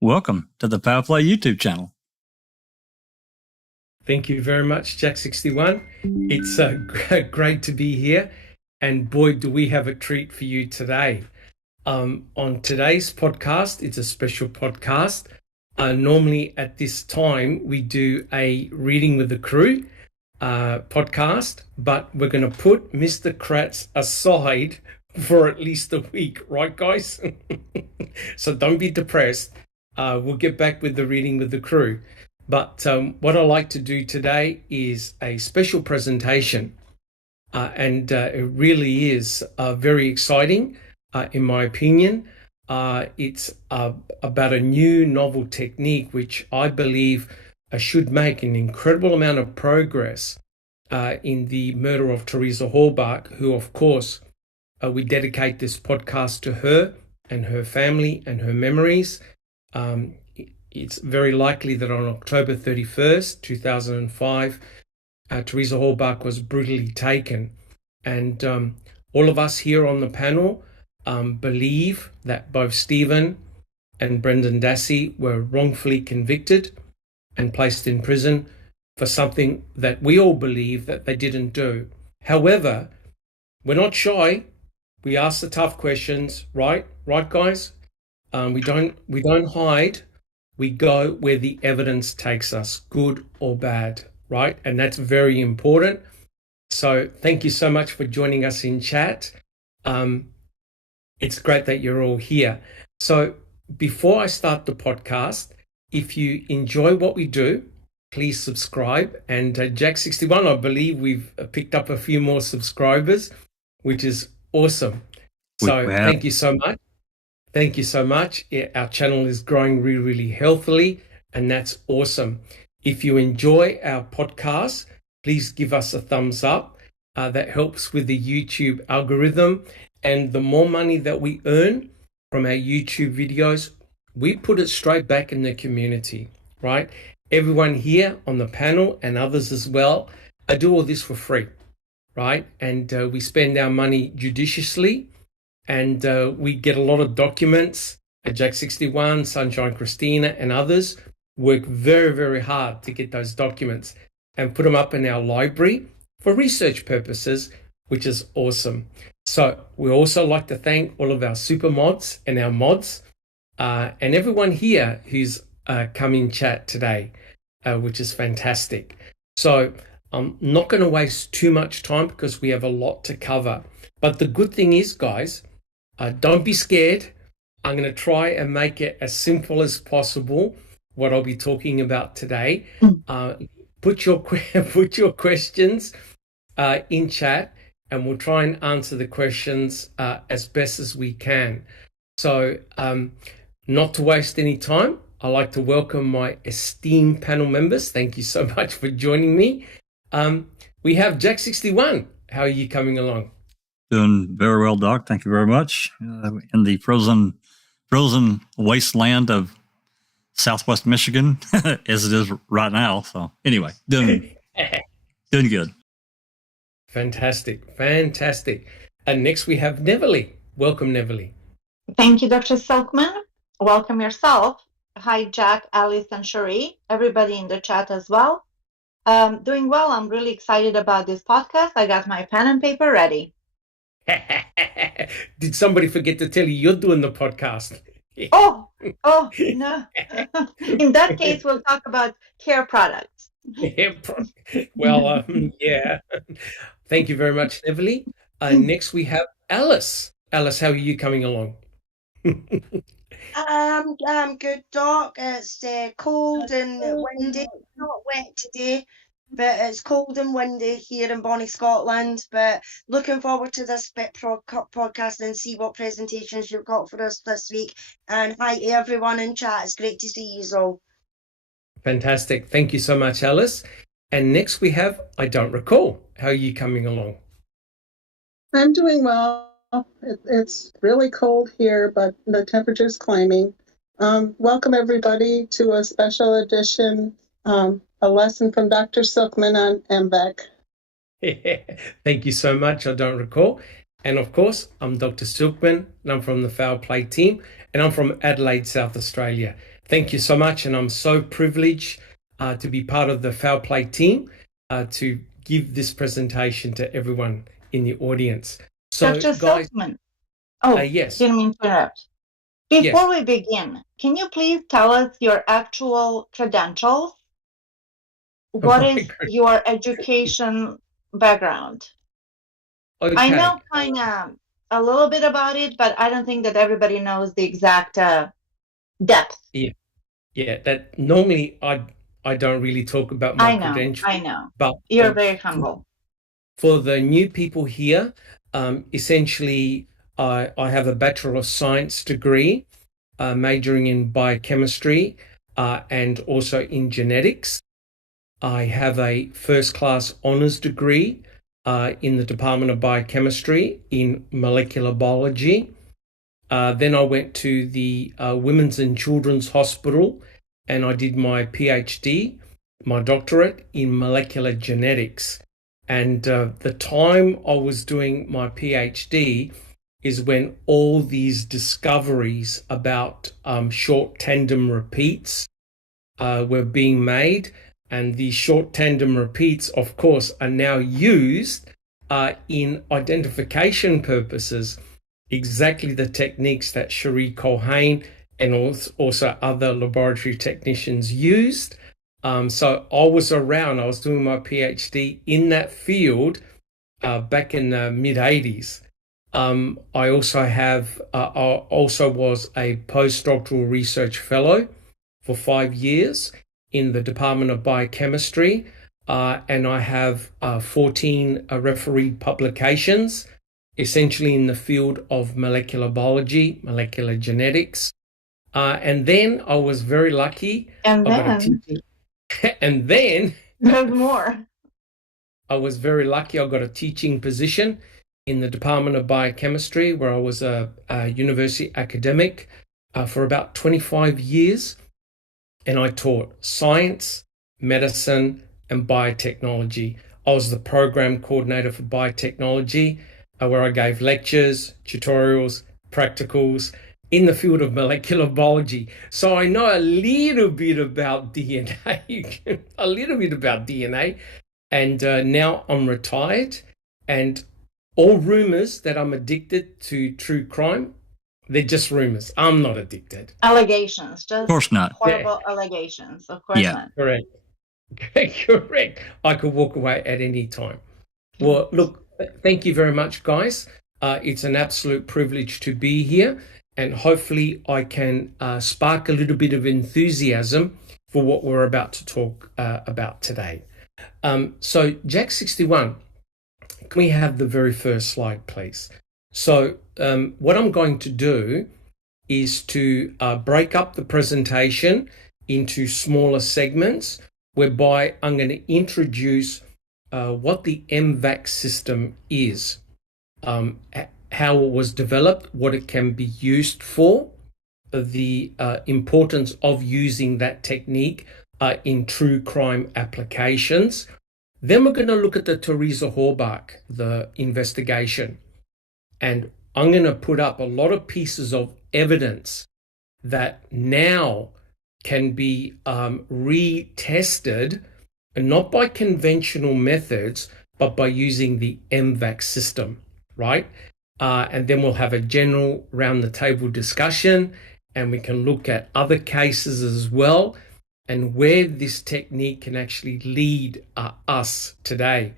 Welcome to the Power Play YouTube channel. Thank you very much, Jack61. It's great to be here, and boy, do we have a treat for you today. On today's podcast, it's a special podcast. Normally at this time, we do a Reading with the Crew podcast, but we're going to put Mr. Kratz aside for at least a week, right, guys? So don't be depressed. We'll get back with the Reading with the Crew. But what I like to do today is a special presentation, and it really is very exciting, in my opinion. It's about a new novel technique which I believe should make an incredible amount of progress in the murder of Teresa Halbach, who, of course, we dedicate this podcast to her and her family and her memories. It's very likely that on October 31st, 2005, Teresa Halbach was brutally taken. And all of us here on the panel believe that both Stephen and Brendan Dassey were wrongfully convicted and placed in prison for something that we all believe that they didn't do. However, we're not shy. We ask the tough questions, right? Right, guys? We don't hide. We go where the evidence takes us, good or bad, right? And that's very important. So thank you so much for joining us in chat. It's great that you're all here. So before I start the podcast, if you enjoy what we do, please subscribe. And Jack61, I believe we've picked up a few more subscribers, which is awesome. So thank you so much. Thank you so much. Our channel is growing really, really healthily, and that's awesome. If you enjoy our podcast, please give us a thumbs up. That helps with the YouTube algorithm. And the more money that we earn from our YouTube videos, we put it straight back in the community, right? Everyone here on the panel and others as well, I do all this for free, right? And we spend our money judiciously. And we get a lot of documents. Jack61, Sunshine Christina, and others work very, very hard to get those documents and put them up in our library for research purposes, which is awesome. So we also like to thank all of our super mods and our mods, and everyone here who's come in chat today, which is fantastic. So I'm not going to waste too much time because we have a lot to cover. But the good thing is, guys, don't be scared. I'm going to try and make it as simple as possible, what I'll be talking about today. Put your questions in chat, and we'll try and answer the questions as best as we can. So not to waste any time, I'd like to welcome my esteemed panel members. Thank you so much for joining me. We have Jack61. How are you coming along? Doing very well, Doc. Thank you very much. In the frozen wasteland of Southwest Michigan, as it is right now. So anyway, doing good. Fantastic. And next we have Neverly. Welcome, Neverly. Thank you, Dr. Silkman. Welcome yourself. Hi, Jack, Alice, and Cherie. Everybody in the chat as well. Doing well. I'm really excited about this podcast. I got my pen and paper ready. Did somebody forget to tell you you're doing the podcast? Oh, no. In that case, we'll talk about hair products. Well, yeah. Thank you very much, Neverly. Next, we have Alice. Alice, how are you coming along? I'm good, Doc. It's cold and windy. Not wet today, but it's cold and windy here in Bonnie, Scotland. But looking forward to this podcast and see what presentations you've got for us this week. And hi to everyone in chat. It's great to see you all. Fantastic. Thank you so much, Alice. And next we have I Don't Recall. How are you coming along? I'm doing well. It's really cold here, but the temperature's climbing. Welcome everybody to a special edition, a lesson from Dr. Silkman on M-Vac. Thank you so much. I don't recall. And of course, I'm Dr. Silkman, and I'm from the Foul Play team, and I'm from Adelaide, South Australia. Thank you so much. And I'm so privileged to be part of the Foul Play team to give this presentation to everyone in the audience. So, Dr. guys, Silkman. Oh, yes. didn't mean to interrupt. Before we begin, can you please tell us your actual credentials? What is your education background? Okay. I know kind of a little bit about it, but I don't think that everybody knows the exact depth. Yeah. That normally I don't really talk about my credentials. I know. But you're very humble. For the new people here, essentially, I have a Bachelor of Science degree, majoring in biochemistry and also in genetics. I have a first-class honors degree in the Department of Biochemistry in molecular biology. Then I went to the Women's and Children's Hospital and I did my PhD, my doctorate in molecular genetics. And the time I was doing my PhD is when all these discoveries about short tandem repeats were being made. And these short tandem repeats, of course, are now used in identification purposes, exactly the techniques that Cherie Colhane and also other laboratory technicians used. So I was around, I was doing my PhD in that field back in the mid-80s. I also was a postdoctoral research fellow for 5 years in the Department of Biochemistry, and I have 14 refereed publications, essentially in the field of molecular biology, molecular genetics. And then I was very lucky. And then there's more. I was very lucky. I got a teaching position in the Department of Biochemistry, where I was a university academic for about 25 years. And I taught science, medicine, and biotechnology. I was the program coordinator for biotechnology, where I gave lectures, tutorials, practicals in the field of molecular biology. So I know a little bit about DNA, a little bit about DNA. And now I'm retired. And all rumors that I'm addicted to true crime, they're just rumors. I'm not addicted. Allegations, just Of course not. horrible allegations. Of course not. Correct. Correct. I could walk away at any time. Well, look, thank you very much, guys. It's an absolute privilege to be here, and hopefully I can spark a little bit of enthusiasm for what we're about to talk about today. So, Jack 61, can we have the very first slide, please? So, what I'm going to do is to break up the presentation into smaller segments, whereby I'm going to introduce what the M-Vac system is, how it was developed, what it can be used for, the importance of using that technique in true crime applications. Then we're going to look at the Theresa Horbach, the investigation. And I'm going to put up a lot of pieces of evidence that now can be retested, and not by conventional methods, but by using the M-Vac system, right? And then we'll have a general round the table discussion, and we can look at other cases as well, and where this technique can actually lead us today.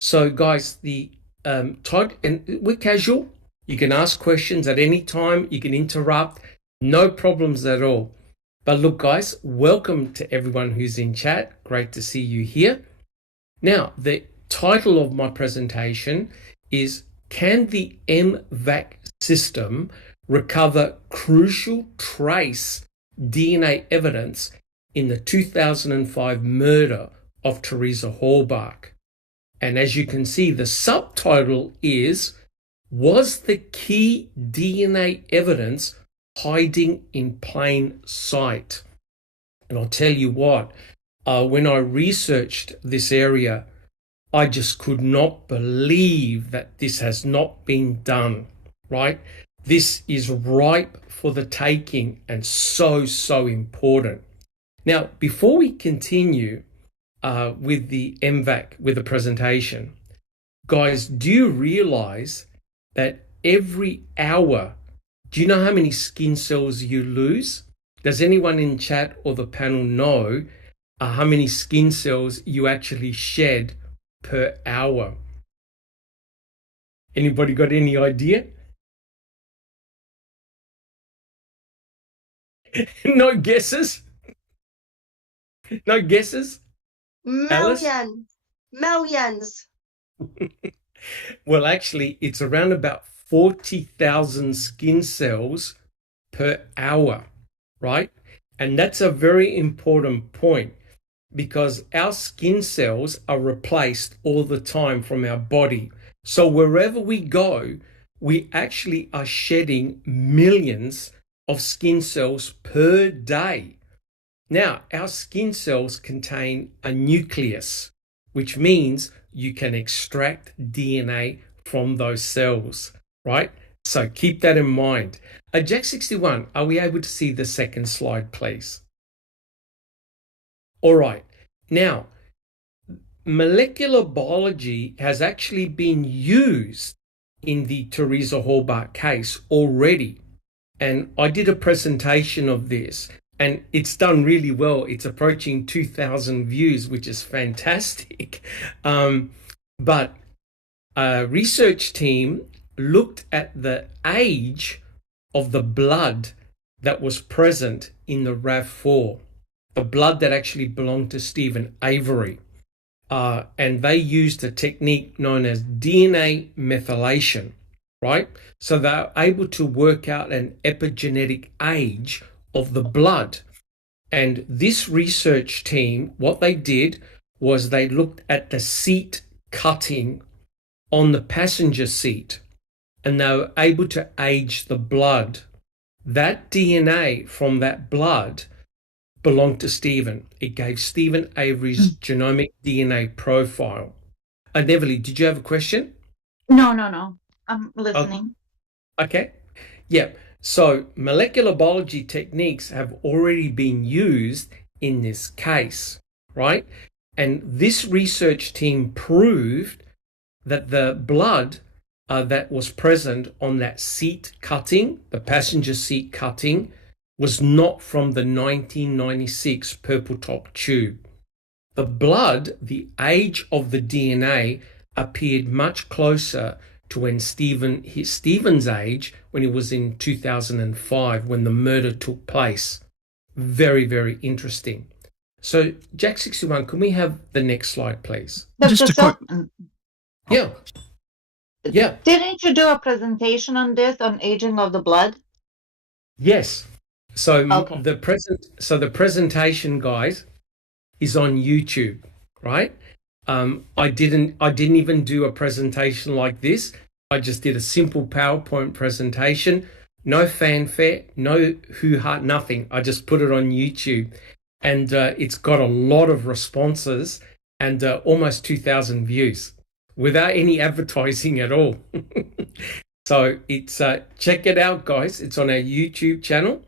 So guys, the title, and we're casual. You can ask questions at any time. You can interrupt. No problems at all. But look, guys, welcome to everyone who's in chat. Great to see you here. Now, the title of my presentation is, Can the M-Vac system recover crucial trace DNA evidence in the 2005 murder of Theresa Horbach? And as you can see, the subtitle is, Was the key DNA evidence hiding in plain sight? And I'll tell you what, when I researched this area, I just could not believe that this has not been done, right? This is ripe for the taking and so, so important. Now, before we continue with the M-Vac, with the presentation, guys, do you realize that every hour, do you know how many skin cells you lose? Does anyone in chat or the panel know how many skin cells you actually shed per hour? Anybody got any idea? No guesses? No guesses? Alice? Millions. Well, actually, it's around about 40,000 skin cells per hour, right? And that's a very important point because our skin cells are replaced all the time from our body. So wherever we go, we actually are shedding millions of skin cells per day. Now, our skin cells contain a nucleus, which means you can extract DNA from those cells, right? So keep that in mind. Jack 61, are we able to see the second slide, please? All right. Now, molecular biology has actually been used in the Teresa Halbach case already. And I did a presentation of this, and it's done really well. It's approaching 2,000 views, which is fantastic. But a research team looked at the age of the blood that was present in the RAV4, the blood that actually belonged to Stephen Avery. And they used a technique known as DNA methylation, right? So they're able to work out an epigenetic age of the blood. And this research team, what they did was they looked at the seat cutting on the passenger seat, and they were able to age the blood. That DNA from that blood belonged to Stephen. It gave Stephen Avery's genomic DNA profile. Neverly, did you have a question? No. I'm listening. Okay. Yeah. So molecular biology techniques have already been used in this case, right? And this research team proved that the blood that was present on that seat cutting, the passenger seat cutting, was not from the 1996 purple top tube. The blood, the age of the DNA appeared much closer to when Stephen's age, when he was in 2005, when the murder took place. Very, very interesting. So, Jack 61, can we have the next slide, please? Just a quick. Yeah. Yeah. Didn't you do a presentation on this, on aging of the blood? Yes. So Okay. the presentation, guys, is on YouTube, right? I didn't even do a presentation like this. I just did a simple PowerPoint presentation, no fanfare, no hoo-ha, nothing. I just put it on YouTube, and it's got a lot of responses and almost 2,000 views without any advertising at all. So it's check it out, guys. It's on our YouTube channel.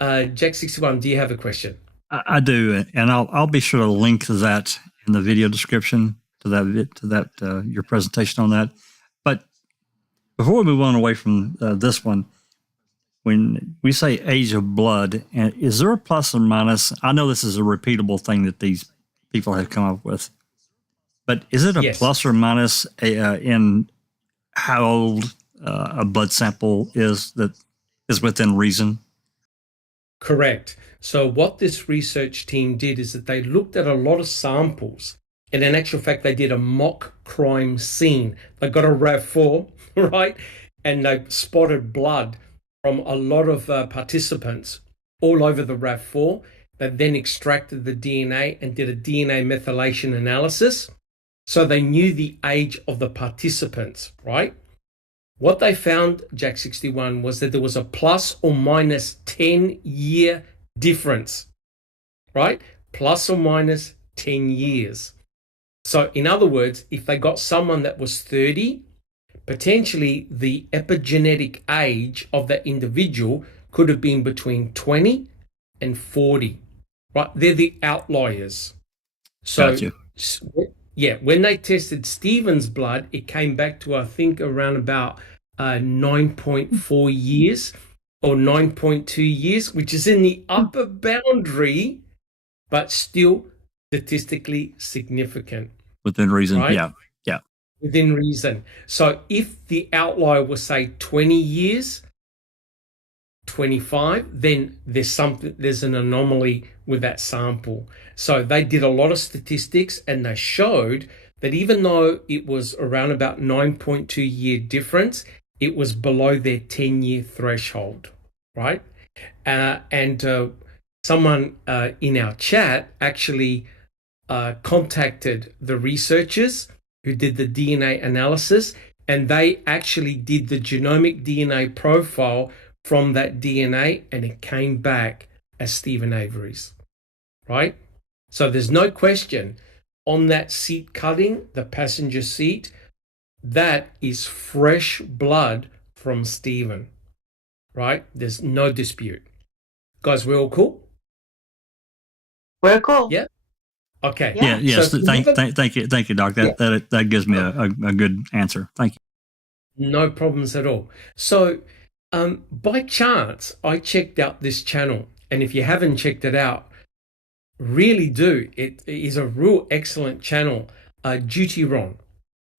Jack 61, do you have a question? I do, and I'll be sure to link to that in the video description to that your presentation on that. But before we move on away from this one, when we say age of blood, is there a plus or minus? I know this is a repeatable thing that these people have come up with, but is it a Yes. plus or minus in how old a blood sample is that is within reason? Correct. So what this research team did is that they looked at a lot of samples, and in actual fact, they did a mock crime scene. They got a RAV4, right? And they spotted blood from a lot of participants all over the RAV4. They then extracted the DNA and did a DNA methylation analysis. So they knew the age of the participants, right? What they found, Jack 61, was that there was a plus or minus 10-year difference, right? Plus or minus 10 years. So in other words, if they got someone that was 30, potentially the epigenetic age of that individual could have been between 20 and 40, right? They're the outliers. So, Gotcha. yeah, when they tested Stephen's blood, it came back to, I think, around about 9.4 years or 9.2 years, which is in the upper boundary, but still statistically significant. Within reason. Right? Yeah. Yeah. Within reason. So if the outlier was, say, 20 years, 25, then there's an anomaly with that sample. So they did a lot of statistics, and they showed that even though it was around about 9.2 year difference, it was below their 10-year threshold, right? And someone in our chat actually contacted the researchers who did the DNA analysis, and they actually did the genomic DNA profile from that DNA, and it came back as Stephen Avery's, right? So there's no question on that seat cutting, the passenger seat, that is fresh blood from Stephen, right? There's no dispute. Guys, we're all cool? We're cool. Yeah. Okay. Yeah. Yes. So Thank you. Thank you, Doc. That gives me a good answer. Thank you. No problems at all. So, by chance, I checked out this channel, and if you haven't checked it out, really do. It is a real excellent channel, Duty Ron,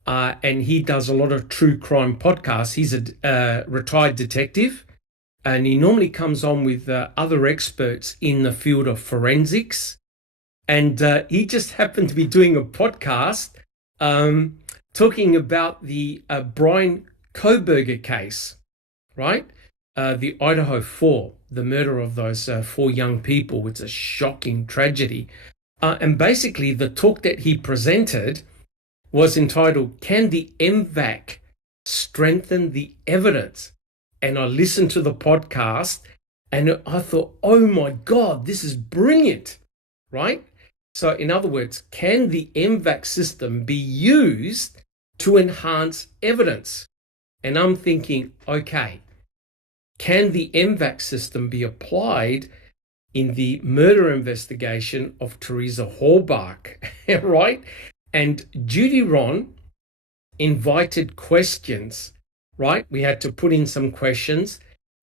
and he does a lot of true crime podcasts. He's a retired detective, and he normally comes on with other experts in the field of forensics. And he just happened to be doing a podcast talking about the Brian Koberger case, right? The Idaho 4, the murder of those 4 young people. It's a shocking tragedy. And basically, the talk that he presented was entitled, "Can the M-Vac Strengthen the Evidence?" And I listened to the podcast, and I thought, oh my God, this is brilliant, right? So in other words, can the M-Vac system be used to enhance evidence? And I'm thinking, okay, can the M-Vac system be applied in the murder investigation of Teresa Halbach, right? And Judy Ron invited questions, right? We had to put in some questions,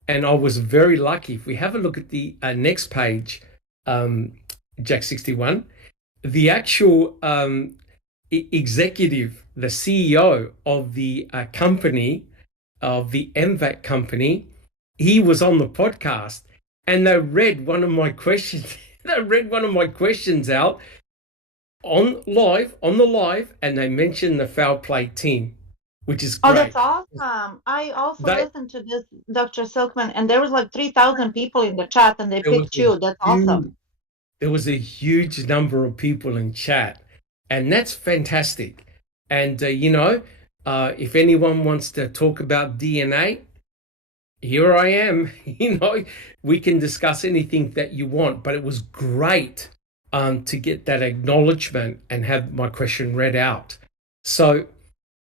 and I was very lucky. If we have a look at the next page, Jack 61, the actual executive, the CEO of the company, of the M-Vac company, he was on the podcast, and they read one of my questions. They read one of my questions out on the live, and they mentioned the foul play team, which is great. Oh, that's awesome. I also listened to this, Dr. Silkman, and there was like 3,000 people in the chat, and they picked you. That's awesome. There was a huge number of people in chat, and that's fantastic. And, if anyone wants to talk about DNA, here I am. We can discuss anything that you want, but it was great to get that acknowledgement and have my question read out. So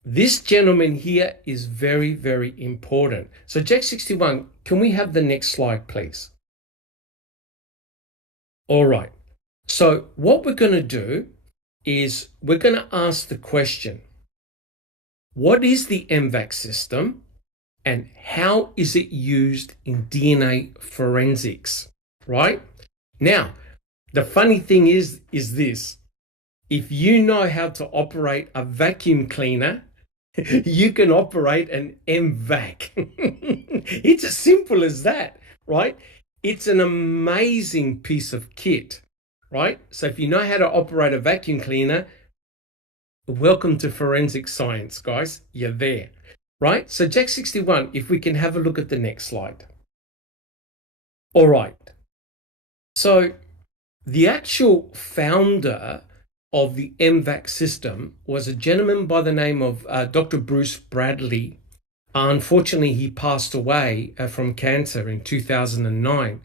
this gentleman here is very, very important. So Jack 61, can we have the next slide, please? All right. So what we're going to do is we're going to ask the question, what is the M-Vac system and how is it used in DNA forensics, right? Now, the funny thing is this. If you know how to operate a vacuum cleaner, you can operate an M-Vac. It's as simple as that, right? It's an amazing piece of kit, right? So if you know how to operate a vacuum cleaner, welcome to forensic science, guys. You're there, right? So Jack 61, if we can have a look at the next slide. All right. So the actual founder of the M-Vac system was a gentleman by the name of Dr. Bruce Bradley. Unfortunately, he passed away from cancer in 2009.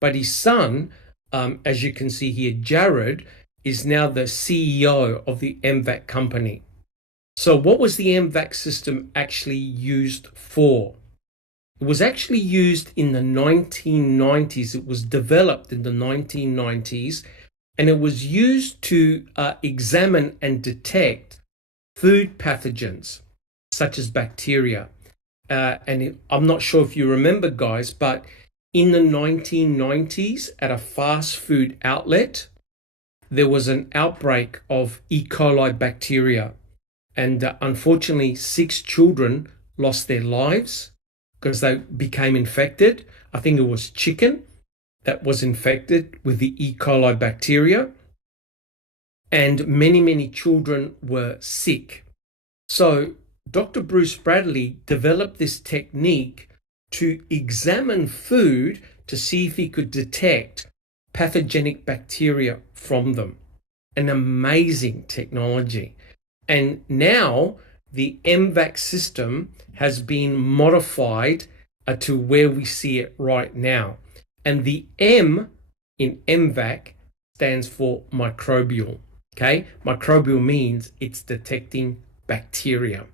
But his son, as you can see here, Jared, is now the CEO of the M-Vac company. So what was the M-Vac system actually used for? It was actually used in the 1990s. It was developed in the 1990s, and it was used to examine and detect food pathogens, such as bacteria. I'm not sure if you remember, guys, but in the 1990s at a fast food outlet, there was an outbreak of E. coli bacteria. And unfortunately, 6 children lost their lives because they became infected. I think it was chicken that was infected with the E. coli bacteria. And many, many children were sick. So Dr. Bruce Bradley developed this technique to examine food to see if he could detect pathogenic bacteria from them. An amazing technology. And now the M-Vac system has been modified to where we see it right now. And the M in M-Vac stands for microbial. Okay, microbial means it's detecting bacteria,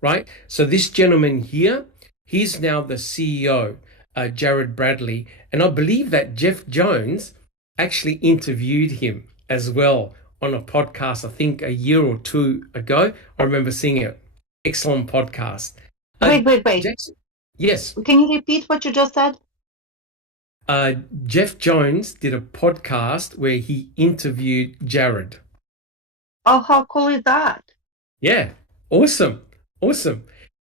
right? So this gentleman here, he's now the CEO, Jared Bradley, and I believe that Jeff Jones actually interviewed him as well on a podcast, I think a year or two ago. I remember seeing it. Excellent podcast. Wait. Jackson, yes. Can you repeat what you just said? Jeff Jones did a podcast where he interviewed Jared. Oh, how cool is that? Yeah, awesome.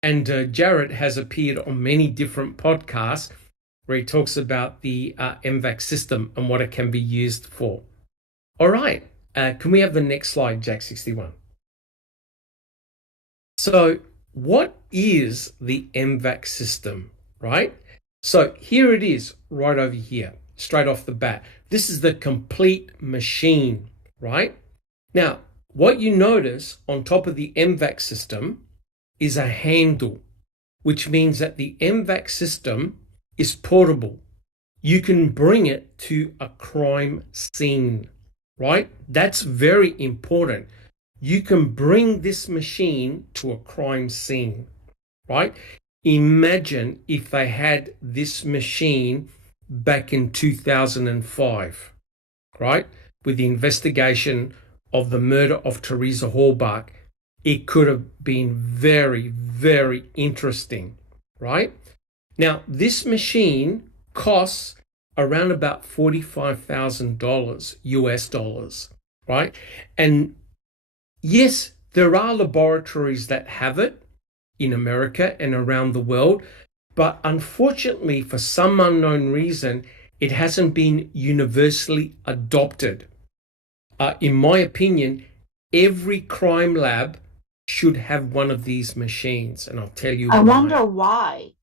And Jared has appeared on many different podcasts where he talks about the M-Vac system and what it can be used for. All right, can we have the next slide, Jack 61? So what is the M-Vac system, right? So here it is right over here, straight off the bat. This is the complete machine, right? Now, what you notice on top of the M-Vac system is a handle, which means that the M-Vac system is portable. You can bring it to a crime scene, right? That's very important. You can bring this machine to a crime scene, right? Imagine if they had this machine back in 2005, right? With the investigation of the murder of Teresa Halbach, it could have been very, very interesting, right? Now, this machine costs around about $45,000 US dollars, right? And yes, there are laboratories that have it in America and around the world, but unfortunately, for some unknown reason, it hasn't been universally adopted. In my opinion, every crime lab should have one of these machines, and I'll tell you why. I wonder why.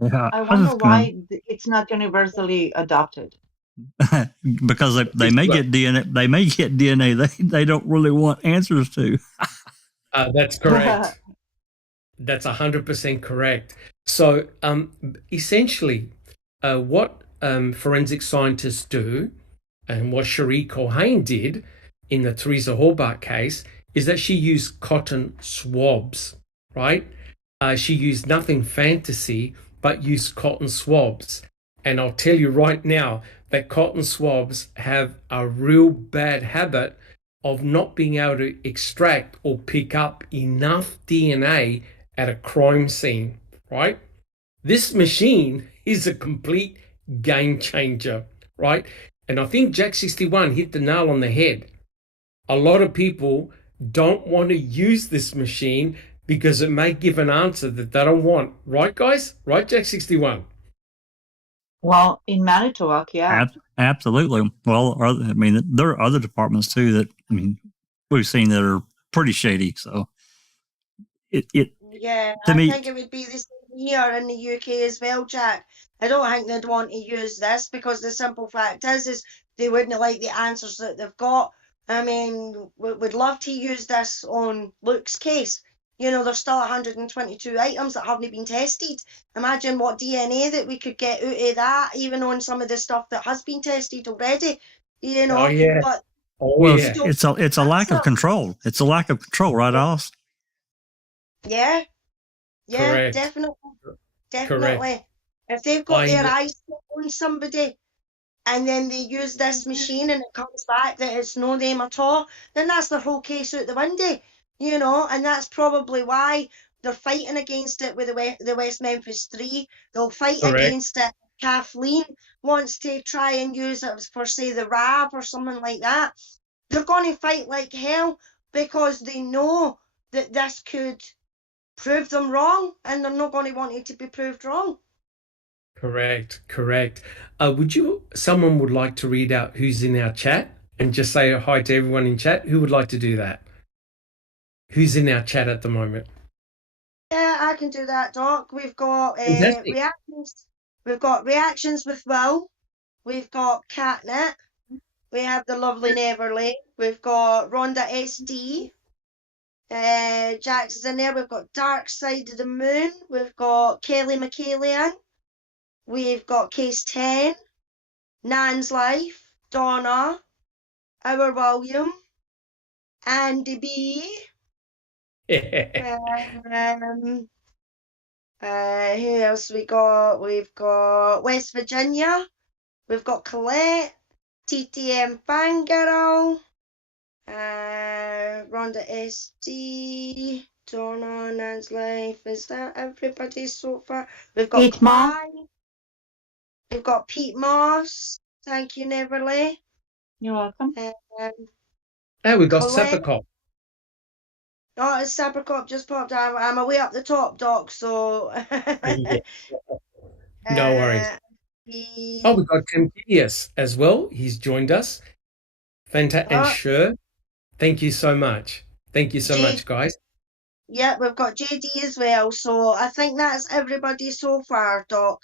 Yeah, I wonder why it's not universally adopted. Because they may get DNA. They may get DNA they don't really want answers to. That's correct. That's 100% correct. So essentially, what forensic scientists do, and what Cherie Culhane did in the Teresa Halbach case, is that she used cotton swabs, right? She used nothing fantasy, but used cotton swabs. And I'll tell you right now that cotton swabs have a real bad habit of not being able to extract or pick up enough DNA at a crime scene, right? This machine is a complete game changer, right? And I think Jack 61 hit the nail on the head. A lot of people don't want to use this machine because it may give an answer that they don't want. Right, guys? Right, Jack 61? Well, in Manitowoc, yeah. Absolutely. Well, I mean, there are other departments too that, I mean, we've seen that are pretty shady. So yeah, I think it would be the same here in the UK as well, Jack. I don't think they'd want to use this because the simple fact is they wouldn't like the answers that they've got. I mean, we'd love to use this on Luke's case. You know, there's still 122 items that haven't been tested. Imagine what DNA that we could get out of that, even on some of the stuff that has been tested already. You know, but it's a lack of control. It's a lack of control, right, Alice? Yeah, yeah, Correct. definitely, Correct. definitely. If they've got I their know. eyes set on somebody and then they use this machine and it comes back that it's no them at all, then that's their whole case out the window, you know, and that's probably why they're fighting against it with the West Memphis Three. They'll fight Correct. against it. Kathleen wants to try and use it for, say, the RAB or something like that. They're going to fight like hell because they know that this could prove them wrong and they're not going to want it to be proved wrong. Correct. Someone would like to read out who's in our chat and just say hi to everyone in chat? Who would like to do that? Who's in our chat at the moment? Yeah, I can do that, Doc. We've got Fantastic. reactions. We've got reactions with Will. We've got Catnip. We have the lovely Neverly. We've got Rhonda SD. Jack's in there. We've got Dark Side of the Moon. We've got Kelly McCallion. We've got Case 10. Nan's Life. Donna. Our William. Andy B. Who else we got? We've got West Virginia. We've got Colette, TTM Fangirl, Rhonda SD, Donna, Nan's Life. Is that everybody so far? We've got Pete Moss. Clyde. We've got Pete Moss. Thank you, Neverly. You're welcome. Oh, we've got Colette. Sepacop. Oh, it's Sapercop just popped out. I'm away up the top, Doc, so... No worries. Oh, we've got Tempilius as well. He's joined us. Fantastic. And sure. Thank you so much. Thank you so much, guys. Yeah, we've got JD as well. So I think that's everybody so far, Doc.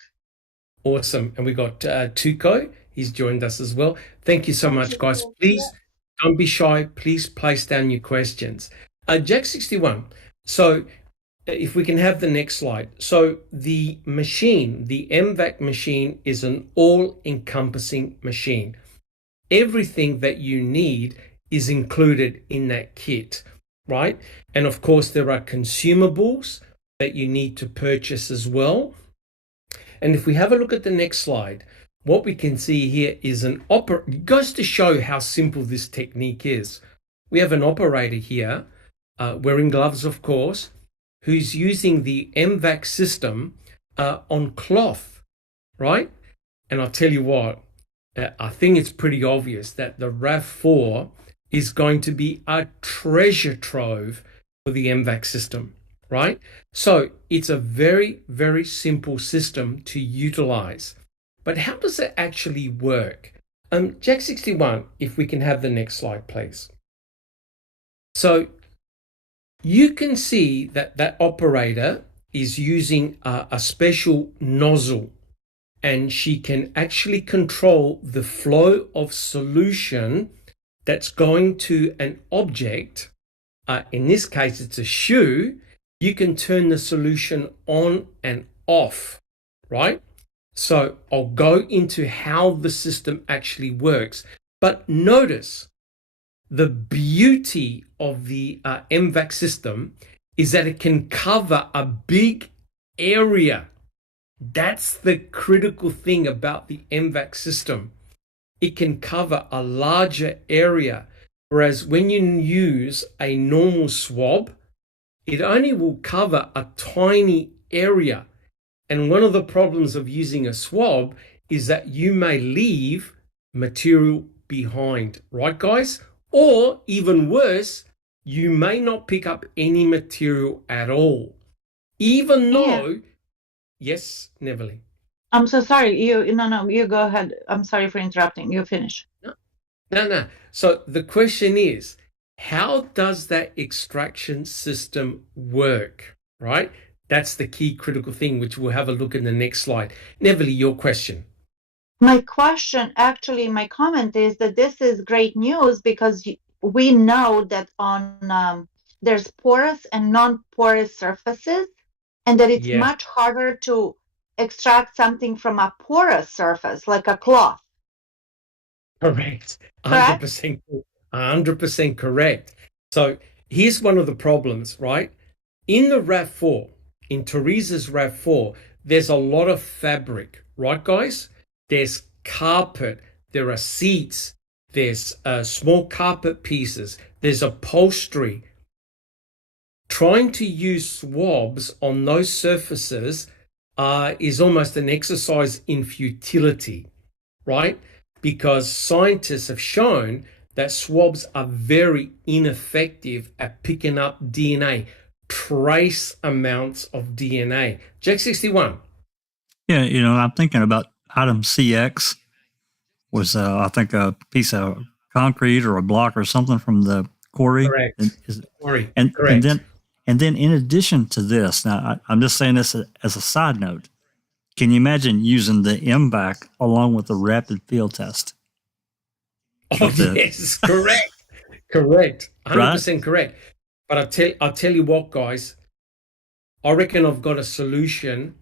Awesome. And we got Tuko. He's joined us as well. Thank you so much, guys. Please don't be shy. Please place down your questions. Jack 61. So if we can have the next slide. So the machine, the M-Vac machine, is an all-encompassing machine. Everything that you need is included in that kit, right? And of course, there are consumables that you need to purchase as well. And if we have a look at the next slide, what we can see here is it goes to show how simple this technique is. We have an operator here, wearing gloves, of course, who's using the M-Vac system on cloth, right? And I'll tell you what, I think it's pretty obvious that the RAV4 is going to be a treasure trove for the M-Vac system, right? So it's a very, very simple system to utilize. But how does it actually work? Jack 61, if we can have the next slide, please. So you can see that that operator is using a special nozzle, and she can actually control the flow of solution that's going to an object. In this case, it's a shoe. You can turn the solution on and off, right? So I'll go into how the system actually works. But notice the beauty of the M-Vac system is that it can cover a big area. That's the critical thing about the M-Vac system. It can cover a larger area, whereas when you use a normal swab, it only will cover a tiny area. And one of the problems of using a swab is that you may leave material behind, right, guys? Or even worse, you may not pick up any material at all, even though... Yes, Neverly. I'm so sorry. You go ahead. I'm sorry for interrupting. You finish. No. So the question is, how does that extraction system work, right? That's the key critical thing, which we'll have a look in the next slide. Neverly, your question. My comment is that this is great news because we know that on there's porous and non-porous surfaces, and that it's much harder to extract something from a porous surface like a cloth. Correct. 100% correct. So here's one of the problems, right? in the RAV4, in Teresa's RAV4, there's a lot of fabric, right, guys? There's carpet, there are seats, there's small carpet pieces, there's upholstery. Trying to use swabs on those surfaces is almost an exercise in futility, right? Because scientists have shown that swabs are very ineffective at picking up DNA, trace amounts of DNA. Jack 61. Yeah, I'm thinking about item CX was, I think, a piece of concrete or a block or something from the quarry. Correct. Correct. And then in addition to this, now I'm just saying this as a side note, can you imagine using the M-Vac along with the rapid field test? Oh, yes, correct. Correct. 100% right? Correct. But I'll tell you what, guys, I reckon I've got a solution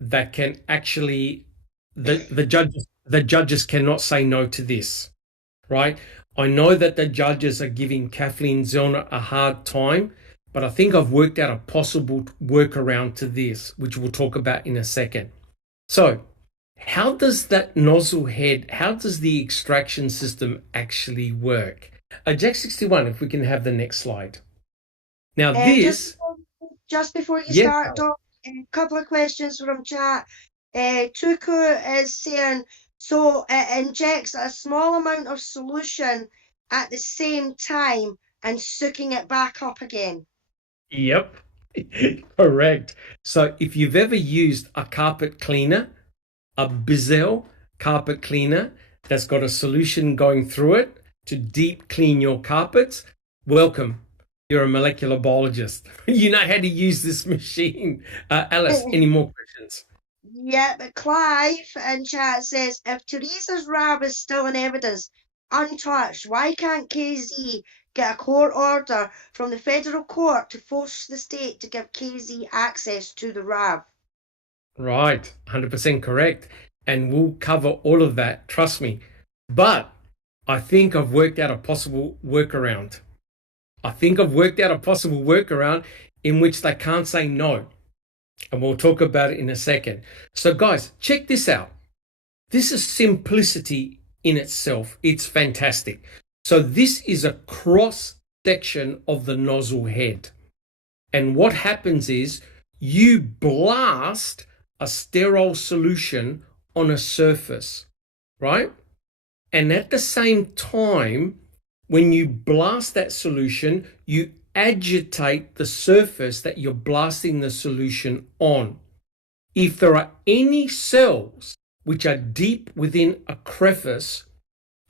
that can actually, the judges cannot say no to this, right? I know that the judges are giving Kathleen Zellner a hard time, but I think I've worked out a possible workaround to this, which we'll talk about in a second. So, how does that nozzle head, how does the extraction system actually work? Jack 61, if we can have the next slide. Now this... Just before you start, Doc, a couple of questions from chat. Tuku is saying, so it injects a small amount of solution at the same time and sucking it back up again. Yep, correct. So if you've ever used a carpet cleaner, a Bizzell carpet cleaner that's got a solution going through it to deep clean your carpets, welcome. You're a molecular biologist. You know how to use this machine. Alice, any more questions? Yeah, but Clive in chat says, if Teresa's RAV is still in evidence, untouched, why can't KZ get a court order from the federal court to force the state to give KZ access to the RAV? Right, 100% correct. And we'll cover all of that, trust me. But I think I've worked out a possible workaround. In which they can't say no. And we'll talk about it in a second. So guys, check this out. This is simplicity in itself. It's fantastic. So this is a cross section of the nozzle head. And what happens is you blast a sterile solution on a surface, right? And at the same time, when you blast that solution, you agitate the surface that you're blasting the solution on. If there are any cells which are deep within a crevice,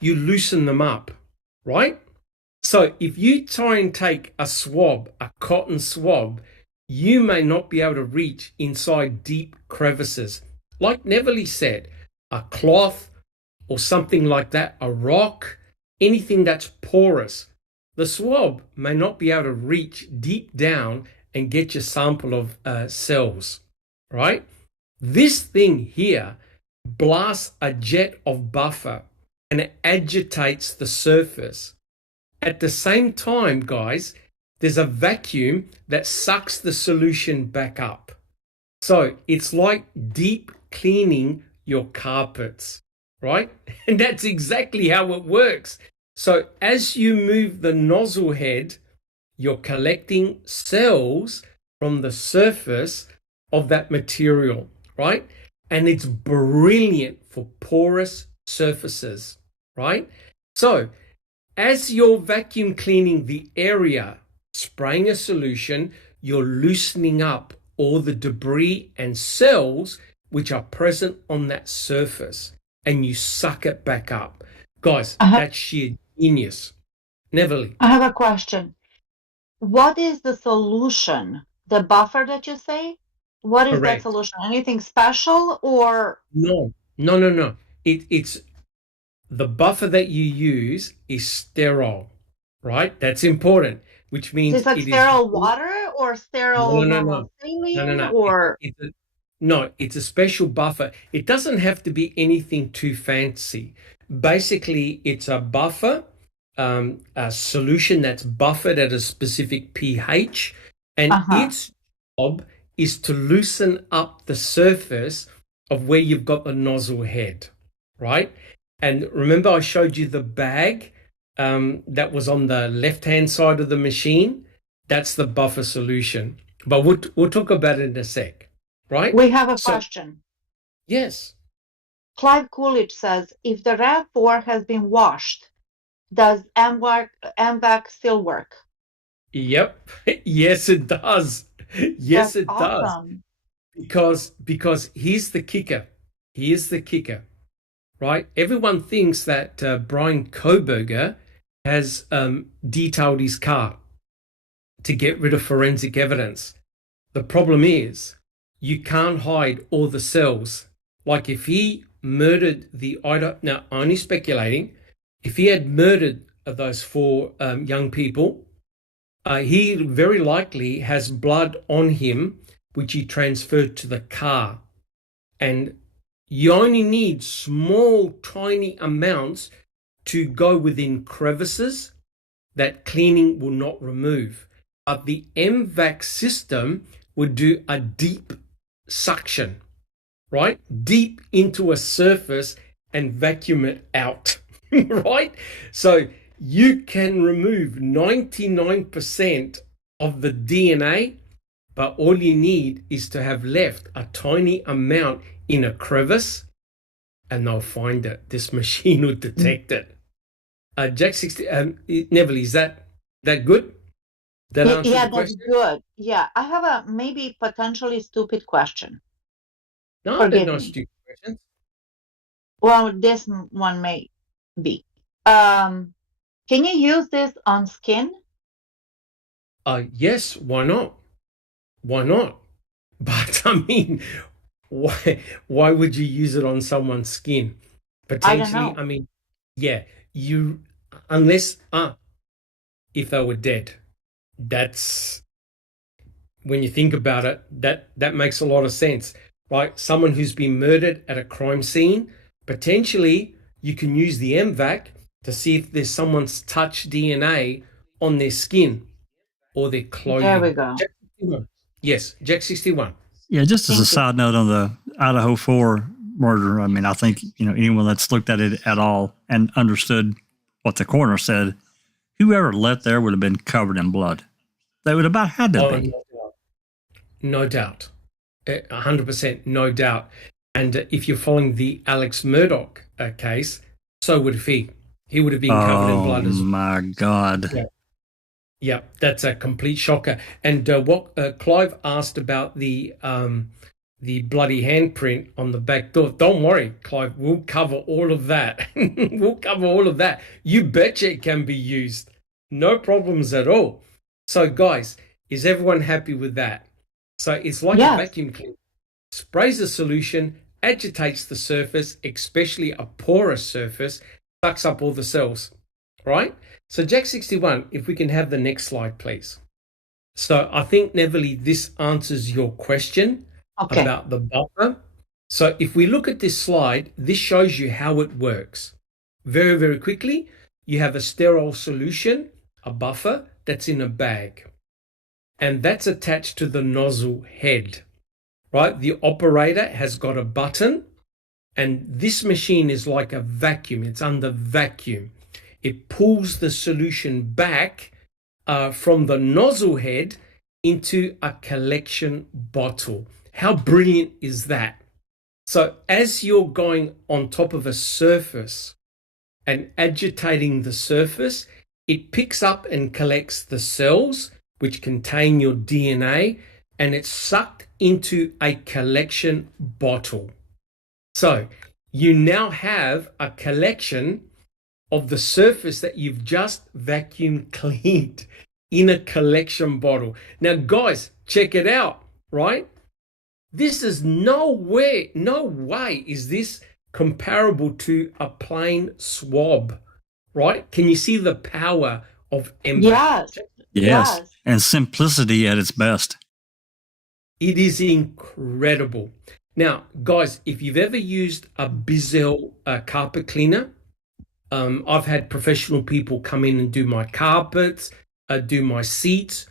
you loosen them up, right? So if you try and take a swab, a cotton swab, you may not be able to reach inside deep crevices. Like Neverly said, a cloth or something like that, a rock, anything that's porous, the swab may not be able to reach deep down and get your sample of cells, right? This thing here blasts a jet of buffer and it agitates the surface. At the same time, guys, there's a vacuum that sucks the solution back up. So it's like deep cleaning your carpets, right? And that's exactly how it works. So as you move the nozzle head, you're collecting cells from the surface of that material, right? And it's brilliant for porous surfaces, right? So as you're vacuum cleaning the area, spraying a solution, you're loosening up all the debris and cells which are present on that surface, and you suck it back up. Guys, that's sheer genius. Neverly. I have a question. What is the solution? The buffer that you say? What is Correct. that solution? Anything special or? No. It's the buffer that you use is sterile, right? That's important, which means it's like sterile water or sterile normal saline or? It's a special buffer. It doesn't have to be anything too fancy. Basically, it's a buffer, a solution that's buffered at a specific pH, and its job is to loosen up the surface of where you've got the nozzle head, right? And remember I showed you the bag that was on the left-hand side of the machine? That's the buffer solution. But we'll talk about it in a sec, right? We have a question. Yes. Clive Coolidge says, if the RAV4 has been washed, does M-Vac still work? Yep. Yes, it does. Yes, That's it awesome. does. Because here's the kicker. Right? Everyone thinks that Brian Koberger has detailed his car to get rid of forensic evidence. The problem is you can't hide all the cells. Like if he murdered now only speculating, if he had murdered those 4 young people, he very likely has blood on him, which he transferred to the car. And you only need small, tiny amounts to go within crevices that cleaning will not remove. But the M-Vac system would do a deep suction, right? Deep into a surface and vacuum it out, right? So you can remove 99% of the DNA, but all you need is to have left a tiny amount in a crevice and they'll find it. This machine will detect it. Jack 60, Neville, is that good? That answers Yeah, the that's question? good. Yeah, I have a maybe potentially stupid question. No, Forgive they're not me. stupid questions. Well, this one may be. Can you use this on skin? Yes, why not? Why not? But I mean, why would you use it on someone's skin? Potentially, know. I mean, yeah, unless if they were dead. That's when you think about it, that makes a lot of sense, right? Someone who's been murdered at a crime scene, potentially you can use the M-Vac to see if there's someone's touch DNA on their skin or their clothing. There we go. Jack 61. Yes, Jack 61. Yeah, just as a Thank you. side note on the Idaho 4 murder, I mean, I think, anyone that's looked at it at all and understood what the coroner said, whoever left there would have been covered in blood. They would about had to be. No doubt. 100%, no doubt. And if you're following the Alex Murdoch case, so would he. He would have been covered in blood as well. Oh, my God. Yeah, that's a complete shocker. And what Clive asked about the bloody handprint on the back door. Don't worry, Clive, we'll cover all of that. We'll cover all of that. You betcha it can be used. No problems at all. So, guys, is everyone happy with that? So it's like a vacuum cleaner. Sprays a solution, agitates the surface, especially a porous surface, sucks up all the cells, right? So Jack 61, if we can have the next slide, please. So I think, Neville, this answers your question about the buffer. So if we look at this slide, this shows you how it works. Very, very quickly, you have a sterile solution, a buffer that's in a bag. And that's attached to the nozzle head, right? The operator has got a button, and this machine is like a vacuum. It's under vacuum. It pulls the solution back from the nozzle head into a collection bottle. How brilliant is that? So as you're going on top of a surface and agitating the surface, it picks up and collects the cells which contain your DNA, and it's sucked into a collection bottle. So you now have a collection of the surface that you've just vacuum cleaned in a collection bottle. Now, guys, check it out, right? This is no way is this comparable to a plain swab, right? Can you see the power of M-Vac? Yes. And simplicity at its best. It is incredible. Now, guys, if you've ever used a Bizzell carpet cleaner, I've had professional people come in and do my carpets, do my seats.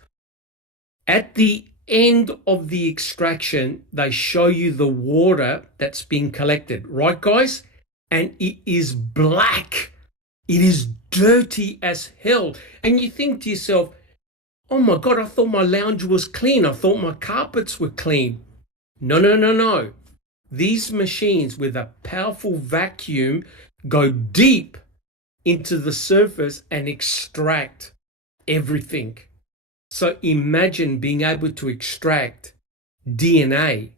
At the end of the extraction, they show you the water that's being collected, right, guys? And it is black. It is dirty as hell. And you think to yourself, oh my God, I thought my lounge was clean. I thought my carpets were clean. No, no, no, no. These machines with a powerful vacuum go deep into the surface and extract everything. So imagine being able to extract DNA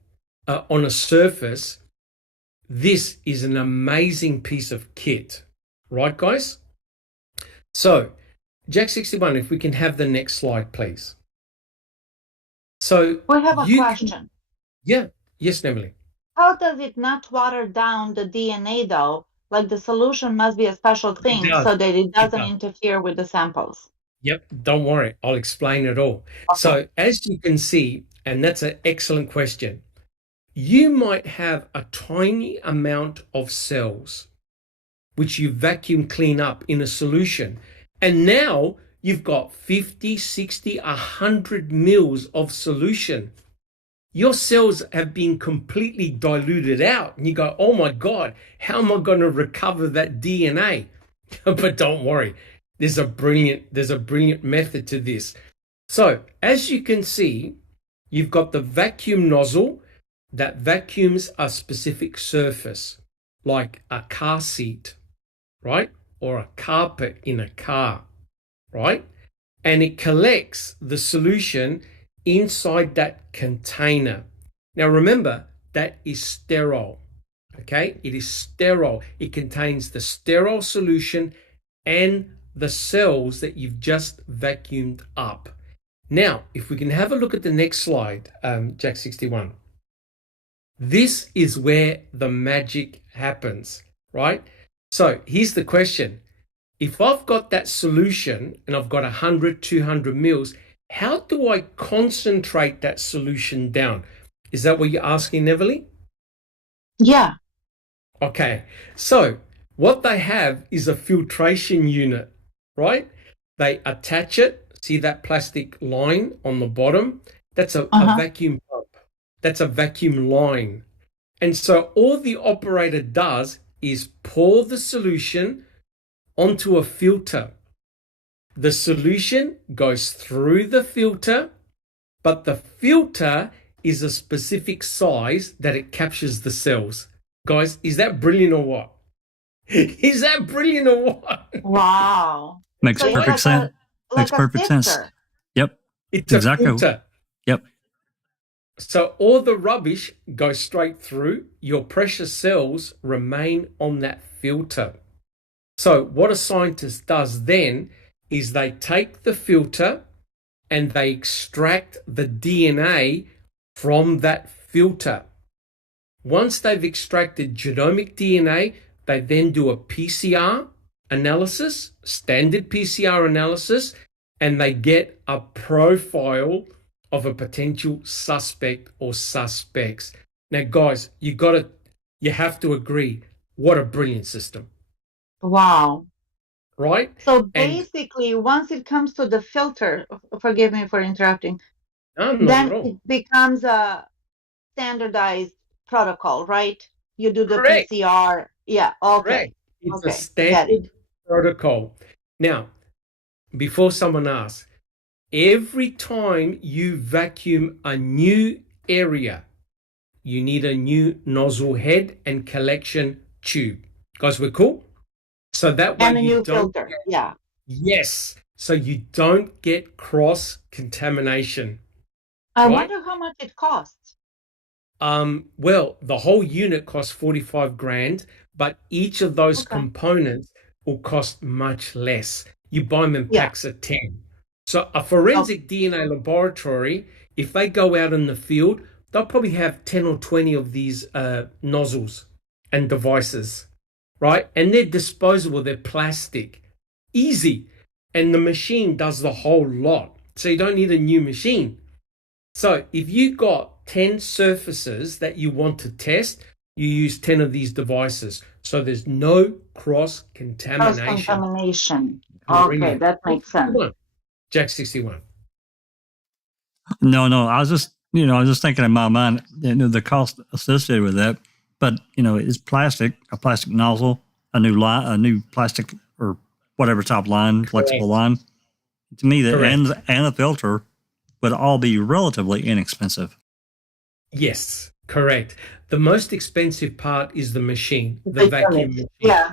on a surface. This is an amazing piece of kit, right, guys? So, Jack 61, if we can have the next slide, please. So We have a question. Yeah, yes, Emily. How does it not water down the DNA though? Like the solution must be a special thing so that it doesn't interfere with the samples. Yep, don't worry, I'll explain it all. Okay. So as you can see, and that's an excellent question, you might have a tiny amount of cells which you vacuum clean up in a solution. And now you've got 50, 60, 100 mils of solution. Your cells have been completely diluted out. And you go, oh my God, how am I going to recover that DNA? But don't worry, there's a brilliant method to this. So as you can see, you've got the vacuum nozzle that vacuums a specific surface, like a car seat, right? Or a carpet in a car, right? And it collects the solution inside that container. Now remember, that is sterile, okay? It is sterile. It contains the sterile solution and the cells that you've just vacuumed up. Now, if we can have a look at the next slide, Jack 61. This is where the magic happens, right? So here's the question. If I've got that solution and I've got 100, 200 mils, how do I concentrate that solution down? Is that what you're asking, Everly? Yeah. Okay, so what they have is a filtration unit, right? They attach it. See that plastic line on the bottom? That's a vacuum pump. That's a vacuum line. And so all the operator does is pour the solution onto a filter. The solution goes through the filter, but the filter is a specific size that it captures the cells. Guys, is that brilliant or what? Is that brilliant or what? Wow. Makes perfect sense. Makes perfect sense. Yep. It's exactly. a filter. Yep. So all the rubbish goes straight through. Your precious cells remain on that filter. So what a scientist does then is they take the filter and they extract the DNA from that filter. Once they've extracted genomic DNA, they then do a PCR analysis, standard PCR analysis, and they get a profile of a potential suspect or suspects. Now, guys, you have to agree, what a brilliant system. Wow. Right? So basically, once it comes to the filter, forgive me for interrupting, then it becomes a standardized protocol, right? You do the Correct. PCR. Yeah, okay. Correct. It's a standard protocol. Now, before someone asks, every time you vacuum a new area, you need a new nozzle head and collection tube. Guys, we're cool? So that way and a new filter. Yeah. Yes. So you don't get cross-contamination. I wonder how much it costs. Well, the whole unit costs 45 grand, but each of those components will cost much less. You buy them in packs of 10. So a forensic DNA laboratory, if they go out in the field, they'll probably have 10 or 20 of these nozzles and devices, right? And they're disposable, they're plastic. Easy. And the machine does the whole lot. So you don't need a new machine. So if you got 10 surfaces that you want to test, you use 10 of these devices. So there's no cross-contamination. Cross-contamination. Okay, that makes sense. Jack 61. No. I was just thinking in my mind, the cost associated with that. But it's plastic, a plastic nozzle, a new line, a new plastic or whatever type line, flexible line. To me, that and a filter would all be relatively inexpensive. Yes, correct. The most expensive part is the machine, the vacuum machine. Yeah.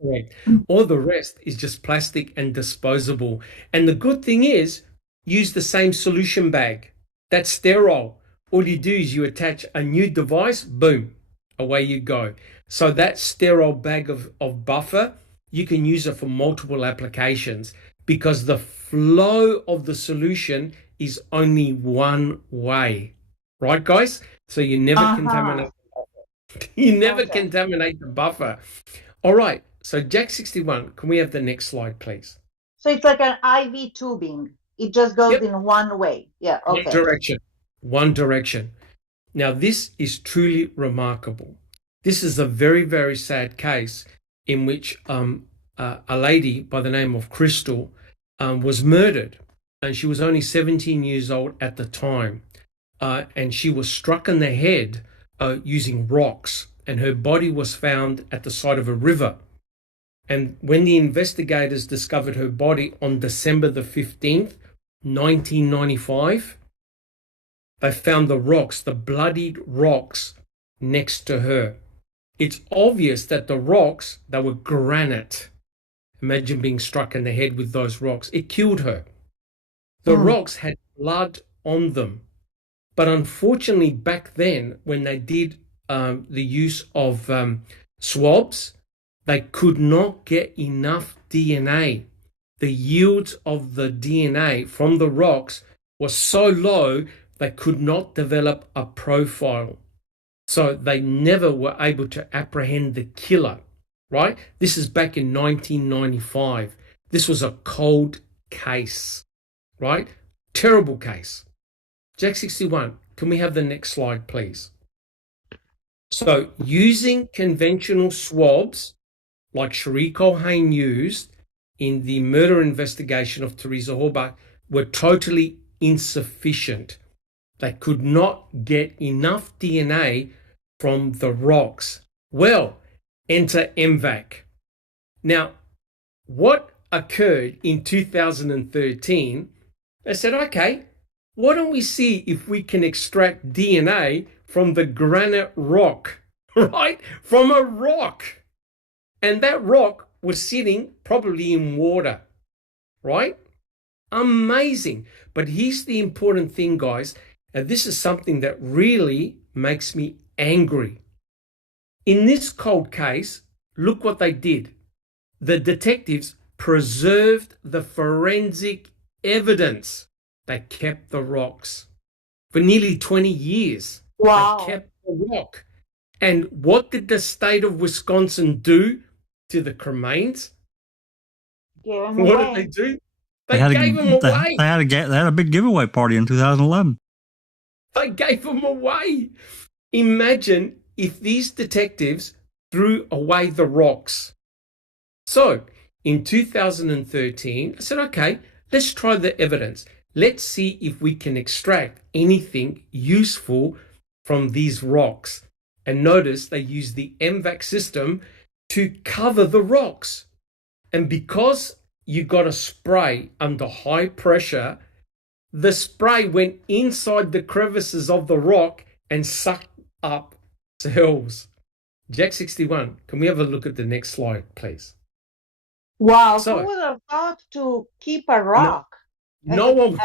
Correct. All the rest is just plastic and disposable. And the good thing is, use the same solution bag. That's sterile. All you do is you attach a new device, boom, away you go. So that sterile bag of buffer, you can use it for multiple applications because the flow of the solution is only one way. Right, guys? So you never contaminate the buffer. You never contaminate the buffer. All right. So Jack 61, can we have the next slide, please? So it's like an IV tubing. It just goes in one way. Yeah. Okay. One direction. Now, this is truly remarkable. This is a very, very sad case in which a lady by the name of Crystal was murdered. And she was only 17 years old at the time. And she was struck in the head using rocks. And her body was found at the side of a river. And when the investigators discovered her body on December the 15th, 1995, they found the rocks, the bloodied rocks next to her. It's obvious that the rocks, they were granite. Imagine being struck in the head with those rocks. It killed her. The rocks had blood on them. But unfortunately, back then, when they did the use of swabs, they could not get enough DNA. The yields of the DNA from the rocks was so low, they could not develop a profile. So they never were able to apprehend the killer, right? This is back in 1995. This was a cold case, right? Terrible case. Jack 61, can we have the next slide, please? So using conventional swabs, like Cherie Colhane used in the murder investigation of Teresa Horbach, were totally insufficient. They could not get enough DNA from the rocks. Well, enter M-Vac. Now, what occurred in 2013, they said, okay, why don't we see if we can extract DNA from the granite rock, right? From a rock. And that rock was sitting probably in water, right? Amazing. But here's the important thing, guys. And this is something that really makes me angry. In this cold case, look what they did. The detectives preserved the forensic evidence. They kept the rocks for nearly 20 years. Wow. They kept the rock. And what did the state of Wisconsin do to the cremains? What did they do? They gave them away. They had a big giveaway party in 2011. They gave them away. Imagine if these detectives threw away the rocks. So in 2013, I said, okay, let's try the evidence. Let's see if we can extract anything useful from these rocks. And notice they used the M-Vac system to cover the rocks. And because you got a spray under high pressure, the spray went inside the crevices of the rock and sucked up cells. Jack 61, can we have a look at the next slide, please? Wow, so, who would have thought to keep a rock? No one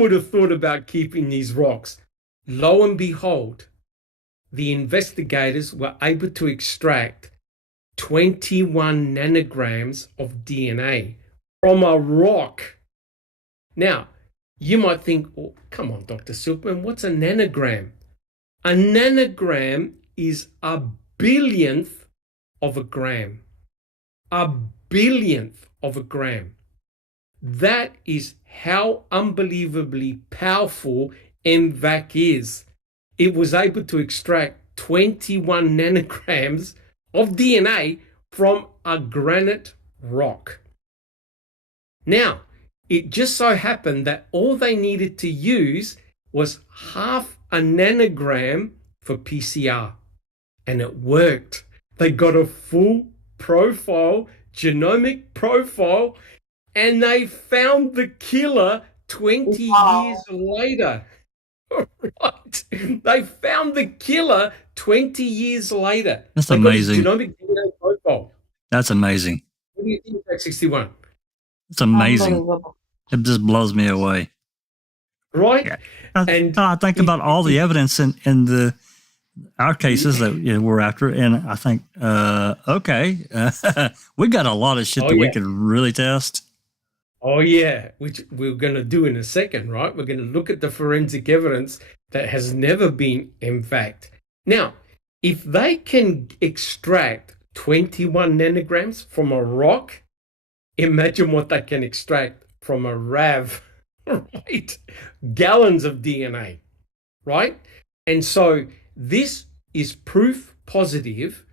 would have thought about keeping these rocks. Lo and behold, the investigators were able to extract 21 nanograms of DNA from a rock. Now, you might think, oh, come on, Dr. Silkman, what's a nanogram? A nanogram is a billionth of a gram. A billionth of a gram. That is how unbelievably powerful M-Vac is. It was able to extract 21 nanograms of DNA from a granite rock. Now, it just so happened that all they needed to use was half a nanogram for PCR, and it worked. They got a full profile, genomic profile, and they found the killer 20 years later. Right. They found the killer 20 years later. That's they amazing. Got his genomic DNA profile. That's amazing. What do you think about 61? It's amazing. It just blows me away. Right? Yeah. And I think about all the evidence in our cases that we're after, and I think, okay, we got a lot of shit that we could really test. Oh, yeah, which we're going to do in a second, right? We're going to look at the forensic evidence that has never been M-Vac. Now, if they can extract 21 nanograms from a rock, imagine what they can extract from a RAV, right? Gallons of DNA, right? And so this is proof positive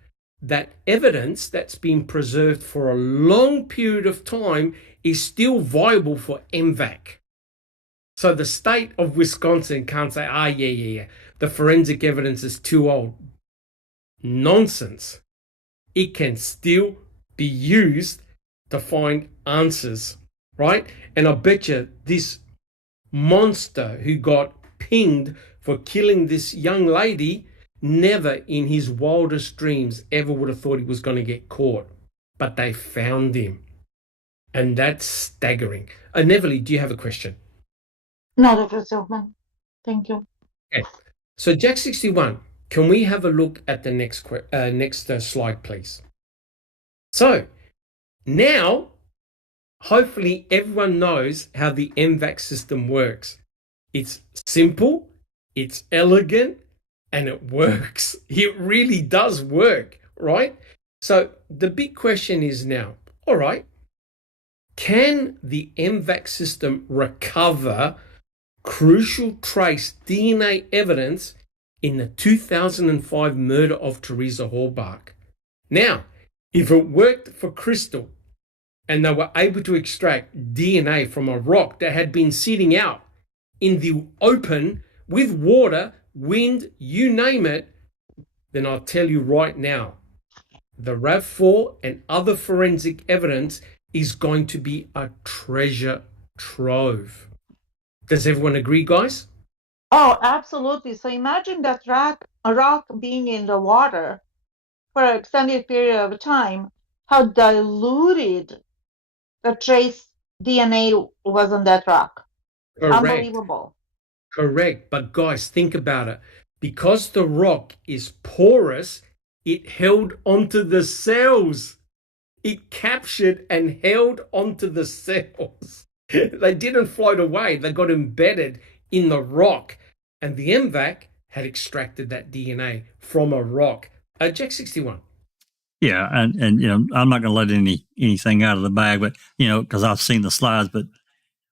that evidence that's been preserved for a long period of time is still viable for M-Vac. So the state of Wisconsin can't say, the forensic evidence is too old. Nonsense. It can still be used to find answers, right? And I bet you this monster who got pinged for killing this young lady never in his wildest dreams ever would have thought he was going to get caught. But they found him. And that's staggering. Neverly, do you have a question? No, Dr. Silkman. Thank you. Okay. So, Jack 61, can we have a look at the next slide, please? So, now, hopefully everyone knows how the M-Vac system works. It's simple, it's elegant, and it works. It really does work, right? So, the big question is now, all right, can the M-Vac system recover crucial trace DNA evidence in the 2005 murder of Teresa Halbach? Now, if it worked for Crystal and they were able to extract DNA from a rock that had been sitting out in the open with water, wind, you name it, then I'll tell you right now, the RAV4 and other forensic evidence is going to be a treasure trove. Does everyone agree, guys? Oh, absolutely. So imagine that a rock being in the water for an extended period of time, how diluted the trace DNA was on that rock. Correct. Unbelievable. Correct. But guys, think about it. Because the rock is porous, it held onto the cells. It captured and held onto the cells. They didn't float away. They got embedded in the rock. And the M-Vac had extracted that DNA from a rock. Jack 61. Yeah, and I'm not going to let anything out of the bag, but because I've seen the slides, but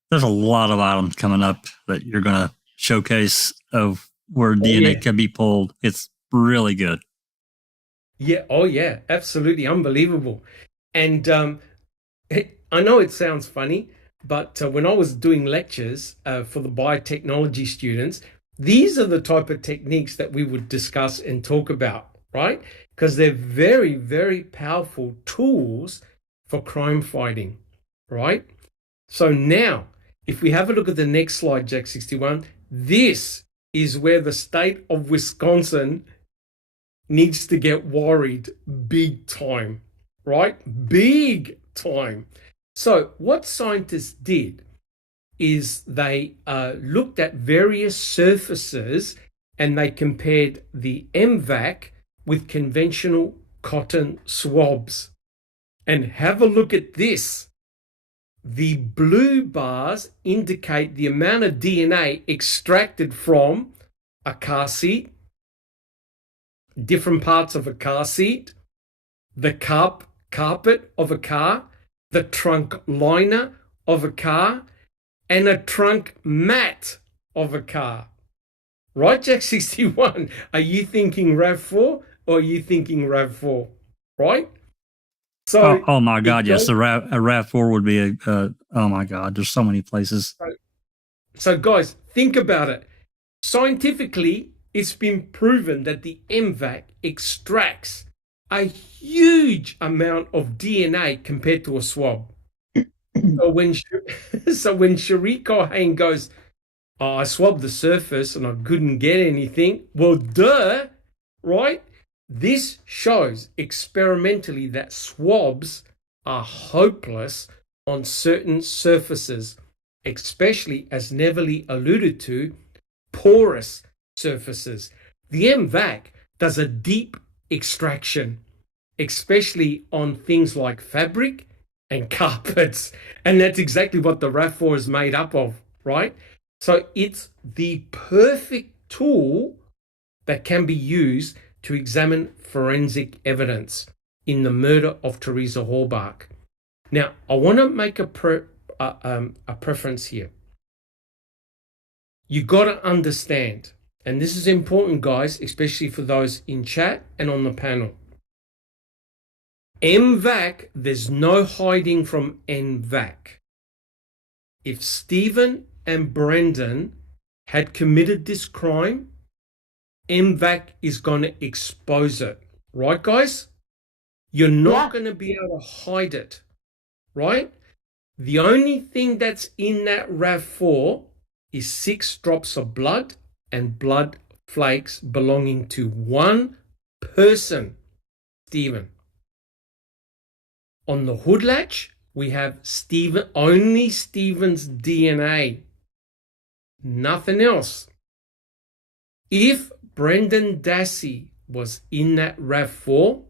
there's a lot of items coming up that you're going to showcase of where DNA can be pulled. It's really good. Yeah. Oh, yeah. Absolutely unbelievable. And I know it sounds funny, but when I was doing lectures for the biotechnology students, these are the type of techniques that we would discuss and talk about, right? Because they're very, very powerful tools for crime fighting, right? So now, if we have a look at the next slide, Jack 61, this is where the state of Wisconsin needs to get worried big time, right? Big time. So what scientists did is they looked at various surfaces and they compared the M-Vac with conventional cotton swabs. And have a look at this. The blue bars indicate the amount of DNA extracted from a car seat, different parts of a car seat, the carpet of a car, the trunk liner of a car, and a trunk mat of a car. Right, Jack 61? Are you thinking RAV4 or are you thinking RAV4? Right? So Oh my God, it yes, goes- a RAV4 would be oh my God, there's so many places. so guys, think about it. Scientifically, it's been proven that the M-Vac extracts a huge amount of DNA compared to a swab. So when Sharika Hain goes, oh, I swabbed the surface and I couldn't get anything. Well, duh, right? This shows experimentally that swabs are hopeless on certain surfaces, especially, as Neverly alluded to, porous surfaces. The M-Vac does a deep extraction, especially on things like fabric and carpets. And that's exactly what the RAV4 is made up of, right? So it's the perfect tool that can be used to examine forensic evidence in the murder of Teresa Halbach. Now, I want to make a preference here. You got to understand, and this is important, guys, especially for those in chat and on the panel. M-Vac, there's no hiding from M-Vac. If Stephen and Brendan had committed this crime, M-Vac is going to expose it. Right, guys? You're not going to be able to hide it. Right? The only thing that's in that RAV4 is 6 drops of blood and blood flakes belonging to one person, Stephen. On the hood latch, we have only Stephen's DNA. Nothing else. If Brendan Dassey was in that RAV4,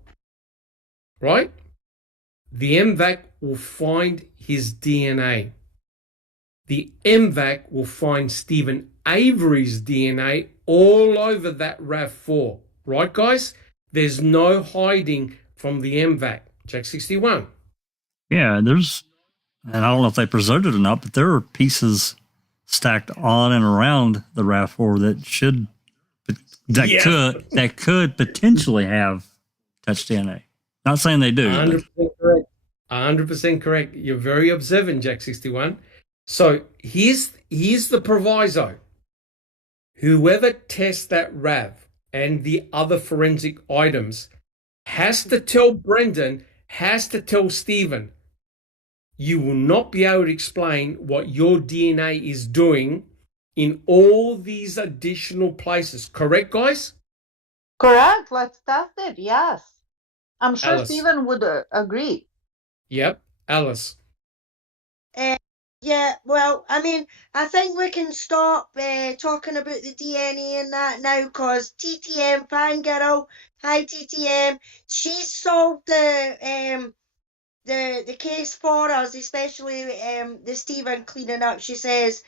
right, the M-Vac will find his DNA. The M-Vac will find Stephen Avery's DNA all over that RAV4. Right, guys? There's no hiding from the M-Vac. Jack 61. Yeah, and I don't know if they preserved it or not, but there are pieces stacked on and around the RAV4 that could potentially have touched DNA. Not saying they do. 100% correct. 100% correct. You're very observant, Jack 61. So here's the proviso. Whoever tests that RAV and the other forensic items has to tell Brendan, has to tell Stephen, you will not be able to explain what your DNA is doing in all these additional places. Correct, guys? Correct. Let's test it. Yes. I'm sure Alice. Stephen would agree. Yep. Alice. Yeah, well, I mean, I think we can stop talking about the DNA and that now, because TTM Fangirl, hi TTM, she solved the case for us, especially the Stephen cleaning up. She says,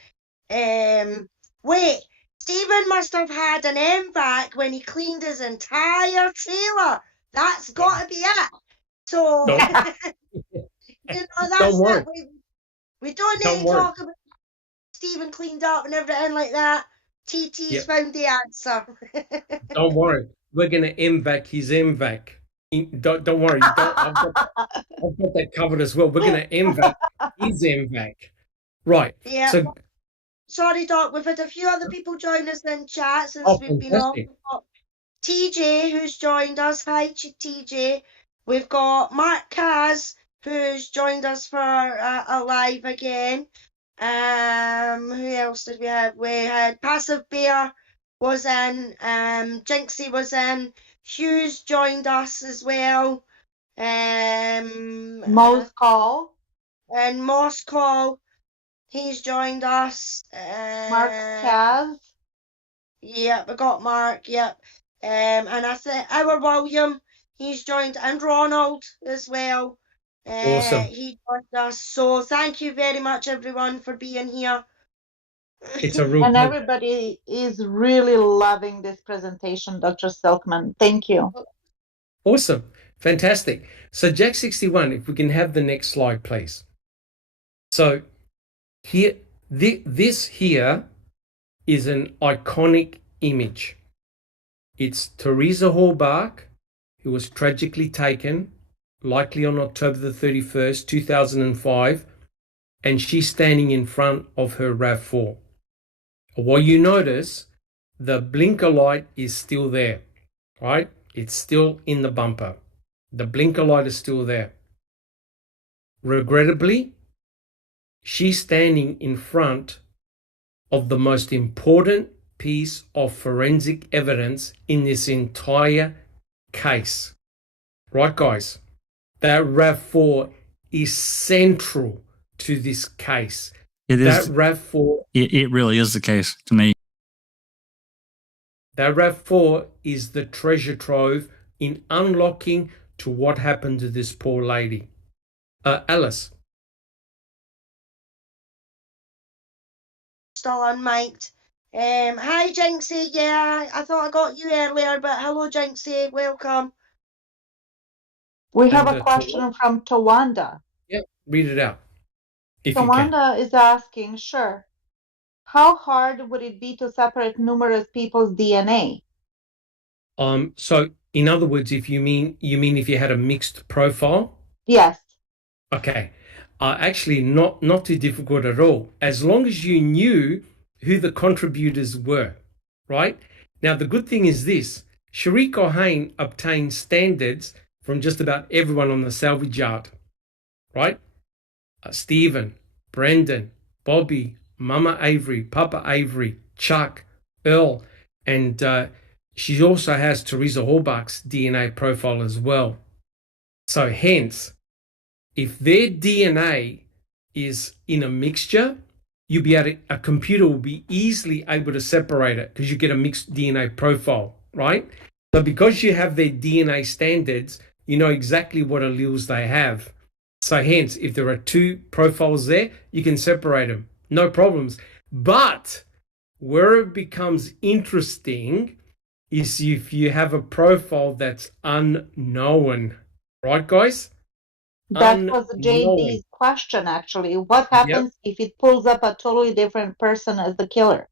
wait, Stephen must have had an M-Vac when he cleaned his entire trailer. That's got to be it. So, you know, that's Don't worry. it. We don't need to talk about Stephen cleaned up and everything like that. TT's found the answer. Don't worry. We're going to M-Vac his M-Vac. Don't worry. I've got that covered as well. We're going to M-Vac his M-Vac. Right. Yeah. So, sorry, Doc. We've had a few other people join us in chat since we've been on. We've got TJ, who's joined us. Hi, TJ. We've got Mark Kaz, who's joined us for a live again. Who else did we have? We had Passive Bear was in. Jinxie was in. Hughes joined us as well. Mo's call. And Moss Call, he's joined us. Mark Kaz. Yep, we got Mark. Yep. And I think our William, he's joined, and Ronald as well. Awesome. He joined us. So thank you very much, everyone, for being here. It's a real And pleasure. everybody is really loving this presentation, Dr. Silkman. Thank you. Awesome. Fantastic. So Jack 61, if we can have the next slide, please. So here, this here is an iconic image. It's Teresa Halbach, who was tragically taken likely on October the 31st, 2005, and she's standing in front of her RAV4. What you notice, the blinker light is still there, right? It's still in the bumper. The blinker light is still there. Regrettably, she's standing in front of the most important piece of forensic evidence in this entire case. Right, guys? That RAV4 is central to this case. It is. That RAV4, It really is the case to me. that RAV4 is the treasure trove in unlocking to what happened to this poor lady. Alice. Still unmiked. Hi, Jinxie. Yeah, I thought I got you earlier, but hello, Jinxie. Welcome. We have And, a question from Tawanda. Yeah, read it out. If you can. Tawanda is asking, sure, how hard would it be to separate numerous people's DNA? So in other words, if you mean if you had a mixed profile? Yes. Okay. Actually, not too difficult at all, as long as you knew who the contributors were, right? Now, the good thing is this. Cherie Cohane obtained standards from just about everyone on the salvage yard, right? Stephen, Brendan, Bobby, Mama Avery, Papa Avery, Chuck, Earl, and she also has Teresa Hallbach's DNA profile as well. So hence, if their DNA is in a mixture, you'll be able to, a computer will be easily able to separate it because you get a mixed DNA profile, right? So because you have their DNA standards, you know exactly what alleles they have. So hence, if there are two profiles there, you can separate them, no problems. But where it becomes interesting is if you have a profile that's unknown, right, guys? That was JD's question, actually. What happens if it pulls up a totally different person as the killer?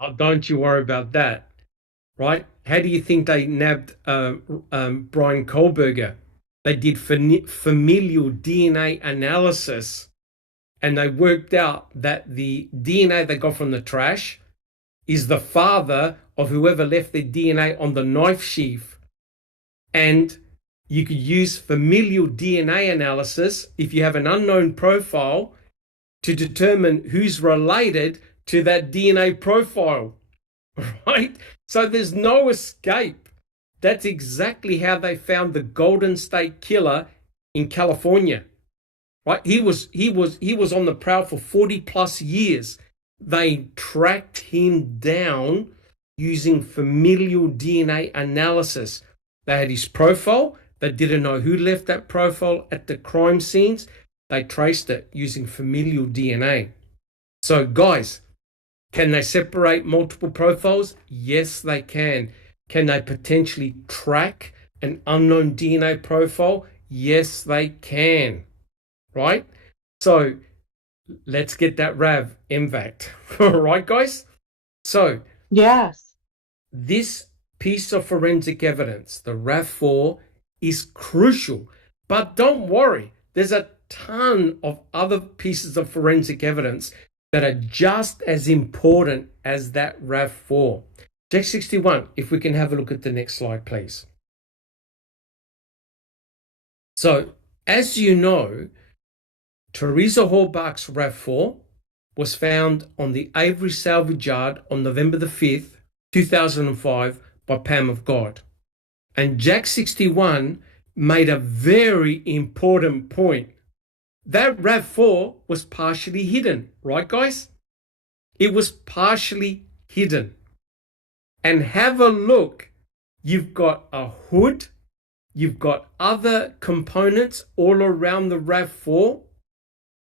Oh, don't you worry about that, right? How do you think they nabbed Brian Kohlberger? They did familial DNA analysis, and they worked out that the DNA they got from the trash is the father of whoever left their DNA on the knife sheath. And you could use familial DNA analysis if you have an unknown profile to determine who's related to that DNA profile, right? So there's no escape. That's exactly how they found the Golden State Killer in California, right? He was on the prowl for 40 plus years. They tracked him down using familial DNA analysis. They had his profile. They didn't know who left that profile at the crime scenes. They traced it using familial DNA. So guys, can they separate multiple profiles? Yes, they can. Can they potentially track an unknown DNA profile? Yes, they can. Right? So let's get that RAV M-Vac. All right, guys? So yes, this piece of forensic evidence, the RAV4, is crucial. But don't worry, there's a ton of other pieces of forensic evidence that are just as important as that RAV4. Jack 61, if we can have a look at the next slide, please. So, as you know, Teresa Hallbach's RAV4 was found on the Avery salvage yard on November the 5th, 2005 by Pam of God. And Jack 61 made a very important point. That RAV4 was partially hidden, right, guys? It was partially hidden. And have a look. You've got a hood. You've got other components all around the RAV4.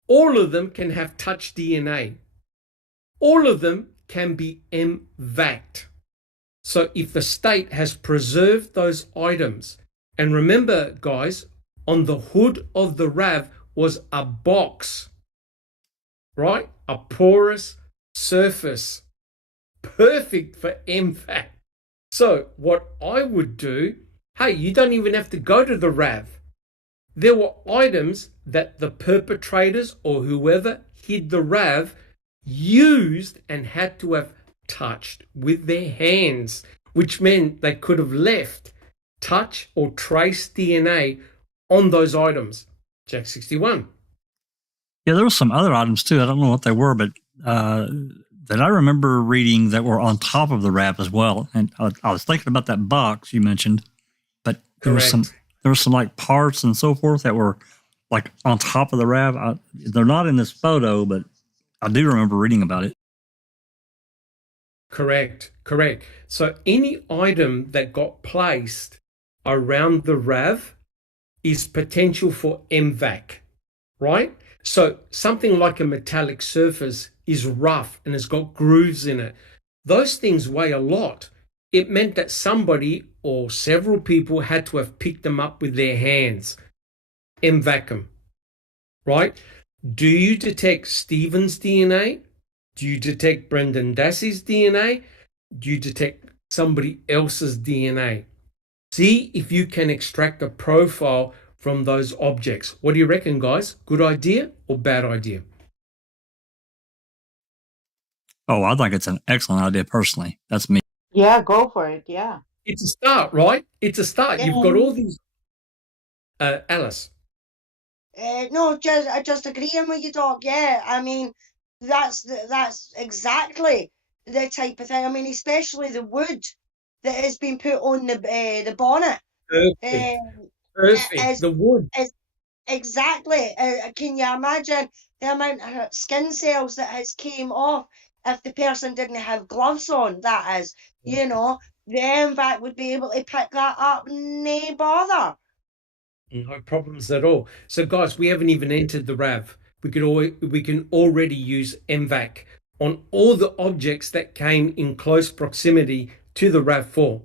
All of them can have touch DNA. All of them can be M-Vac. So if the state has preserved those items, and remember, guys, on the hood of the RAV was a box, right? A porous surface, perfect for M-Vac. So what I would do, hey, you don't even have to go to the RAV. there were items that the perpetrators or whoever hid the RAV used and had to have touched with their hands, which meant they could have left touch or trace DNA on those items. Jack 61. Yeah, there were some other items too. I don't know what they were, but that I remember reading that were on top of the RAV as well. And I was thinking about that box you mentioned, but there was some like parts and so forth that were like on top of the RAV. They're not in this photo, but I do remember reading about it. Correct. So any item that got placed around the RAV is potential for M-Vac, right? So something like a metallic surface is rough and has got grooves in it. Those things weigh a lot. It meant that somebody or several people had to have picked them up with their hands, M-Vac them, right? Do you detect Stephen's DNA? Do you detect Brendan Dassey's DNA? Do you detect somebody else's DNA? See if you can extract a profile from those objects. What do you reckon, guys? Good idea or bad idea? Oh, I think it's an excellent idea personally. That's me. Yeah, go for it. Yeah. It's a start, right? It's a start. You've got all these. Alice. No, just agreeing with you, Doc. Yeah, I mean, that's exactly the type of thing. I mean, especially the wood that has been put on the bonnet. Perfect. The wood. Exactly. Can you imagine the amount of skin cells that has came off if the person didn't have gloves on? That is, you know, the M-Vac would be able to pick that up, no bother. No problems at all. So, guys, we haven't even entered the RAV. We can already use M-Vac on all the objects that came in close proximity to the RAV4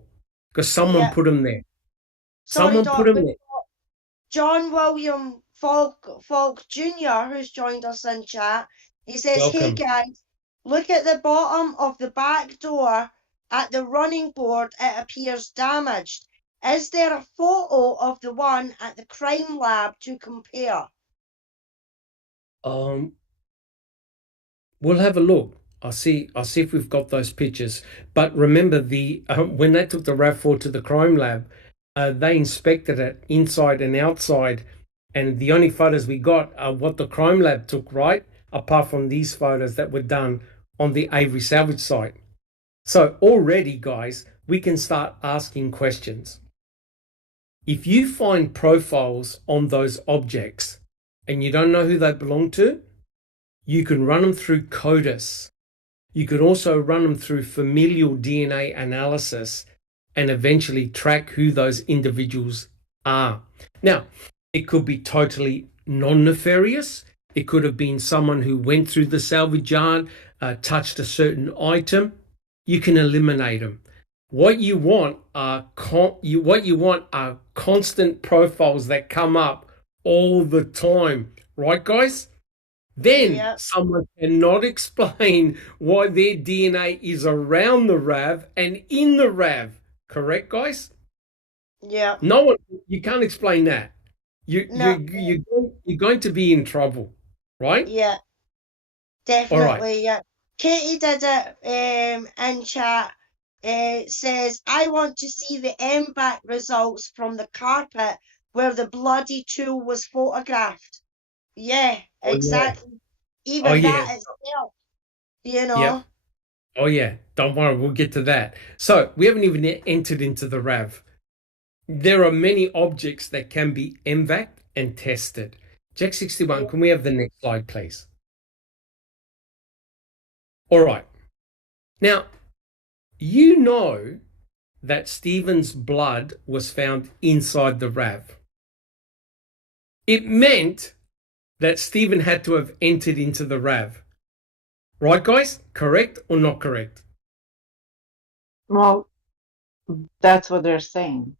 because someone put them there. Sorry, Doc, put them there. John William Falk Jr., who's joined us in chat, he says, welcome. Hey guys, look at the bottom of the back door at the running board. It appears damaged. Is there a photo of the one at the crime lab to compare? We'll have a look. I'll see if we've got those pictures. But remember, when they took the RAV4 to the crime lab, they inspected it inside and outside, and the only photos we got are what the crime lab took, right? Apart from these photos that were done on the Avery salvage site. So already, guys, we can start asking questions. If you find profiles on those objects and you don't know who they belong to, you can run them through CODIS. You can also run them through familial DNA analysis and eventually track who those individuals are. Now, it could be totally non-nefarious. It could have been someone who went through the salvage yard, touched a certain item. You can eliminate them. What you want are constant profiles that come up all the time, right, guys? Then someone cannot explain why their DNA is around the RAV and in the RAV. Correct, guys? Yeah. No one, you can't explain that. You're going to be in trouble, right? Yeah, definitely. Yeah. Katie did it in chat. Says, I want to see the M-Vac results from the carpet where the bloody tool was photographed. Yeah, exactly. Even that itself, you know. Yep. Oh, yeah. Don't worry. We'll get to that. So we haven't even entered into the RAV. There are many objects that can be M-Vac and tested. Jack 61, can we have the next slide, please? All right. Now, you know that Stephen's blood was found inside the RAV. It meant that Stephen had to have entered into the RAV. Right, guys? Correct or not correct? Well, that's what they're saying.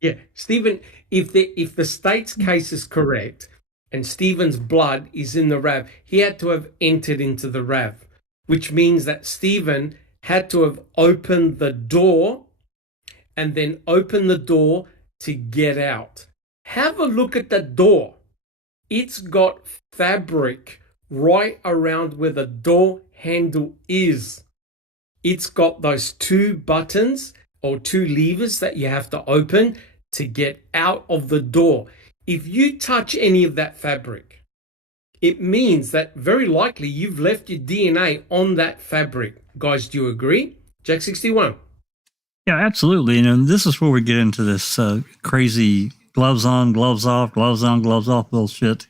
Yeah, Stephen, if the state's case is correct and Stephen's blood is in the RAV, he had to have entered into the RAV, which means that Stephen had to have opened the door and then opened the door to get out. have a look at the door. It's got fabric right around where the door handle is. It's got those 2 buttons or 2 levers that you have to open to get out of the door. If you touch any of that fabric, it means that very likely you've left your DNA on that fabric. Guys, do you agree? Jack 61. Yeah, absolutely. And this is where we get into this crazy gloves on, gloves off, gloves on, gloves off bullshit.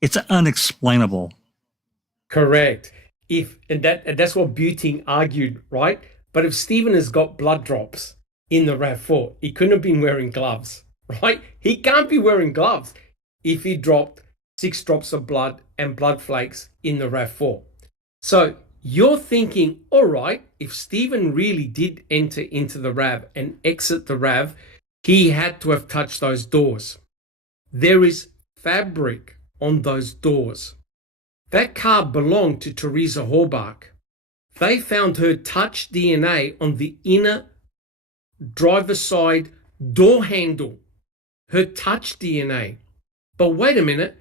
It's unexplainable. Correct. And that's what Buting argued, right? But if Stephen has got blood drops in the RAV4, he couldn't have been wearing gloves, right? He can't be wearing gloves if he dropped 6 drops of blood and blood flakes in the RAV4. So you're thinking, all right, if Stephen really did enter into the RAV and exit the RAV, he had to have touched those doors. There is fabric on those doors. That car belonged to Teresa Horbach. They found her touch DNA on the inner driver's side door handle. Her touch DNA. But wait a minute.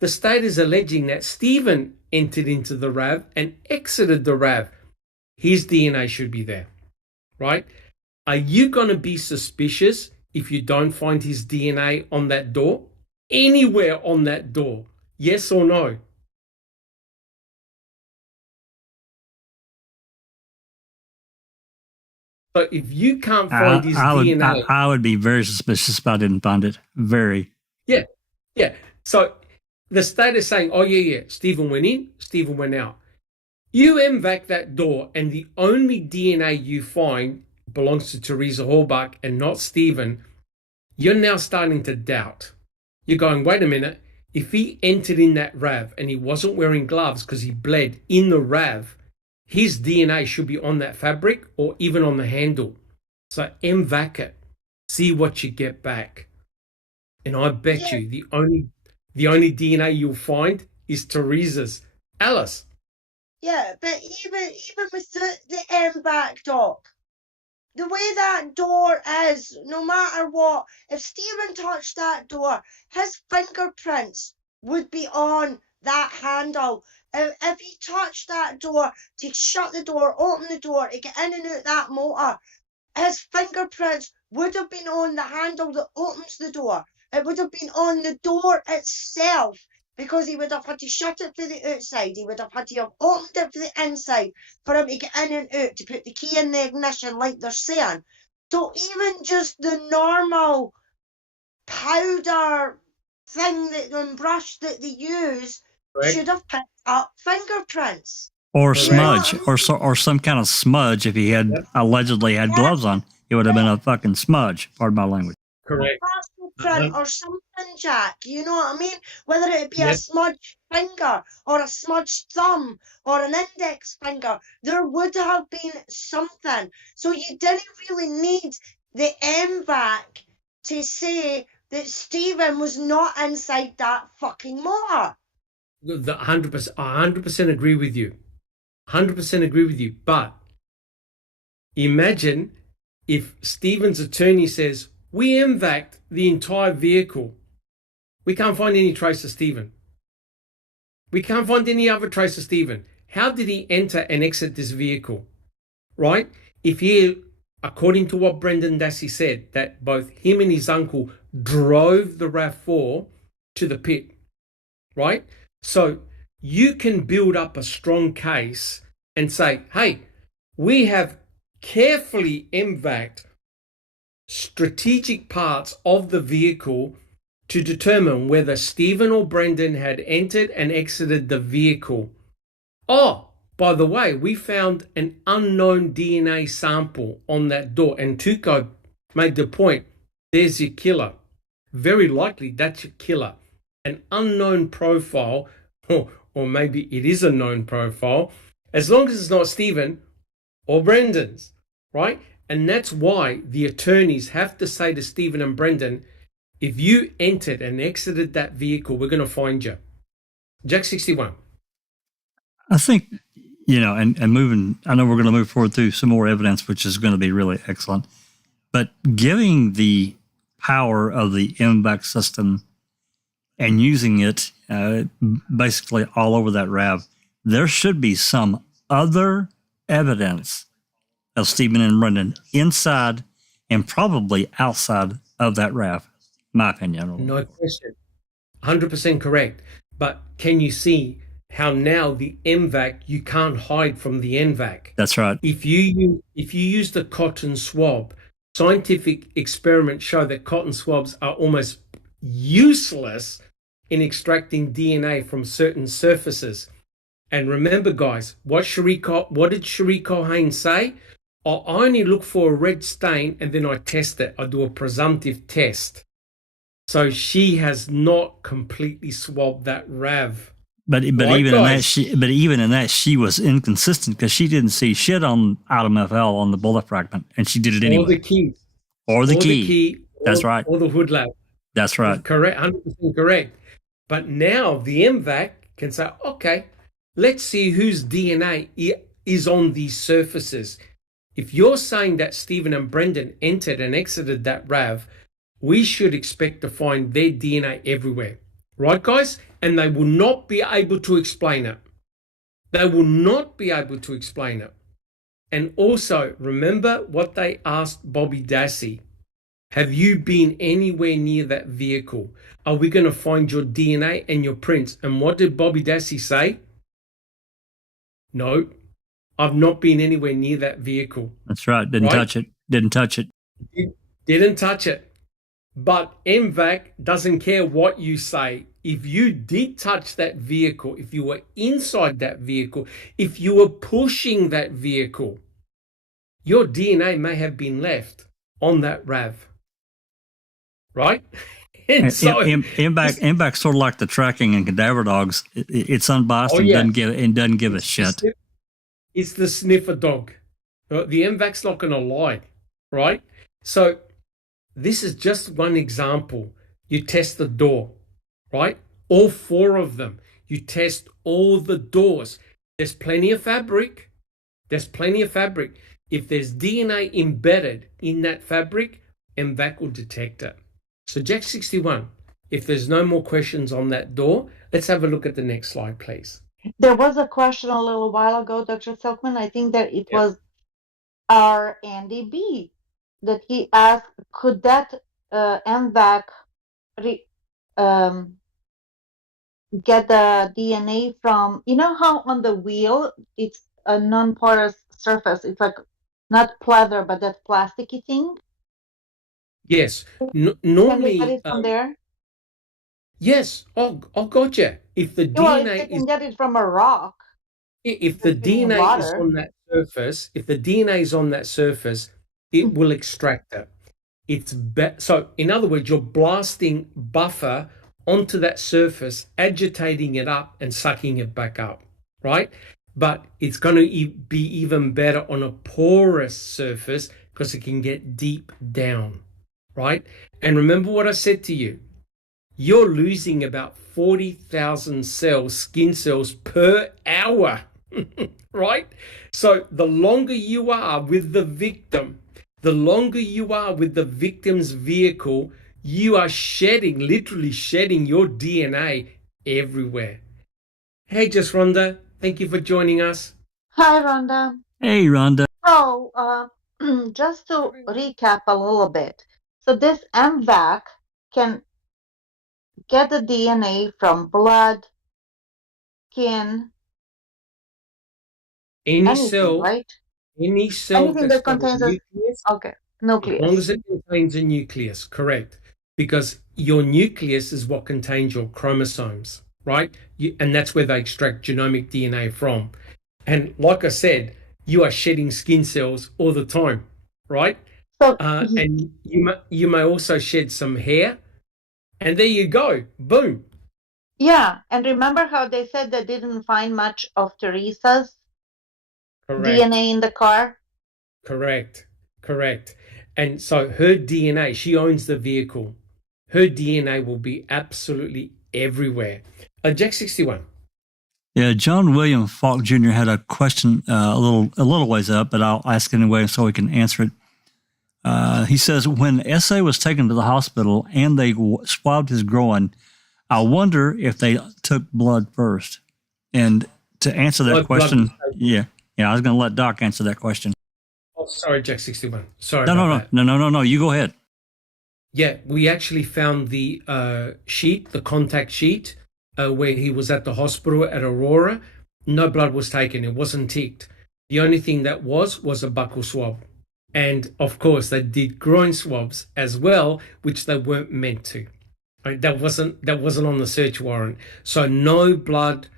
The state is alleging that Stephen entered into the RAV and exited the RAV. His DNA should be there, right? Are you going to be suspicious if you don't find his DNA on that door? Anywhere on that door? Yes or no? So if you can't find his DNA... I would be very suspicious if I didn't find it. Very. Yeah. So the state is saying, oh, yeah, Stephen went in, Stephen went out. You M-Vac that door and the only DNA you find belongs to Teresa Horbach and not Stephen, you're now starting to doubt. You're going, wait a minute, if he entered in that RAV and he wasn't wearing gloves because he bled in the RAV, his DNA should be on that fabric or even on the handle. So M-Vac it. See what you get back. And I bet you the only DNA you'll find is Teresa's. Alice. Yeah, but even with the M-Vac, Doc, the way that door is, no matter what, if Stephen touched that door, his fingerprints would be on that handle. If he touched that door to shut the door, open the door, to get in and out that motor, his fingerprints would have been on the handle that opens the door. It would have been on the door itself, because he would have had to shut it for the outside. He would have had to have opened it for the inside for him to get in and out, to put the key in the ignition like they're saying. So even just the normal powder thing and brush that they use should have picked up fingerprints. Or smudge, or some kind of smudge. If he had allegedly had gloves on, it would have been a fucking smudge. Pardon my language. Correct. Print or something, Jack. You know what I mean? Whether it be a smudged finger or a smudged thumb or an index finger, there would have been something. So you didn't really need the M-Vac to say that Stephen was not inside that fucking motor. 100% agree with you. 100% agree with you. But imagine if Stephen's attorney says, we M-Vac'd the entire vehicle. We can't find any trace of Stephen. We can't find any other trace of Stephen. How did he enter and exit this vehicle? Right? If he, according to what Brendan Dassey said, that both him and his uncle drove the RAV4 to the pit. Right? So you can build up a strong case and say, hey, we have carefully M-Vac'd strategic parts of the vehicle to determine whether Stephen or Brendan had entered and exited the vehicle. Oh, by the way, we found an unknown DNA sample on that door, and Tuco made the point, there's your killer. Very likely that's your killer. An unknown profile, or maybe it is a known profile, as long as it's not Stephen or Brendan's, right? And that's why the attorneys have to say to Stephen and Brendan, if you entered and exited that vehicle, we're going to find you. Jack 61. I think, and moving, I know we're going to move forward through some more evidence, which is going to be really excellent. But giving the power of the M-Vac system and using it basically all over that RAV, there should be some other evidence of Stephen and Brendan inside and probably outside of that RAV, my opinion. No question. 100% correct. But can you see how now the M-Vac, you can't hide from the M-Vac? That's right. If you use the cotton swab, scientific experiments show that cotton swabs are almost useless in extracting DNA from certain surfaces. And remember, guys, what did Cherie Culhane say? I only look for a red stain and then I test it. I do a presumptive test. So she has not completely swabbed that RAV. But even in that, she was inconsistent because she didn't see shit on Atom FL on the bullet fragment, and she did it anyway. Or the key. That's right. Or the hood lab. That's right. Correct. 100% correct. But now the M-Vac can say, okay, let's see whose DNA is on these surfaces. If you're saying that Stephen and Brendan entered and exited that RAV, we should expect to find their DNA everywhere. Right, guys? And they will not be able to explain it. They will not be able to explain it. And also, remember what they asked Bobby Dassey. Have you been anywhere near that vehicle? Are we going to find your DNA and your prints? And what did Bobby Dassey say? No, I've not been anywhere near that vehicle. That's right. Didn't touch it. Didn't touch it. Didn't touch it. But M-Vac doesn't care what you say. If you did touch that vehicle, if you were inside that vehicle, if you were pushing that vehicle, your DNA may have been left on that RAV. Right? And so M-Vac's sort of like the tracking in cadaver dogs. It's unbiased and doesn't give a shit. It's the sniffer dog. The M-Vac's not going to lie, right? So this is just one example. You test the door, right? All four of them. You test all the doors. There's plenty of fabric. If there's DNA embedded in that fabric, M-Vac will detect it. So Jack 61, if there's no more questions on that door, let's have a look at the next slide, please. There was a question a little while ago, Dr. Silkman. I think that it was our Andy B that he asked, could that M-Vac get the DNA from, you know how on the wheel, it's a non-porous surface. It's like not pleather, but that plasticky thing. Yes. Normally, can we get it from there? Yes. Oh, gotcha. If the DNA if you can get it from a rock. If the DNA is on that surface, it will extract it. So, in other words, you're blasting buffer onto that surface, agitating it up and sucking it back up, right? But it's going to be even better on a porous surface because it can get deep down, right? And remember what I said to you. You're losing about 40,000 skin cells per hour, right? So the longer you are with the victim, the longer you are with the victim's vehicle, you are literally shedding your DNA everywhere. Hey, Just Rhonda, thank you for joining us. Hi, Rhonda. Hey, Rhonda. So, just to recap a little bit. So this M-Vac can get the DNA from blood, skin, any cell, right? Any cell anything that contains a nucleus. Okay, nucleus. As long as it contains a nucleus, correct? Because your nucleus is what contains your chromosomes, right? And that's where they extract genomic DNA from. And like I said, you are shedding skin cells all the time, right? So, and you may also shed some hair. And there you go. Boom. Yeah. And remember how they said they didn't find much of Teresa's DNA in the car? Correct. And so her DNA, she owns the vehicle. Her DNA will be absolutely everywhere. Jack 61. Yeah, John William Falk Jr. had a question a little ways up, but I'll ask anyway so we can answer it. He says, when S.A. was taken to the hospital and they swabbed his groin, I wonder if they took blood first. And to answer that question, yeah, I was going to let Doc answer that question. Oh, sorry, Jack 61. Sorry. No. You go ahead. Yeah, we actually found the sheet, the contact sheet, where he was at the hospital at Aurora. No blood was taken. It wasn't ticked. The only thing that was a buccal swab. And of course, they did groin swabs as well, which they weren't meant to. Right? That wasn't on the search warrant. So no blood,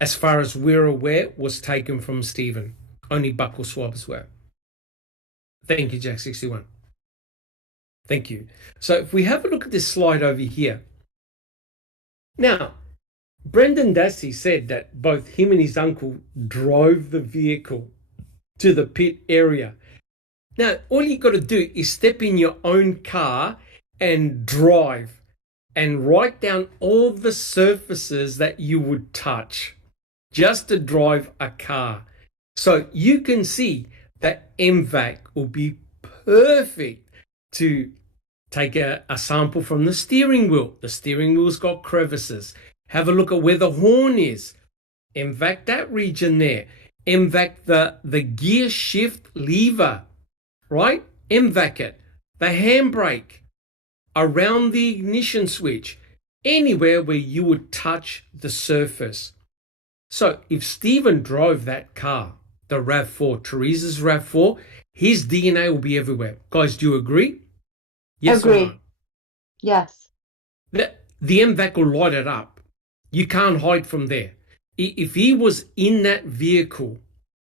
as far as we're aware, was taken from Stephen. Only buccal swabs were. Thank you, Jack 61. Thank you. So if we have a look at this slide over here. Now, Brendan Dassey said that both him and his uncle drove the vehicle to the pit area. Now, all you got to do is step in your own car and drive and write down all the surfaces that you would touch just to drive a car. So you can see that M-Vac will be perfect to take a sample from the steering wheel. The steering wheel's got crevices. Have a look at where the horn is. M-Vac that region there. M-Vac the gear shift lever, right? M-Vac it. The handbrake, around the ignition switch, anywhere where you would touch the surface. So if Stephen drove that car, the RAV4, Teresa's RAV4, his DNA will be everywhere. Guys, do you agree? Yes Agree. or no? Yes. The M-Vac will light it up. You can't hide from there. If he was in that vehicle,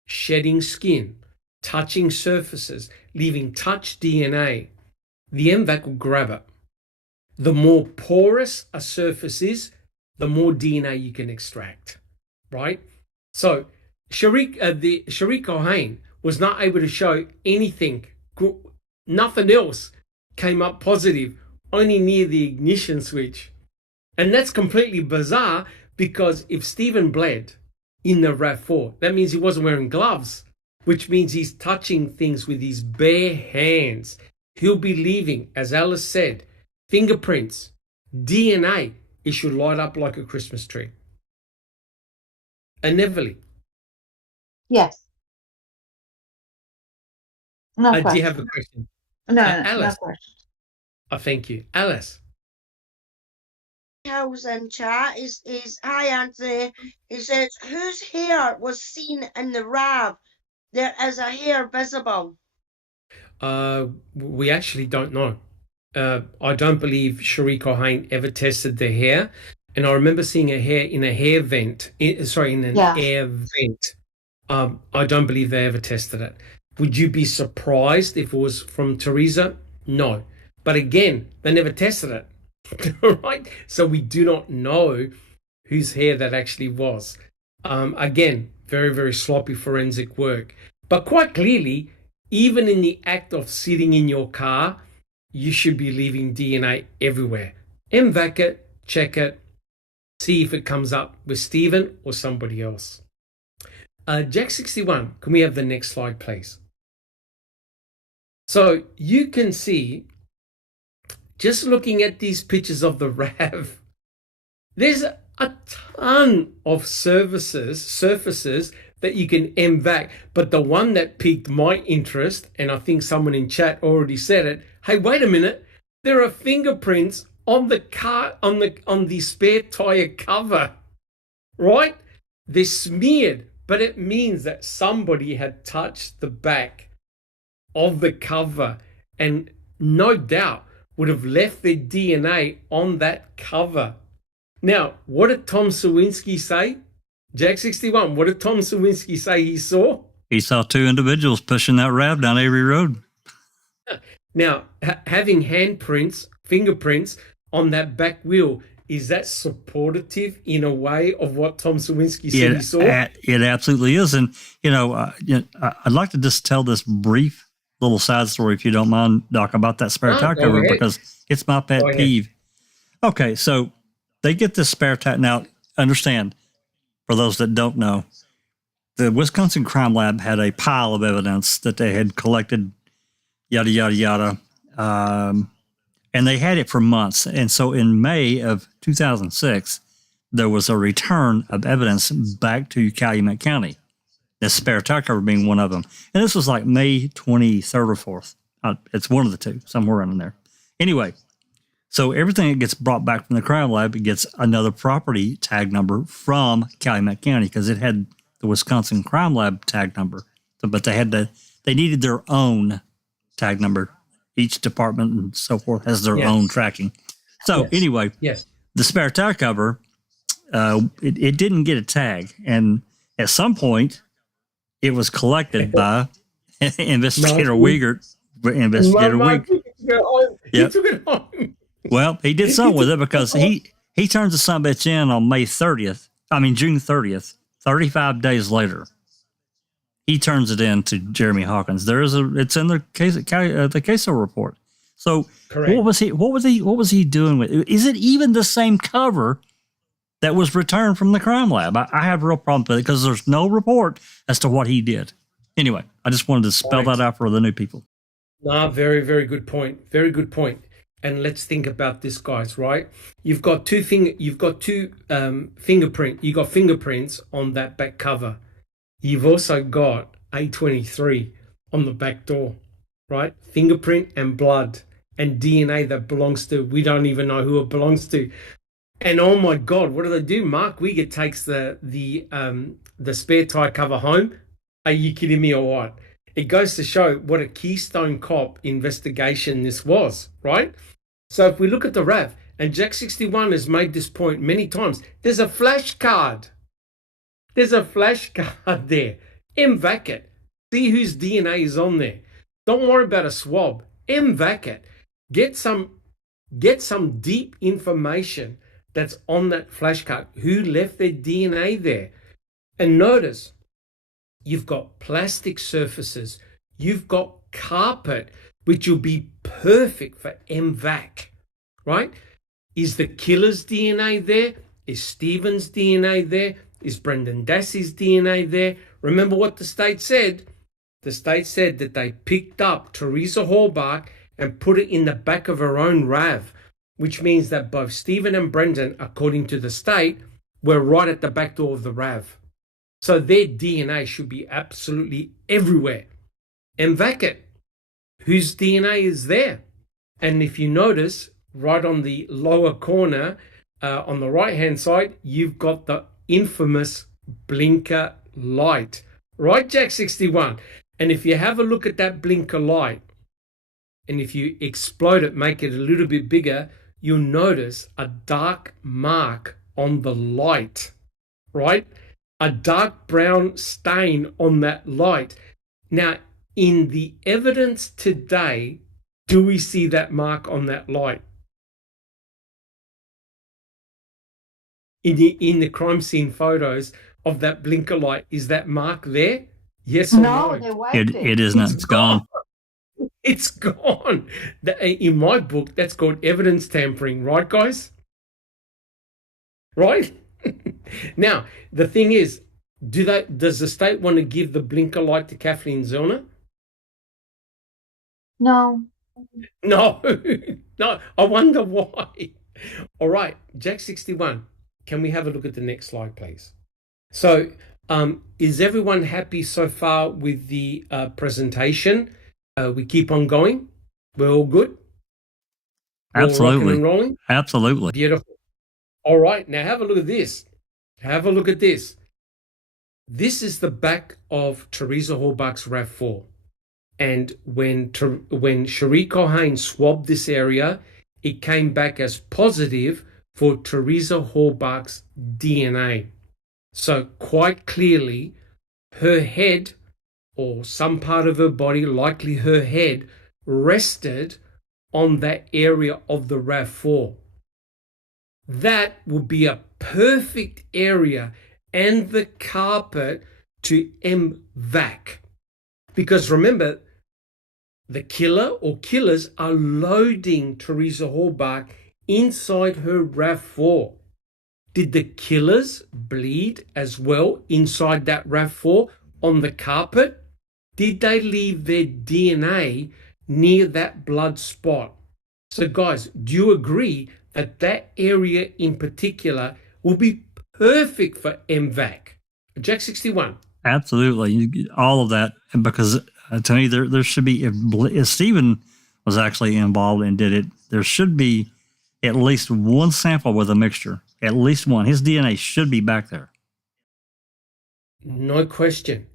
shedding skin, touching surfaces, leaving touch DNA, the M-Vac will grab it. The more porous a surface is, the more DNA you can extract, right? So Sharik O'Hain was not able to show anything. Nothing else came up positive, only near the ignition switch. And that's completely bizarre, because if Stephen bled in the RAV4, that means he wasn't wearing gloves, which means he's touching things with his bare hands. He'll be leaving, as Alice said, fingerprints, DNA. It should light up like a Christmas tree. And Everly. Yes. No Do question. you have a question? No, Alice. no question. Thank you. Alice. House in chat is hi Anthony. He says, whose hair was seen in the RAV? There is a hair visible. We actually don't know. I don't believe Sharik O'Hain ever tested the hair. And I remember seeing a hair in a hair vent, in an air vent. I don't believe they ever tested it. Would you be surprised if it was from Teresa? No. But again, they never tested it. Right? So we do not know whose hair that actually was. Again, very, very sloppy forensic work. But quite clearly, even in the act of sitting in your car, you should be leaving DNA everywhere. M-Vac it, check it, see if it comes up with Stephen or somebody else. Jack 61, can we have the next slide, please? So you can see, just looking at these pictures of the RAV, there's a ton of surfaces that you can M-Vac, but the one that piqued my interest, and I think someone in chat already said it, hey, wait a minute, there are fingerprints on the car, on the spare tire cover, right? They're smeared, but it means that somebody had touched the back of the cover and no doubt would have left their DNA on that cover. Now, what did Tom Sawinski say? Jack 61, what did Tom Sawinski say he saw? He saw two individuals pushing that RAV down Avery Road. Now, having handprints, fingerprints on that back wheel, is that supportive in a way of what Tom Sawinski said he saw? It absolutely is. And, I'd like to just tell this brief little side story, if you don't mind, Doc, about that spare tire cover, because it's my pet peeve. Okay, so they get this spare tire. Now, understand, for those that don't know, the Wisconsin Crime Lab had a pile of evidence that they had collected yada, yada, yada. And they had it for months. And so in May of 2006, there was a return of evidence back to Calumet County, the spare tire cover being one of them. And this was like May 23rd or 4th. It's one of the two, somewhere around in there. Anyway, so everything that gets brought back from the crime lab, it gets another property tag number from Calumet County because it had the Wisconsin crime lab tag number. So, but they needed their own tag number. Each department and so forth has their own tracking. So anyway, the spare tire cover, it didn't get a tag. And at some point, it was collected by Investigator Wiegert. He took it home. Well, he did something with it because he turns the son of a bitch in on June 30th, 35 days later. He turns it in to Jeremy Hawkins. It's in the CASO report. So correct. What was he doing with it? Is it even the same cover that was returned from the crime lab? I have a real problem with it because there's no report as to what he did. Anyway, I just wanted to spell that out for the new people. No, very, very good point. Very good point. And let's think about this, guys. Right? You've got fingerprints on that back cover. You've also got A23 on the back door, right? Fingerprint and blood and DNA that belongs to, we don't even know who it belongs to. And oh my God, what do they do? Mark Wiegert takes the spare tire cover home. Are you kidding me or what? It goes to show what a Keystone Cop investigation this was, right? So if we look at the RAV, and Jack 61 has made this point many times, there's a flashcard. There's a flashcard there. M-Vac it. See whose DNA is on there. Don't worry about a swab. M-Vac it. Get some deep information that's on that flashcard. Who left their DNA there? And notice, you've got plastic surfaces. You've got carpet, which will be perfect for M-Vac, right? Is the killer's DNA there? Is Stephen's DNA there? Is Brendan Dassey's DNA there? Remember what the state said? The state said that they picked up Teresa Hallbach and put it in the back of her own RAV, which means that both Stephen and Brendan, according to the state, were right at the back door of the RAV. So their DNA should be absolutely everywhere. M-Vac it. Whose DNA is there? And if you notice, right on the lower corner, on the right-hand side, you've got the infamous blinker light, right, Jack 61? And if you have a look at that blinker light, and if you explode it, make it a little bit bigger, you'll notice a dark mark on the light, right? A dark brown stain on that light. Now, in the evidence today, do we see that mark on that light? In the crime scene photos of that blinker light, is that mark there? Yes or no? No, they wiped it. It isn't. It's gone. It's gone. In my book, that's called evidence tampering, right, guys? Right? Now, the thing is, does the state want to give the blinker light to Kathleen Zellner? No. No. No. I wonder why. All right, Jack 61. Can we have a look at the next slide, please? So, is everyone happy so far with the presentation? We keep on going. We're all good. Absolutely. All rocking and rolling. Absolutely. Beautiful. All right, now have a look at this. Have a look at this. This is the back of Teresa Hallbach's RAV4. And when Cherie Cohane swabbed this area, it came back as positive for Teresa Hallbach's DNA. So quite clearly, her head or some part of her body, likely her head, rested on that area of the RAV4. That would be a perfect area and the carpet to M-Vac. Because remember, the killer or killers are loading Teresa Hallbach inside her RAV4. Did the killers bleed as well inside that RAV4 on the carpet? Did they leave their DNA near that blood spot. So guys, do you agree that that area in particular will be perfect for M-Vac? Jack 61. Absolutely. All of that. Because to me, there should be, if Stephen was actually involved and did it, there should be at least one sample with a mixture. At least one. His DNA should be back there. No question.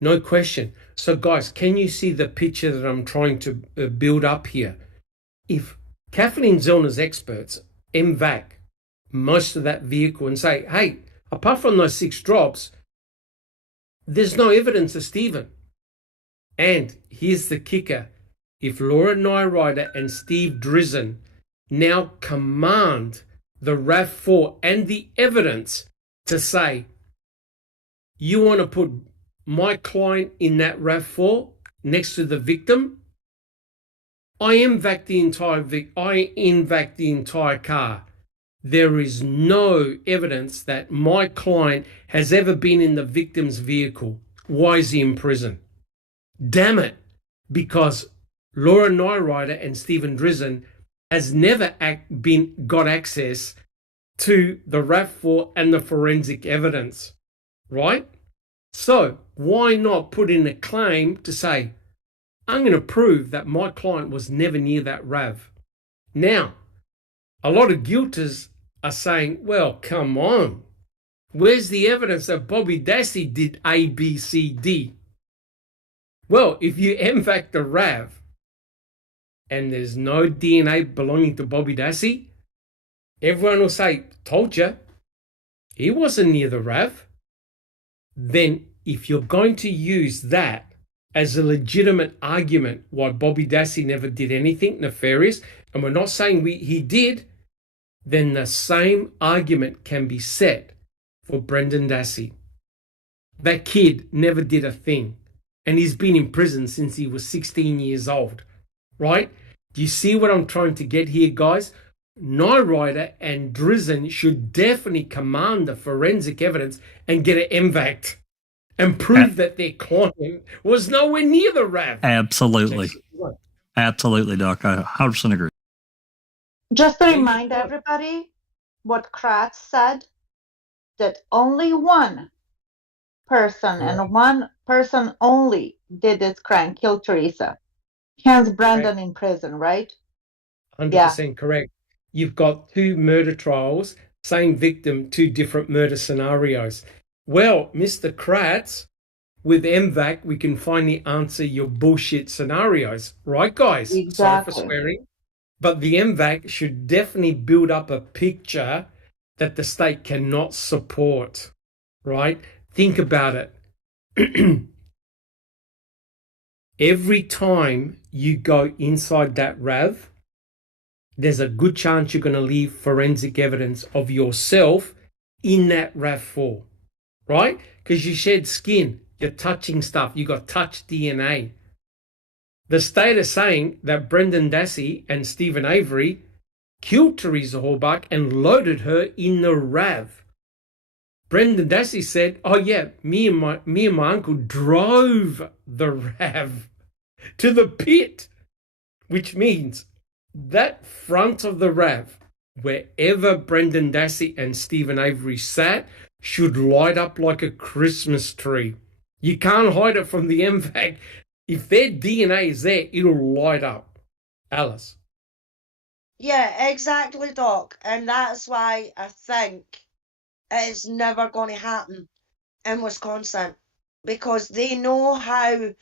No question. So guys, can you see the picture that I'm trying to build up here? If Kathleen Zellner's experts, M-Vac, most of that vehicle and say, hey, apart from those 6 drops, there's no evidence of Stephen. And here's the kicker. If Laura Nyrider and Steve Drizzen now command the RAV4 and the evidence to say, you want to put my client in that RAV4 next to the victim, I M-Vac the entire car. There is no evidence that my client has ever been in the victim's vehicle. Why is he in prison? Damn it. Because Laura Nyrider and Stephen Drizzen has never got access to the RAV4 and the forensic evidence, right? So why not put in a claim to say, I'm going to prove that my client was never near that RAV. Now, a lot of guilters are saying, well, come on. Where's the evidence that Bobby Dassey did A, B, C, D? Well, if you M-Vac the RAV and there's no DNA belonging to Bobby Dassey, everyone will say, told you, he wasn't near the RAV. Then if you're going to use that as a legitimate argument why Bobby Dassey never did anything nefarious, and we're not saying he did, then the same argument can be set for Brendan Dassey. That kid never did a thing, and he's been in prison since he was 16 years old, right? Do you see what I'm trying to get here, guys? Nyrider and Drizzen should definitely command the forensic evidence and get it M-Vac'd and prove that their client was nowhere near the RAV. Absolutely. Absolutely, Doc. I 100% agree. Just to remind everybody what Kratz said, that only one person and one person only did this crime, killed Teresa. Hence Brandon in prison, right? 100% correct. You've got 2 murder trials, same victim, 2 different murder scenarios. Well, Mr. Kratz, with M-Vac, we can finally answer your bullshit scenarios. Right, guys? Exactly. Sorry for swearing. But the M-Vac should definitely build up a picture that the state cannot support. Right? Think about it. Every time you go inside that RAV, there's a good chance you're going to leave forensic evidence of yourself in that RAV4, right? Because you shed skin, you're touching stuff, you got touch DNA. The state is saying that Brendan Dassey and Stephen Avery killed Teresa Halbach and loaded her in the RAV. Brendan Dassey said, oh yeah, me and my uncle drove the RAV to the pit, which means that front of the RAV, wherever Brendan Dassey and Stephen Avery sat, should light up like a Christmas tree. You can't hide it from the M-Vac. If their DNA is there, it'll light up. Alice. Yeah, exactly, Doc. And that's why I think it's never going to happen in Wisconsin, because they know how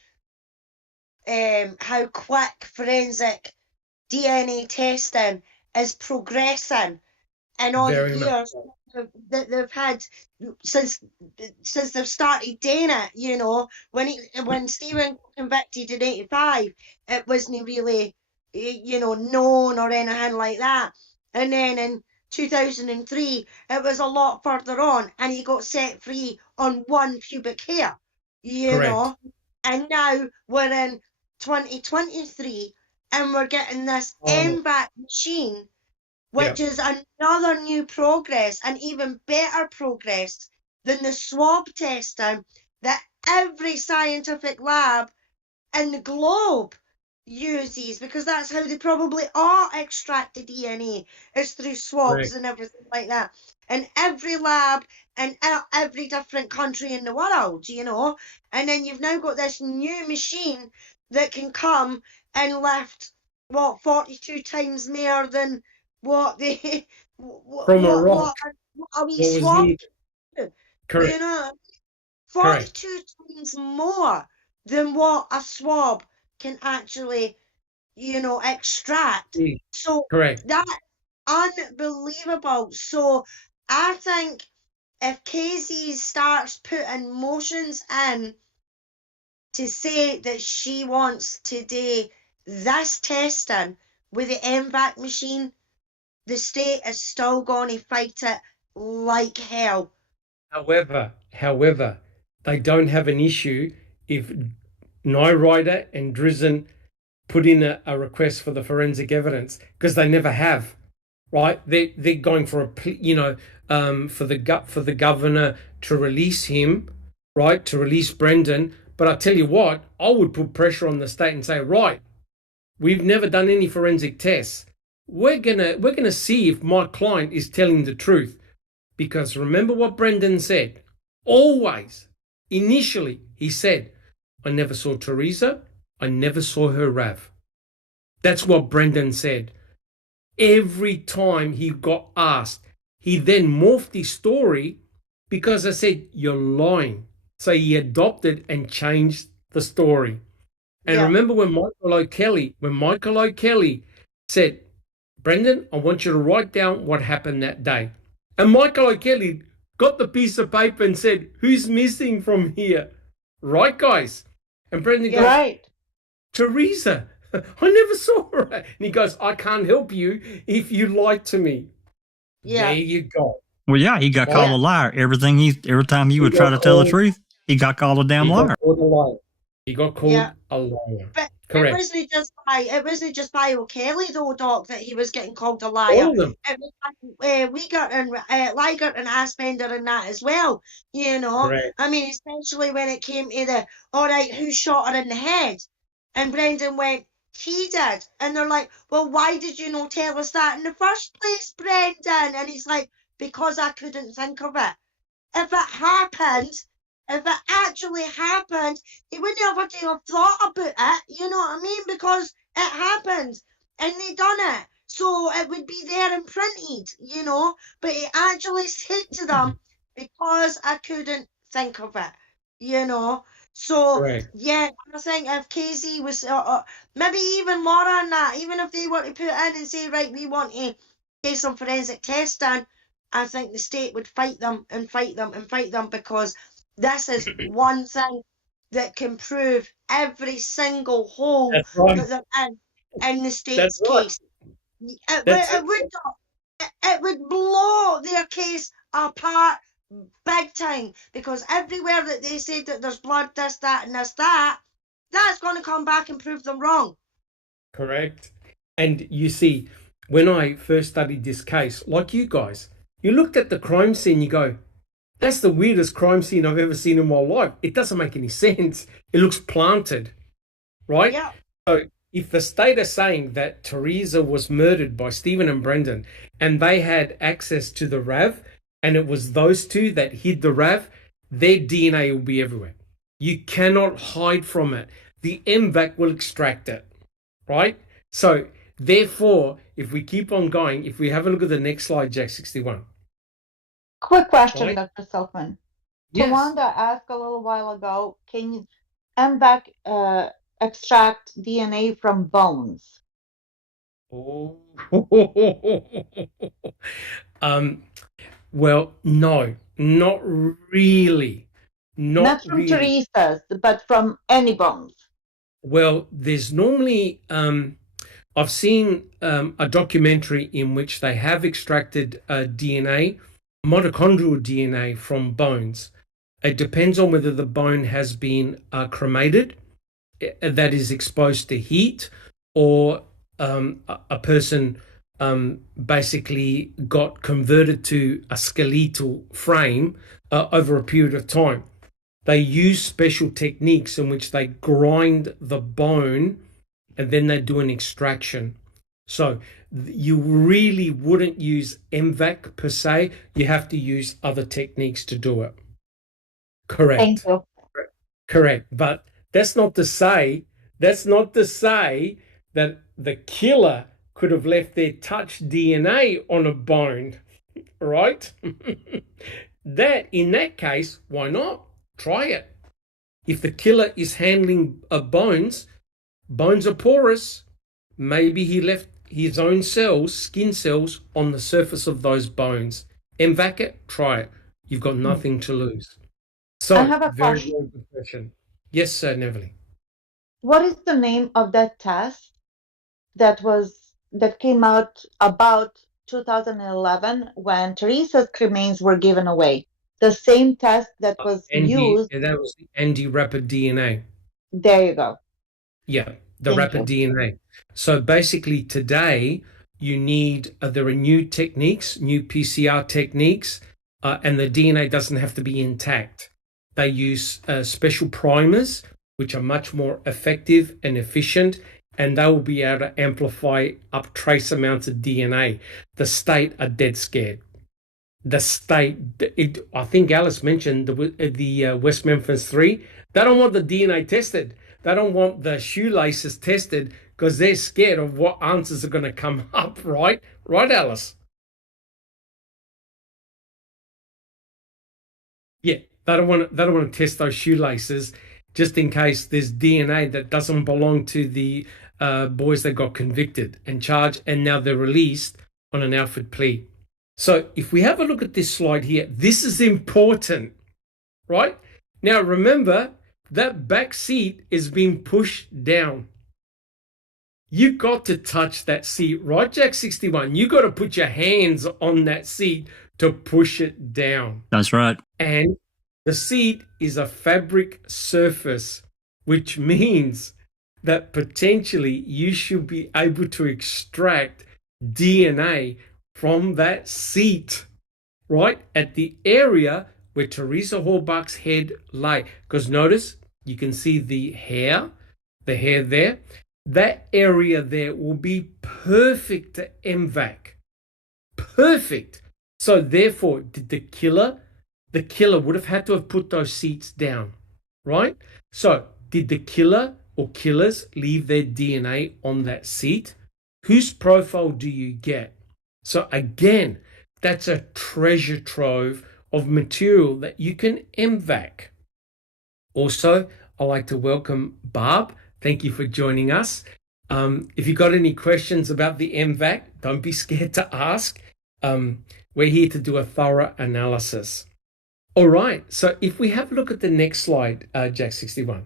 quick forensic DNA testing is progressing, and all the years that they've had since they've started doing it. You know, when Stephen got convicted in '85, it wasn't really known or anything like that, and then in 2003 it was a lot further on, and he got set free on 1 pubic hair. You know, and now we're in 2023. And we're getting this M-Vac machine, which is another new progress and even better progress than the swab testing that every scientific lab in the globe, uses, because that's how they probably are extract the DNA, is through swabs and everything like that. And every lab in every different country in the world, you know. And then you've now got this new machine that can come and lift, 42 times more than what they From a rock. what are we What was swabbed? needed. Correct. You know, Correct. 42 times more than what a swab can actually, you know, extract. So Correct. that's unbelievable. So I think if Casey starts putting motions in to say that she wants to do this testing with the M-Vac machine, the state is still going to fight it like hell. However, they don't have an issue if Ryder and Drizzen put in a request for the forensic evidence, because they never have, right? They're going for for the governor to release him, right? To release Brendan. But I tell you what, I would put pressure on the state and say, right, we've never done any forensic tests. We're gonna see if my client is telling the truth. Because remember what Brendan said. Always, initially, he said, I never saw Teresa. I never saw her RAV. That's what Brendan said. Every time he got asked, he then morphed his story because I said, you're lying. So he adopted and changed the story. And remember when Michael O'Kelly said, Brendan, I want you to write down what happened that day. And Michael O'Kelly got the piece of paper and said, who's missing from here? Right, guys? And Brendan goes, Right. Teresa, I never saw her. And he goes, I can't help you if you lied to me. Yeah. There you go. Well, yeah, he got called a liar. Every time he would try to tell the truth, he got called a damn liar. He got called a liar. But Correct. it wasn't just by O'Kelly though, Doc, that he was getting called a liar. All of them. It was Liegert and Aspender and that as well. You know, Correct. I mean, especially when it came to the all right, who shot her in the head, and Brendan went, he did, and they're like, well, why did you not tell us that in the first place, Brendan? And he's like, because I couldn't think of it. If it actually happened, he wouldn't have to have thought about it, you know what I mean? Because it happened and they done it. So it would be there and printed, you know, but he actually said to them, because I couldn't think of it, you know. So, Correct. yeah, I think if Casey was, maybe even Laura and that, even if they were to put in and say, right, we want to do some forensic testing, I think the state would fight them and fight them and fight them, because this is one thing that can prove every single hole that they're in the state's case. It would blow their case apart big time, because everywhere that they say that there's blood, this, that, and this, that's going to come back and prove them wrong. Correct. And you see, when I first studied this case, like you guys, you looked at the crime scene, you go, that's the weirdest crime scene I've ever seen in my life. It doesn't make any sense. It looks planted, right? Yeah. So if the state is saying that Teresa was murdered by Stephen and Brendan and they had access to the RAV and it was those two that hid the RAV, their DNA will be everywhere. You cannot hide from it. The M-Vac will extract it, right? So therefore, if we keep on going, if we have a look at the next slide, Jack 61. Quick question, Right. Dr. Silkman. Yes. Tawanda asked a little while ago, can M-Vac extract DNA from bones? Oh. Well, no, not really. Not from really. Teresa's, but from any bones. Well, there's normally, I've seen a documentary in which they have extracted DNA, mitochondrial DNA from bones. It depends on whether the bone has been cremated, that is exposed to heat, or a person basically got converted to a skeletal frame over a period of time. They use special techniques in which they grind the bone and then they do an extraction. So you really wouldn't use M-Vac per se. You have to use other techniques to do it. Correct. Thank you. Correct. But that's not to say that the killer could have left their touch DNA on a bone, right? In that case, why not? Try it. If the killer is handling bones are porous. Maybe he left his own cells, skin cells, on the surface of those bones. M-Vac it, try it. You've got nothing to lose. So, I have a very question. good question. Yes, sir, Neville. What is the name of that test that came out about 2011 when Teresa's remains were given away? The same test that was used. That was the anti-rapid DNA. There you go. Yeah, the Thank rapid DNA. So basically today you need, there are new techniques, new PCR techniques, and the DNA doesn't have to be intact. They use special primers, which are much more effective and efficient, and they will be able to amplify up trace amounts of DNA. The state are dead scared. The state, I think Alice mentioned the West Memphis 3, they don't want the DNA tested. They don't want the shoelaces tested because they're scared of what answers are going to come up, right? Right, Alice? Yeah, they don't want to test those shoelaces just in case there's DNA that doesn't belong to the boys that got convicted and charged, and now they're released on an Alfred plea. So if we have a look at this slide here, this is important, right? Now remember, that back seat is being pushed down. You got to touch that seat, right, Jack 61? You got to put your hands on that seat to push it down. That's right. And the seat is a fabric surface, which means that potentially you should be able to extract DNA from that seat, right, at the area where Teresa Halbach's head lay. Because notice, you can see the hair there. That area there will be perfect to M-Vac. Perfect. So therefore, did the killer would have had to have put those seats down, right? So did the killer or killers leave their DNA on that seat? Whose profile do you get? So again, that's a treasure trove of material that you can M-Vac. Also, I'd like to welcome Barb. Thank you for joining us. If you've got any questions about the M-Vac, don't be scared to ask. We're here to do a thorough analysis. All right, so if we have a look at the next slide, Jack 61.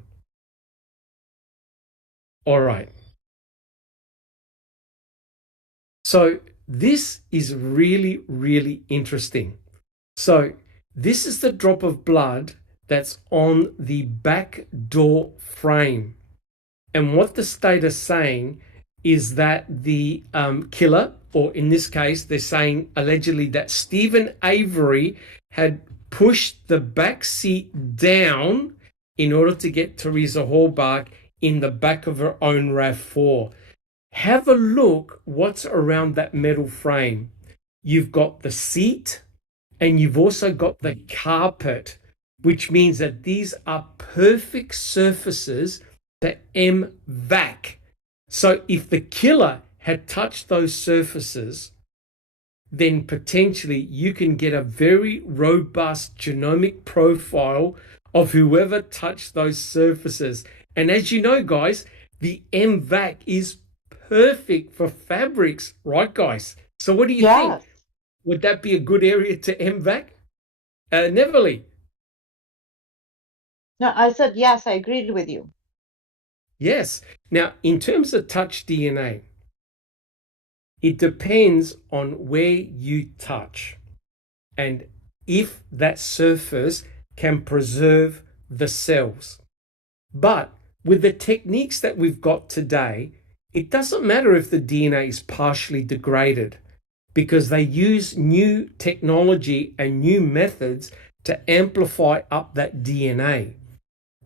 All right. So this is really, really interesting. So this is the drop of blood that's on the back door frame. And what the state is saying is that the killer, or in this case, they're saying allegedly that Stephen Avery had pushed the back seat down in order to get Teresa Halbach in the back of her own RAV4. Have a look what's around that metal frame. You've got the seat and you've also got the carpet, which means that these are perfect surfaces to M-Vac. So if the killer had touched those surfaces, then potentially you can get a very robust genomic profile of whoever touched those surfaces. And as you know, guys, the M-Vac is perfect for fabrics, right, guys? So what do you think? Would that be a good area to M-Vac? Neville? No, I said yes, I agreed with you. Yes. Now, in terms of touch DNA, it depends on where you touch and if that surface can preserve the cells. But with the techniques that we've got today, it doesn't matter if the DNA is partially degraded because they use new technology and new methods to amplify up that DNA.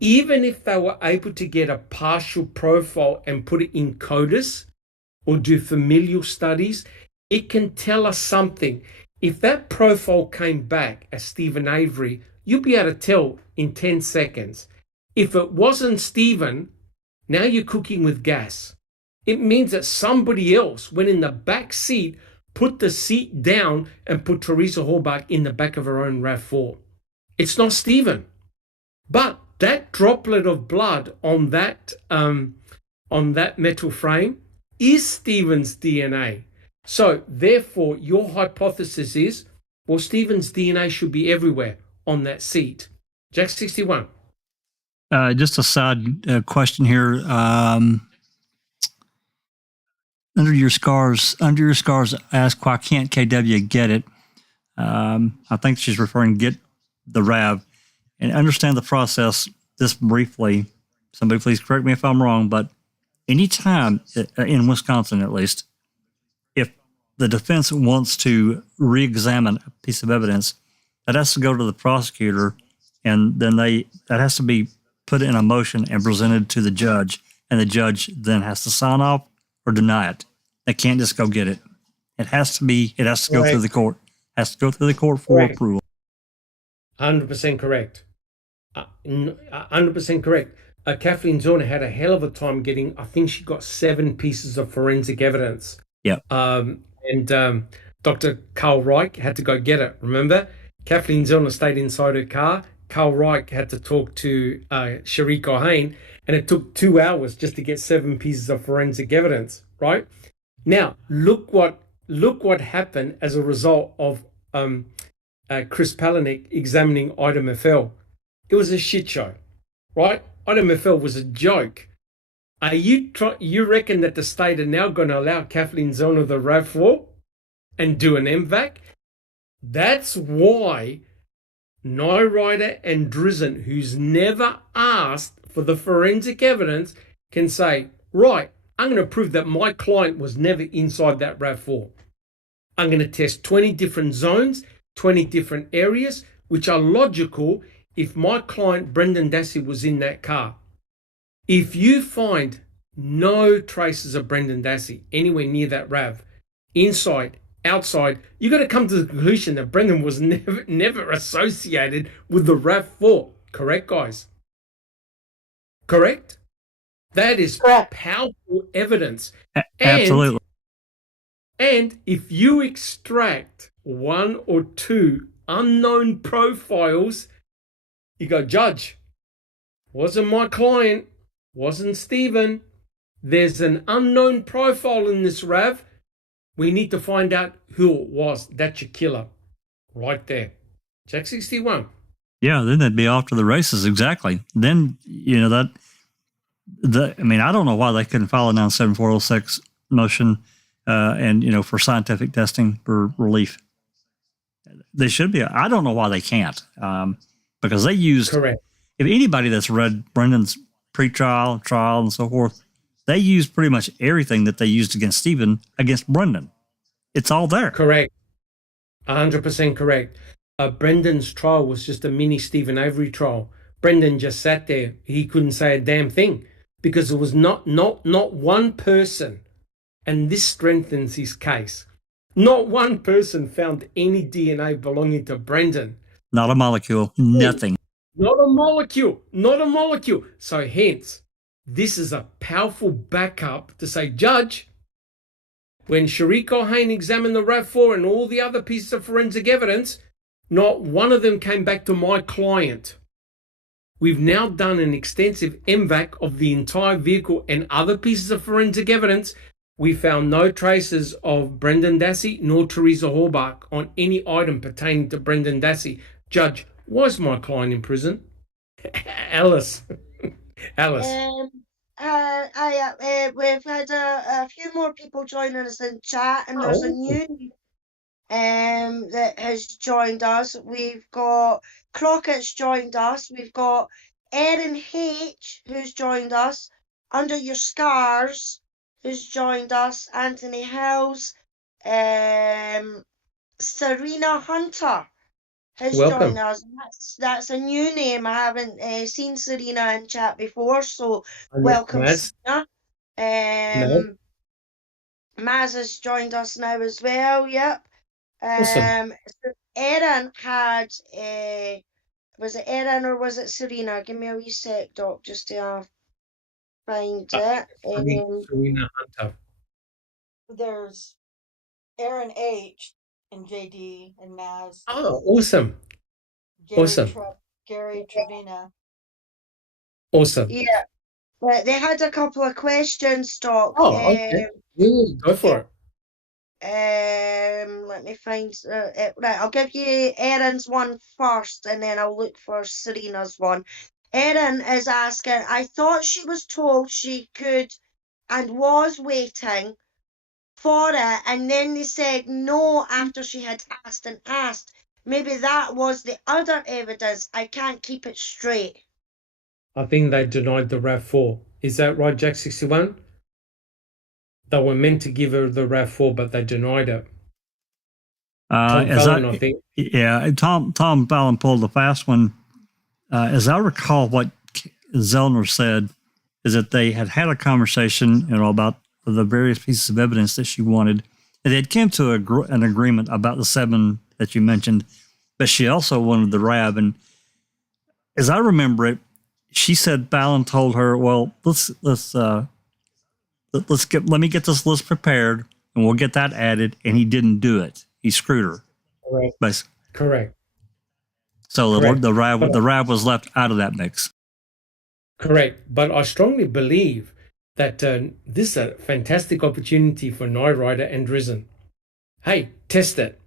even if they were able to get a partial profile and put it in CODIS or do familial studies, it can tell us something. If that profile came back as Stephen Avery, you'll be able to tell in 10 seconds. If it wasn't Stephen, now you're cooking with gas. It means that somebody else went in the back seat, put the seat down, and put Teresa Horbach in the back of her own RAV4. It's not Stephen. But that droplet of blood on that metal frame is Stephen's DNA. So therefore, your hypothesis is, well, Stephen's DNA should be everywhere on that seat. Jack 61. Just a side question here. Under your scars, ask why can't KW get it? I think she's referring to get the RAV and understand the process just briefly. Somebody please correct me if I'm wrong, but anytime in Wisconsin, at least, if the defense wants to re-examine a piece of evidence, that has to go to the prosecutor, and then that has to be put in a motion and presented to the judge, and the judge then has to sign off or deny it. They can't just go get it. It has to go through the court. It has to go through the court for approval. 100% correct. 100% correct. Kathleen Zorner had a hell of a time getting, I think she got 7 pieces of forensic evidence. Yeah. And Dr. Carl Reich had to go get it. Remember? Kathleen Zorner stayed inside her car. Carl Reich had to talk to Shariko Hain, and it took 2 hours just to get 7 pieces of forensic evidence, right? Now, look what happened as a result of Chris Palahniuk examining Item FL. It was a shit show, right? Item FL was a joke. You reckon that the state are now going to allow Kathleen Zorner the RAV4 and do an M-Vac? That's why Nyrider and Drizzen, who's never asked for the forensic evidence, can say, right, I'm going to prove that my client was never inside that RAV4. I'm going to test 20 different zones, 20 different areas, which are logical if my client, Brendan Dassey, was in that car. If you find no traces of Brendan Dassey anywhere near that RAV, inside, outside, you've got to come to the conclusion that Brendan was never associated with the RAV4. Correct, guys? Correct? That is powerful evidence. Absolutely. And if you extract 1 or 2 unknown profiles, you go, Judge, wasn't my client, wasn't Stephen. There's an unknown profile in this RAV. We need to find out who it was. That's your killer. Right there. Jack 61. Yeah, then they'd be off to the races. Exactly. Then, I don't know why they couldn't file a 97406 motion and, for scientific testing for relief. They should be. I don't know why they can't. Because they used, correct. If anybody that's read Brendan's pretrial, trial, and so forth, they used pretty much everything that they used against Stephen against Brendan. It's all there. Correct. 100% correct. Brendan's trial was just a mini Stephen Avery trial. Brendan just sat there. He couldn't say a damn thing because it was not one person, and this strengthens his case. Not one person found any DNA belonging to Brendan. Not a molecule, nothing. Not a molecule. So hence, this is a powerful backup to say, Judge, when Shariko Hain examined the RAV4 and all the other pieces of forensic evidence, not one of them came back to my client. We've now done an extensive M-Vac of the entire vehicle and other pieces of forensic evidence. We found no traces of Brendan Dassey nor Teresa Horbach on any item pertaining to Brendan Dassey. Judge, why is my client in prison? Alice. We've had a few more people joining us in chat, and there's a new that has joined us. We've got Crockett's joined us. We've got Erin H, who's joined us. Under Your Scars, who's joined us. Anthony Hills. Serena Hunter has Welcome. joined us. That's a new name. I haven't seen Serena in chat before, so welcome, Maz. Serena. Maz has joined us now as well. Yep. Awesome. So Erin had was it Erin or was it Serena? Give me a wee sec, Doc, just to find it. Serena Hunter. There's Aaron H. and JD and Maz. Oh, awesome. Awesome. Gary Trevina. Awesome. Yeah. But they had a couple of questions, Doc. Oh, okay. Go for it. Let me find it. Right, I'll give you Erin's one first, and then I'll look for Serena's one. Erin is asking, I thought she was told she could and was waiting for it, and then they said no after she had asked and asked. Maybe that was the other evidence. I can't keep it straight. I think they denied the RAV4. Is that right, Jack 61? They were meant to give her the RAV4, but they denied it. Tom Fallon, I think. Yeah, Tom Fallon pulled the fast one. As I recall, what Zellner said is that they had a conversation, about the various pieces of evidence that she wanted. And they had come to an agreement about the 7 that you mentioned, but she also wanted the RAV. And as I remember it, she said Fallon told her, "Well, let me get this list prepared, and we'll get that added." And he didn't do it. He screwed her. Correct. Basically. Correct. So Correct. the RAV was left out of that mix. Correct. But I strongly believe that this is a fantastic opportunity for Knight Rider and Risen. Hey, test it.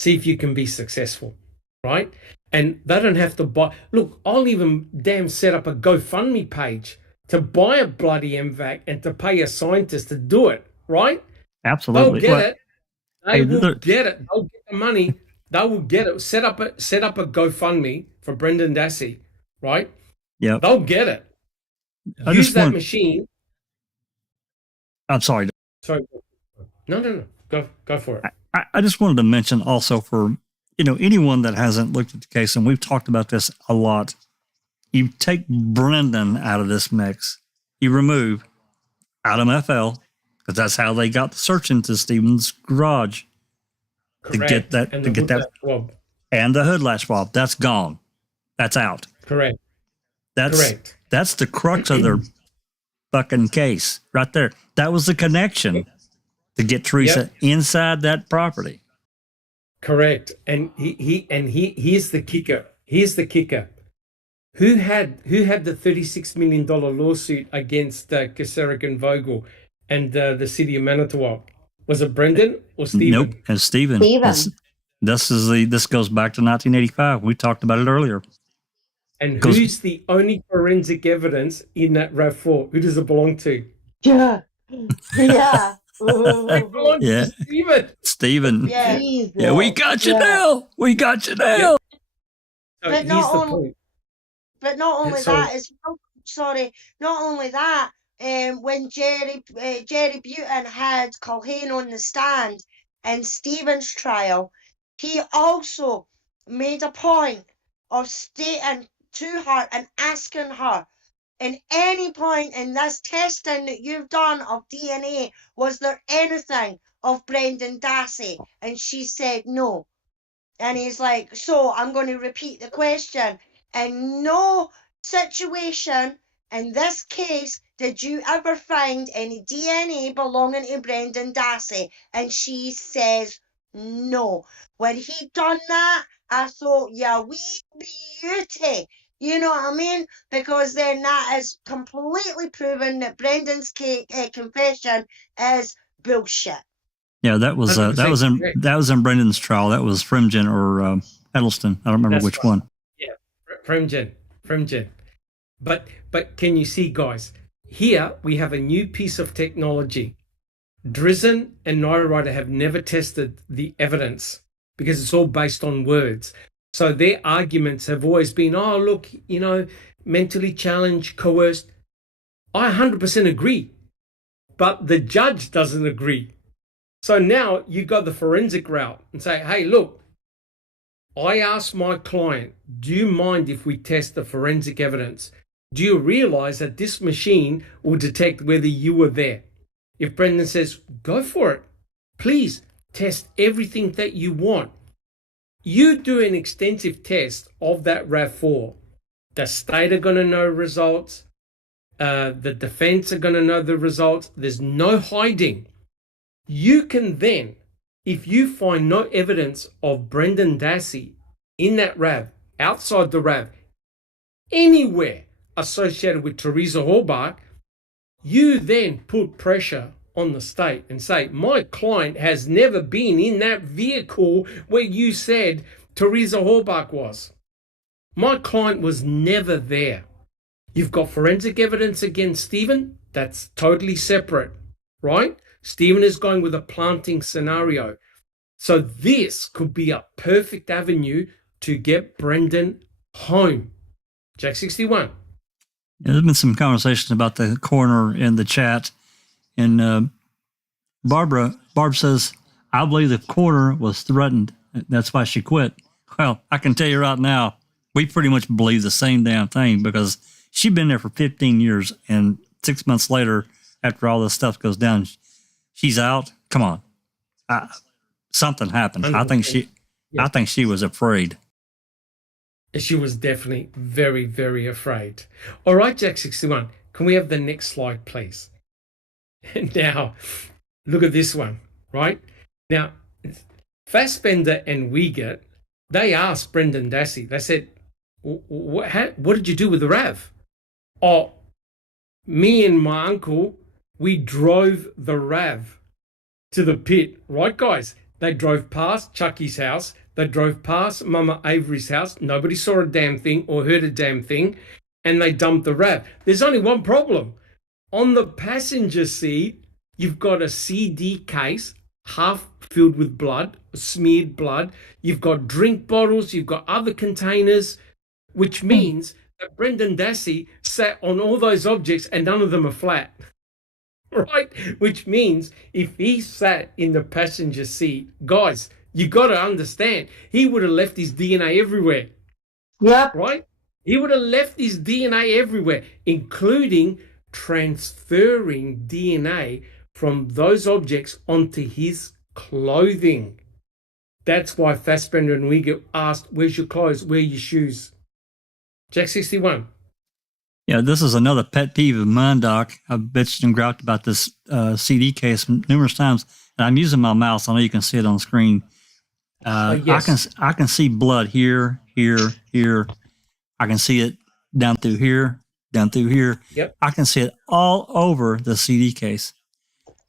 See if you can be successful, right? And they don't have to buy. Look, I'll even damn set up a GoFundMe page to buy a bloody M-Vac and to pay a scientist to do it, right? Absolutely. They'll get it. They will get it. They'll get the money. They will get it. Set up a GoFundMe for Brendan Dassey, right? Yeah. They'll get it. Use that machine. I'm sorry. Sorry. No. Go for it. I just wanted to mention also for, anyone that hasn't looked at the case, and we've talked about this a lot, you take Brendan out of this mix. You remove Adam FL, because that's how they got the search into Stephen's garage. Correct. To get that, and the hood latch swab. That's gone. That's out. Correct. That's the crux of their fucking case right there. That was the connection to get Teresa inside that property. Correct. And here's the kicker. Who had the $36 million lawsuit against Kasarik and Vogel and the city of Manitowoc? Was it Brendan or Stephen? Nope, it's Stephen. This goes back to 1985. We talked about it earlier. And who's the only forensic evidence in that RAV4? Who does it belong to? Yeah. It belongs to Stephen. Stephen. Yeah, we got you now. We got you now. So But not only that, not only that, when Jerry Butin had Culhane on the stand in Stephen's trial, he also made a point of stating to her and asking her, in any point in this testing that you've done of DNA, was there anything of Brendan Dassey? And she said no. And he's like, so I'm going to repeat the question. In no situation in this case did you ever find any DNA belonging to Brendan Dassey? And she says no. When he done that, I thought, yeah, wee beauty. You know what I mean? Because then that is completely proven that Brendan's confession is bullshit. Yeah, that was in Brendan's trial. That was Frimgen or Edelston. I don't remember which one. Yeah, Frimgen. But can you see, guys? Here we have a new piece of technology. Drizzen and Knight Rider have never tested the evidence because it's all based on words. So their arguments have always been, oh, look, mentally challenged, coerced. I 100% agree, but the judge doesn't agree. So now you got the forensic route and say, hey, look, I asked my client, do you mind if we test the forensic evidence? Do you realize that this machine will detect whether you were there? If Brendan says, go for it, please test everything that you want. You do an extensive test of that RAV4. The state are going to know results. The defense are going to know the results. There's no hiding. You can then, if you find no evidence of Brendan Dassey in that RAV, outside the RAV, anywhere associated with Teresa Hallbach, you then put pressure on the state and say, my client has never been in that vehicle where you said Teresa Hallbach was. My client was never there. You've got forensic evidence against Stephen. That's totally separate, right? Stephen is going with a planting scenario. So this could be a perfect avenue to get Brendan home. Jack 61. There's been some conversations about the coroner in the chat, and Barb says, I believe the coroner was threatened. That's why she quit. Well, I can tell you right now, we pretty much believe the same damn thing, because she'd been there for 15 years, and 6 months later, after all this stuff goes down, she's out. Come on. Something happened. 100%. I think she was afraid. She was definitely very, very afraid. All right, Jack 61, can we have the next slide, please? Now, look at this one, right? Now, Fassbender and Wiegert, they asked Brendan Dassey, they said, what did you do with the RAV? Oh, me and my uncle, we drove the RAV to the pit, right, guys? They drove past Chucky's house. They drove past Mama Avery's house. Nobody saw a damn thing or heard a damn thing. And they dumped the RAV. There's only one problem. On the passenger seat, you've got a CD case, half filled with blood, smeared blood. You've got drink bottles. You've got other containers, which means that Brendan Dassey sat on all those objects and none of them are flat. Right? Which means if he sat in the passenger seat, guys, you got to understand, he would have left his DNA everywhere. Yep. Right? He would have left his DNA everywhere, including transferring DNA from those objects onto his clothing. That's why Fassbender and Wiegert asked, where's your clothes? Where are your shoes? Jack 61. Yeah, this is another pet peeve of mine, Doc. I've bitched and griped about this CD case numerous times, and I'm using my mouse. I know you can see it on the screen. Yes. I can see blood here, here. I can see it down through here, down through here. Yep. I can see it all over the CD case,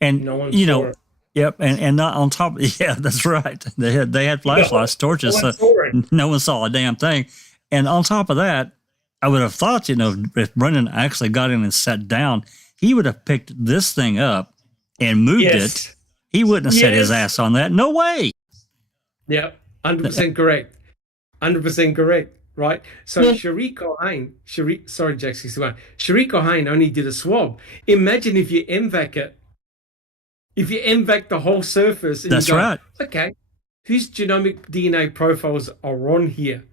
and No one you saw know, it. yep, and not on top. Yeah, that's right. They had flashlights, torches, No one so saw it. no one saw a damn thing. And on top of that, I would have thought, if Brendan actually got in and sat down, he would have picked this thing up and moved it. He wouldn't have set his ass on that. No way. Yeah, 100% correct. 100% correct, right? So Yeah. sorry, Jack 61. Sharik O'Hain only did a swab. Imagine if you M-Vac it. If you M-Vac the whole surface. And That's you go, right. Okay, whose genomic DNA profiles are on here?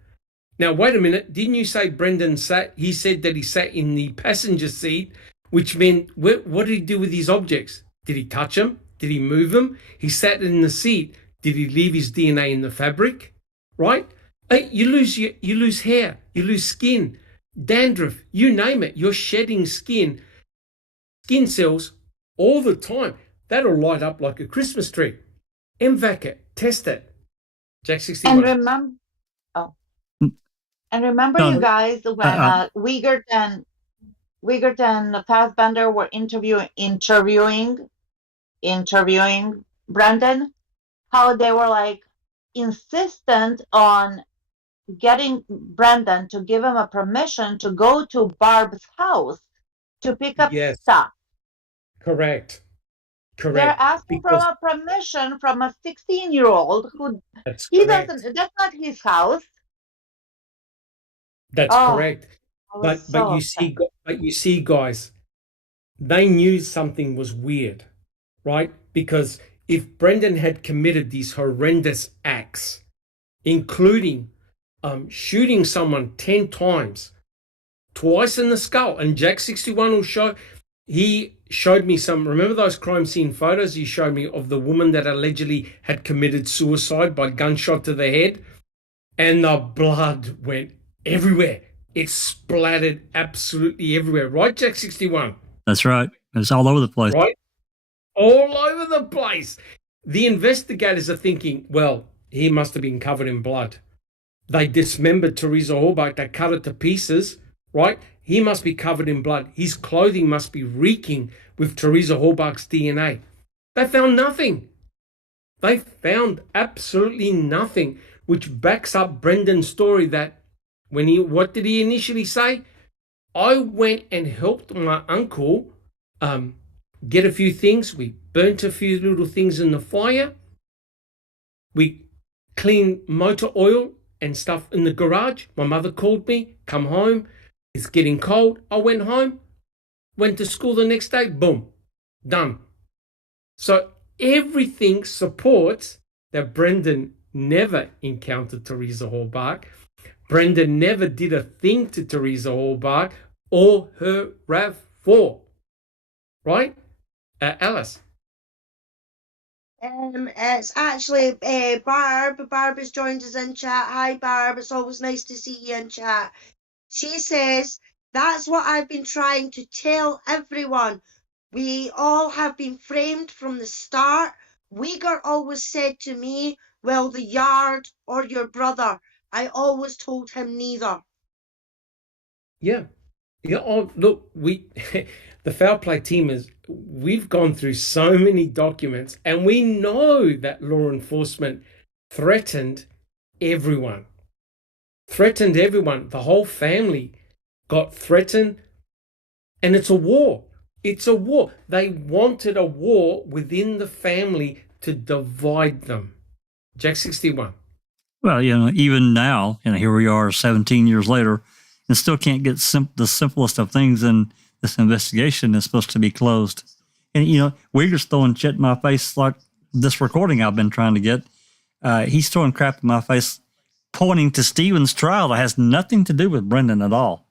Now, wait a minute. Didn't you say Brendan he said that he sat in the passenger seat, which meant, what did he do with his objects? Did he touch them? Did he move them? He sat in the seat. Did he leave his DNA in the fabric? Right? Hey, you lose hair, you lose skin, dandruff, you name it. You're shedding skin cells all the time. That'll light up like a Christmas tree. M-Vac it, test it. Jack 61. And remember, No, you guys, when Wiegert and Fassbender were interviewing Brendan, how they were like insistent on getting Brendan to give him a permission to go to Barb's house to pick up stuff. Correct. They're asking for a permission from a 16-year-old who that's not his house. That's correct. But you see, guys, they knew something was weird, right? Because if Brendan had committed these horrendous acts including shooting someone 10 times, twice in the skull. And Jack 61 will show, he showed me some, remember those crime scene photos he showed me of the woman that allegedly had committed suicide by gunshot to the head? And the blood went everywhere. It splattered absolutely everywhere. Right, Jack 61? That's right. It's all over the place. Right? All over the place. The investigators are thinking, well, he must have been covered in blood. They dismembered Teresa Halbach. They cut it to pieces, right? He must be covered in blood. His clothing must be reeking with Teresa Halbach's DNA. They found nothing. They found absolutely nothing, which backs up Brendan's story that what did he initially say? I went and helped my uncle get a few things. We burnt a few little things in the fire. We cleaned motor oil and stuff in the garage. My mother called me, come home. It's getting cold. I went home, went to school the next day. Boom, done. So everything supports that Brendan never encountered Teresa Halbach. Brendan never did a thing to Teresa Halbach or her RAV4. Right? Alice? It's actually Barb. Barb has joined us in chat. Hi, Barb. It's always nice to see you in chat. She says, that's what I've been trying to tell everyone. We all have been framed from the start. Uyghur always said to me, well, the yard or your brother. I always told him neither. Yeah. Oh, look, the foul play team we've gone through so many documents, and we know that law enforcement threatened everyone. The whole family got threatened, and it's a war. It's a war. They wanted a war within the family to divide them. Jack 61. Well, even now, here we are 17 years later, and still can't get the simplest of things, and this investigation is supposed to be closed. And, Uyghur's throwing shit in my face like this recording I've been trying to get. He's throwing crap in my face, pointing to Stephen's trial that has nothing to do with Brendan at all.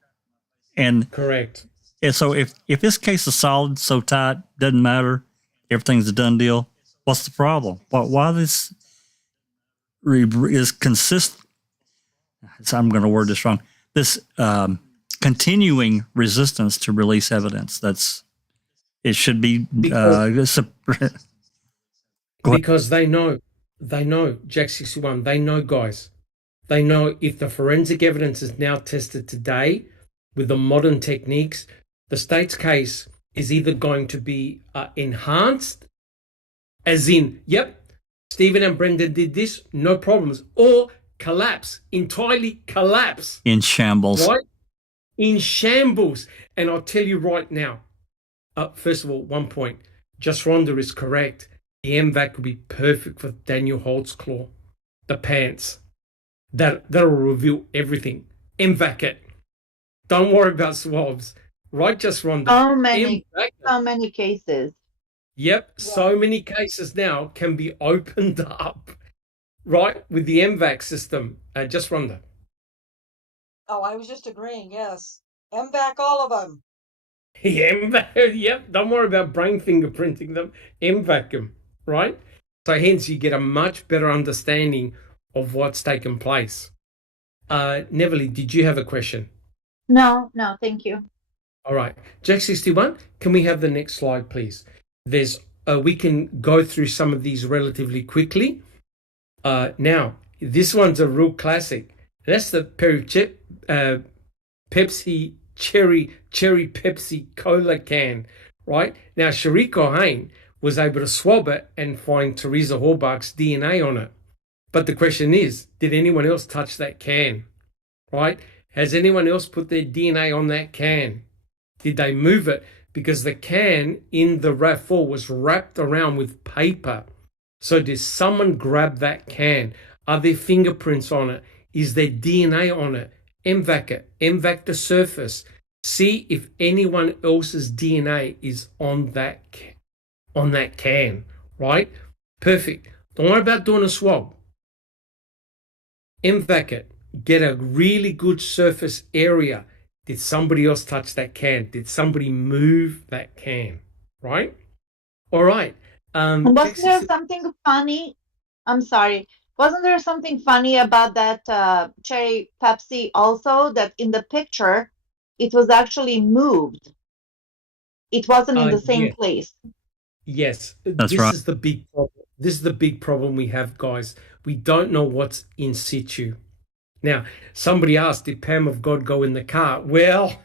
And correct. And so if this case is solid, so tight, doesn't matter, everything's a done deal, what's the problem? Why this is consistent? I'm going to word this wrong. This continuing resistance to release evidence. It should be because they know, Jack 61, they know, guys. They know if the forensic evidence is now tested today with the modern techniques, the state's case is either going to be enhanced, as in, yep, Stephen and Brendan did this, no problems, or entirely collapse. In shambles. Right? In shambles. And I'll tell you right now, first of all, one point, Just Rhonda is correct. The M-Vac would be perfect for Daniel Holtzclaw. The pants. That'll reveal everything. M-Vac it. Don't worry about swabs. Right, Just Rhonda? So many cases. Yep, so many cases now can be opened up, right, with the M-Vac system. Just Rhonda. Oh, I was just agreeing, yes. M-Vac, all of them. M-Vac, yep, don't worry about brain fingerprinting them. M-Vac them, right? So hence you get a much better understanding of what's taken place. Neverly, did you have a question? No, thank you. All right. Jack 61, can we have the next slide, please? We can go through some of these relatively quickly. Now, this one's a real classic. That's the Pepsi cherry Pepsi Cola can, right? Now, Shariko Hain was able to swab it and find Teresa Halbach's DNA on it. But the question is, did anyone else touch that can, right? Has anyone else put their DNA on that can? Did they move it? Because the can in the RAV4 was wrapped around with paper. So did someone grab that can? Are there fingerprints on it? Is there DNA on it? M-Vac it. M-Vac the surface. See if anyone else's DNA is on that can, right? Perfect. Don't worry about doing a swab. M-Vac it, get a really good surface area. Did somebody else touch that can? Did somebody move that can? Right? All right. Wasn't there something funny? I'm sorry. Wasn't there something funny about that cherry Pepsi also, that in the picture it was actually moved? It wasn't in the same Yeah. place. Yes. That's This right. is the big problem. This is the big problem we have, guys. We don't know what's in situ. Now, somebody asked, did Pam of God go in the car? Well,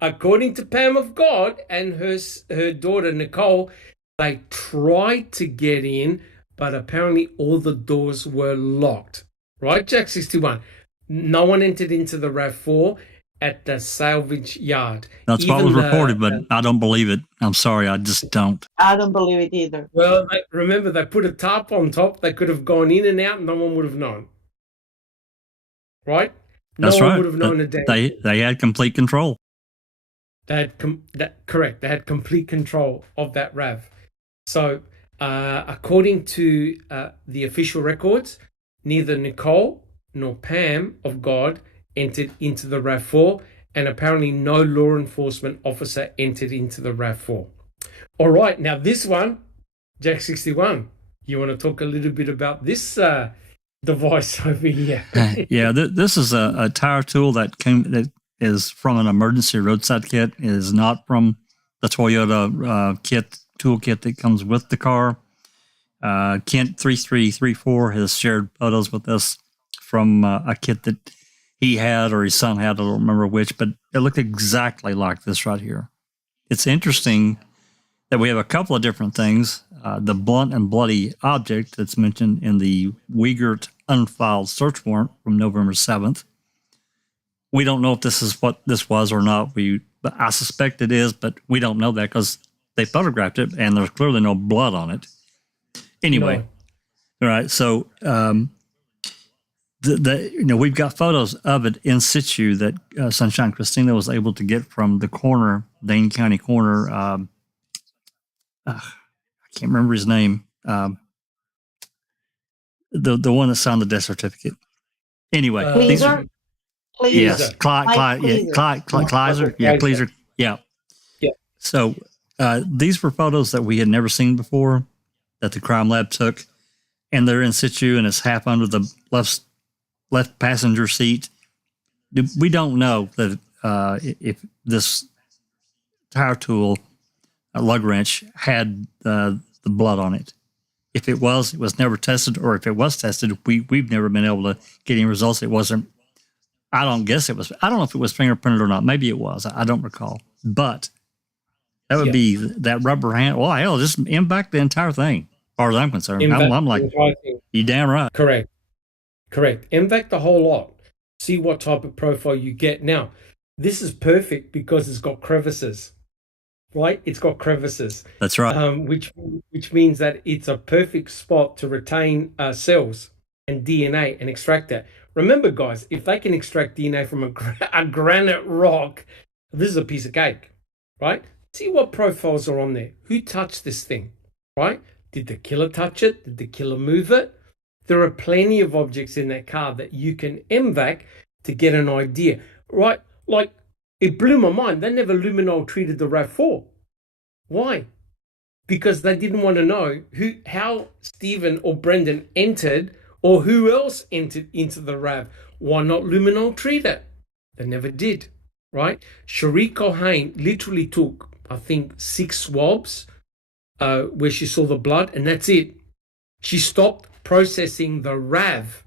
according to Pam of God and her daughter Nicole, they tried to get in, but apparently all the doors were locked. Right, Jack 61? No one entered into the RAV4 at the salvage yard. That's what was reported, but I don't believe it. I'm sorry, I just don't. I don't believe it either. Well, remember, they put a tarp on top. They could have gone in and out, and no one would have known. Right? That's no right. one would have known a day. They had complete control. They had correct. They had complete control of that RAV. So, according to the official records, neither Nicole nor Pam of God entered into the RAV4, and apparently no law enforcement officer entered into the RAV4. All right, now this one, Jack 61. You want to talk a little bit about this device over here? Yeah, this is a tire tool that is from an emergency roadside kit. It is not from the Toyota toolkit that comes with the car. Kent 3334 has shared photos with us from a kit that he had or his son had. I don't remember which, but it looked exactly like this right here. It's interesting that we have a couple of different things. The blunt and bloody object that's mentioned in the Wiegert unfiled search warrant from November 7th. We don't know if this is what this was or not. But I suspect it is, but we don't know that because they photographed it and there's clearly no blood on it. Anyway, all right. So, we've got photos of it in situ that Sunshine Christina was able to get from the corner, Dane County corner. I can't remember his name. The one that signed the death certificate. Anyway, Pleaser? Yes, Kleiser. Yeah, Pleaser. Yeah. Yeah. So these were photos that we had never seen before that the crime lab took, and they're in situ, and it's half under the left passenger seat. We don't know that if this tire tool, a lug wrench, had the blood on it. If it was never tested, or if it was tested, we've never been able to get any results. It wasn't. I don't guess it was. I don't know if it was fingerprinted or not. Maybe it was. I don't recall. But that would be that rubber hand. Well, hell, just M-Vac the entire thing. As far as I'm concerned, I'm like, you damn right. Correct. M-Vac the whole lot. See what type of profile you get. Now, this is perfect because it's got crevices. Right? It's got crevices. That's right. Which means that it's a perfect spot to retain cells and DNA and extract that. Remember, guys, if they can extract DNA from a granite rock, this is a piece of cake, right? See what profiles are on there. Who touched this thing, right? Did the killer touch it? Did the killer move it? There are plenty of objects in that car that you can M-Vac to get an idea, right? Like, it blew my mind. They never luminol treated the RAV4. Why? Because they didn't want to know how Stephen or Brendan entered, or who else entered into the RAV. Why not luminol treat it? They never did, right? Cherie Cohane literally took, I think, 6 swabs where she saw the blood, and that's it. She stopped processing the RAV.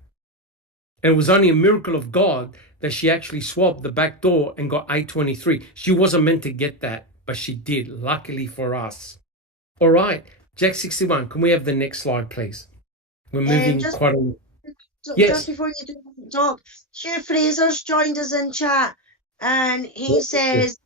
And it was only a miracle of God that she actually swabbed the back door and got A23. She wasn't meant to get that, but she did, luckily for us. All right, Jack 61, can we have the next slide, please? We're moving quite a lot. Yes. Just before you do talk, Hugh Fraser's joined us in chat, and he says,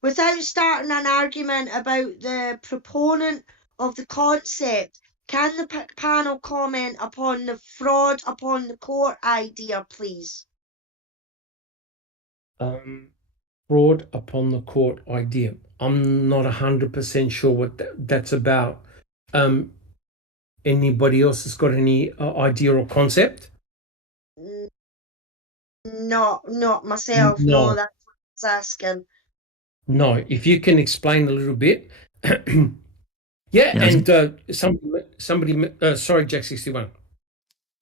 without starting an argument about the proponent of the concept, can the panel comment upon the fraud upon the court idea, please? Fraud upon the court idea. I'm not 100% sure what that's about. Anybody else has got any idea or concept? Not myself. No, that's what I was asking. No, if you can explain a little bit. Yeah, and somebody, sorry, Jack 61.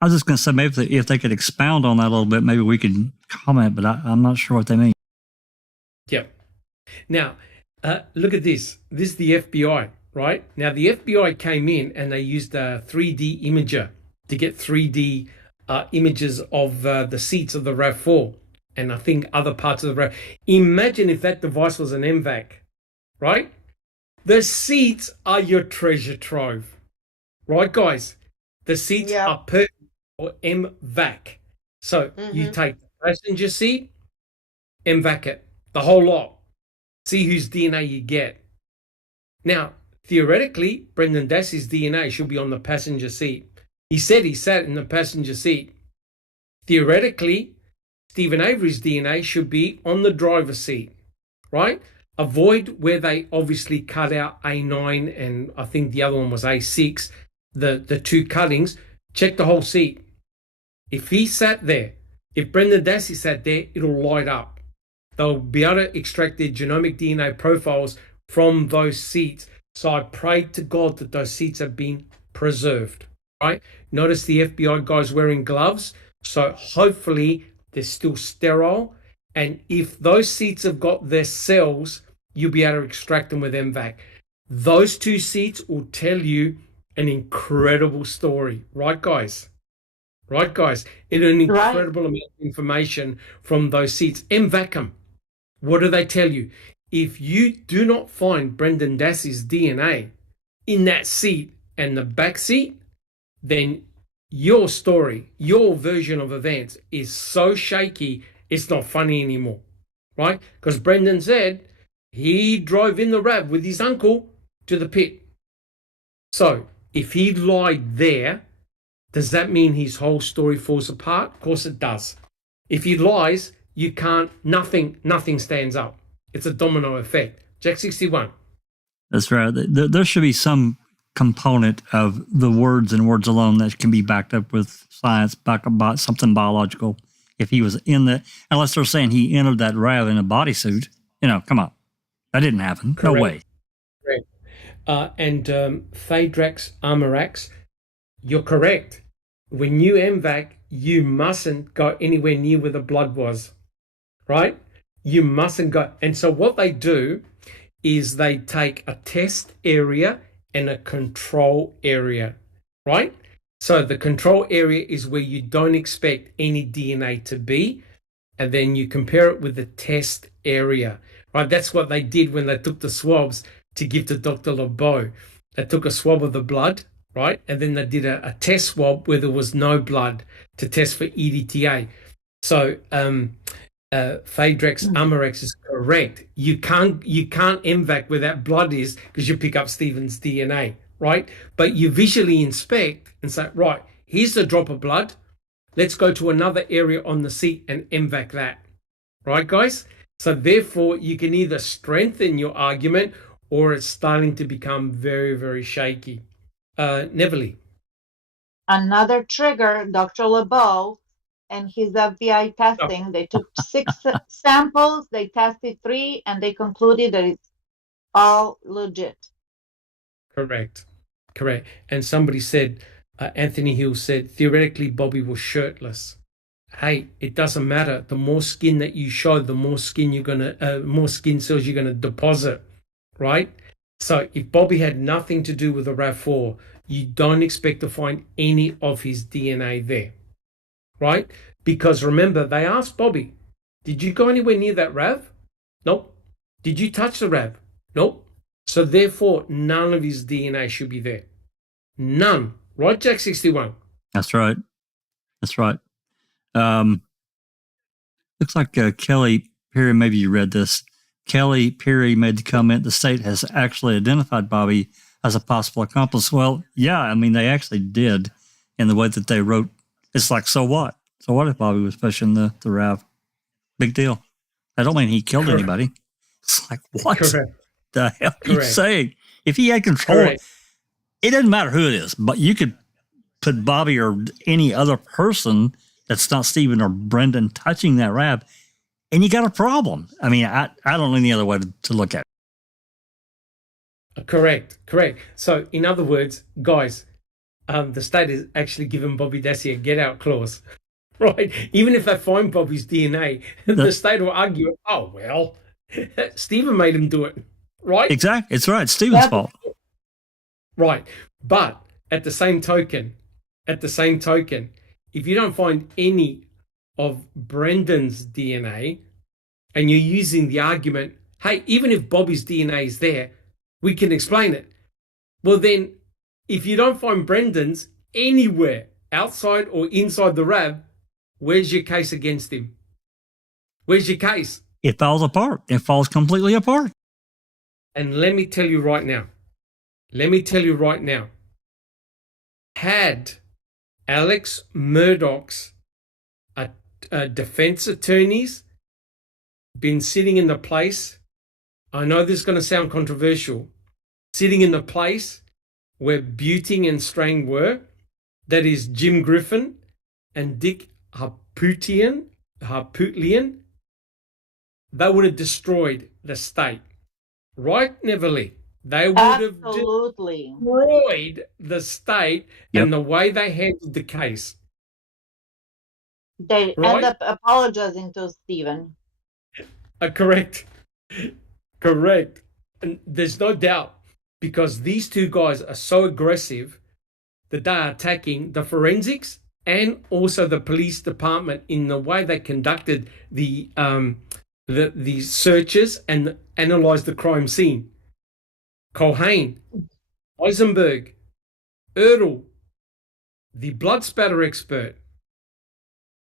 I was just going to say, maybe if they could expound on that a little bit, maybe we could comment, but I'm not sure what they mean. Yep. Now, look at this. This is the FBI, right? Now, the FBI came in and they used a 3D imager to get 3D images of the seats of the RAV4 and I think other parts of the RAV. Imagine if that device was an M-Vac, right? The seats are your treasure trove, right, guys? The seats are perfect for M-Vac. So you take the passenger seat, M-Vac it, the whole lot. See whose DNA you get. Now, theoretically, Brendan Dassey's DNA should be on the passenger seat. He said he sat in the passenger seat. Theoretically, Stephen Avery's DNA should be on the driver's seat, right? Avoid where they obviously cut out A9 and I think the other one was A6, the two cuttings. Check the whole seat. If he sat there, if Brendan Dassey sat there, it'll light up. They'll be able to extract their genomic DNA profiles from those seats. So I pray to God that those seats have been preserved, right? Notice the FBI guys wearing gloves. So hopefully they're still sterile. And if those seats have got their cells, you'll be able to extract them with M-Vac. Those two seats will tell you an incredible story, right, guys? Right, guys? And an incredible amount of information from those seats. M-Vac them. What do they tell you? If you do not find Brendan Dassey's DNA in that seat and the back seat, then your story, your version of events is so shaky, it's not funny anymore, right? Because Brendan said he drove in the RAV with his uncle to the pit. So if he lied there, does that mean his whole story falls apart? Of course it does. If he lies, you can't, nothing stands up. It's a domino effect. Jack 61. That's right. There should be some component of the words and words alone that can be backed up with science, back about something biological. If he was in the, unless they're saying he entered that RAV in a bodysuit, come on. That didn't happen. Correct. No way. Correct. And Phaedrax Armorax, you're correct. When you M-Vac, you mustn't go anywhere near where the blood was, right? You mustn't go. And so what they do is they take a test area and a control area, right? So the control area is where you don't expect any DNA to be, and then you compare it with the test area, right? That's what they did when they took the swabs to give to Dr. LeBeau. They took a swab of the blood, right? And then they did a test swab where there was no blood to test for EDTA. So Phaedrax Armorax is correct. You can't M-Vac where that blood is because you pick up Stephen's DNA, right? But you visually inspect and say, right, here's a drop of blood. Let's go to another area on the seat and M-Vac that, right, guys? So therefore, you can either strengthen your argument or it's starting to become very, very shaky. Neverly. Another trigger, Dr. LeBeau and his FBI testing. They took 6 samples, they tested 3, and they concluded that it's all legit. Correct. And somebody said, Anthony Hill said, theoretically, Bobby was shirtless. Hey, it doesn't matter. The more skin that you show, the more skin more skin cells you're gonna deposit, right? So if Bobby had nothing to do with the RAV4, you don't expect to find any of his DNA there, right? Because remember, they asked Bobby, did you go anywhere near that RAV? Nope. Did you touch the RAV? Nope. So therefore, none of his DNA should be there. None. Right, Jack 61? That's right. Looks like Kelly Perry, maybe you read this. Kelly Perry made the comment the state has actually identified Bobby as a possible accomplice. Well, yeah, I mean, they actually did in the way that they wrote. It's like, so what? So what if Bobby was pushing the RAV? Big deal. I don't mean he killed anybody. It's like, what the hell are you saying? If he had control, It doesn't matter who it is, but you could put Bobby or any other person that's not Stephen or Brendan touching that wrap, and you got a problem. I mean, I don't know any other way to look at it. Correct. So, in other words, guys, the state is actually giving Bobby Dassey a get-out clause, right? Even if they find Bobby's DNA, the state will argue, oh, well, Stephen made him do it, right? Exactly. It's right. It's Stephen's fault. Right. But at the same token, if you don't find any of Brendan's DNA and you're using the argument, hey, even if Bobby's DNA is there, we can explain it. Well, then, if you don't find Brendan's anywhere outside or inside the RAB, where's your case against him? Where's your case? It falls apart. It falls completely apart. And let me tell you right now, had Alex Murdoch's defense attorneys been sitting in the place, I know this is going to sound controversial, sitting in the place where Buting and Strang were, that is Jim Griffin and Dick Harpootlian, they would have destroyed the state. Right, Neverly? They would have destroyed the state and the way they handled the case. They end up apologizing to Stephen. Correct. And there's no doubt, because these two guys are so aggressive that they are attacking the forensics and also the police department in the way they conducted the searches and analyzed the crime scene. Culhane, Eisenberg, Erdl, the blood spatter expert,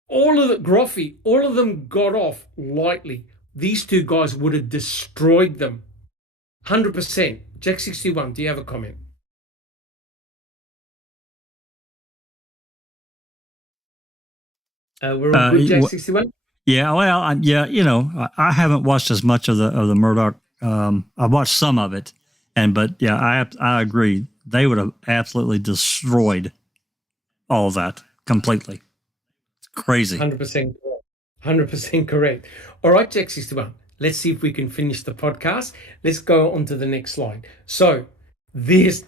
all of them got off lightly. These two guys would have destroyed them. 100%. Jack 61, do you have a comment? We're all good, Jack 61? Yeah, well, I haven't watched as much of the Murdoch. I've watched some of it, but I agree. They would have absolutely destroyed all of that completely. It's crazy. 100% correct. All right, Jack 61. Let's see if we can finish the podcast. Let's go on to the next slide. So the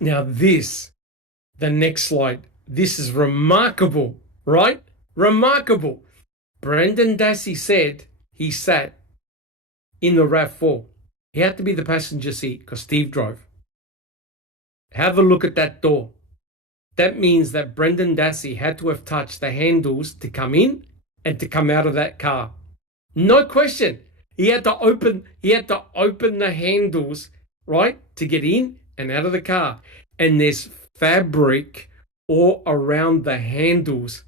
next slide. This is remarkable, right? Remarkable. Brendan Dassey said he sat in the RAV4. He had to be the passenger seat because Steve drove. Have a look at that door. That means that Brendan Dassey had to have touched the handles to come in and to come out of that car. No question. He had to open the handles, right, to get in and out of the car. And there's fabric all around the handles.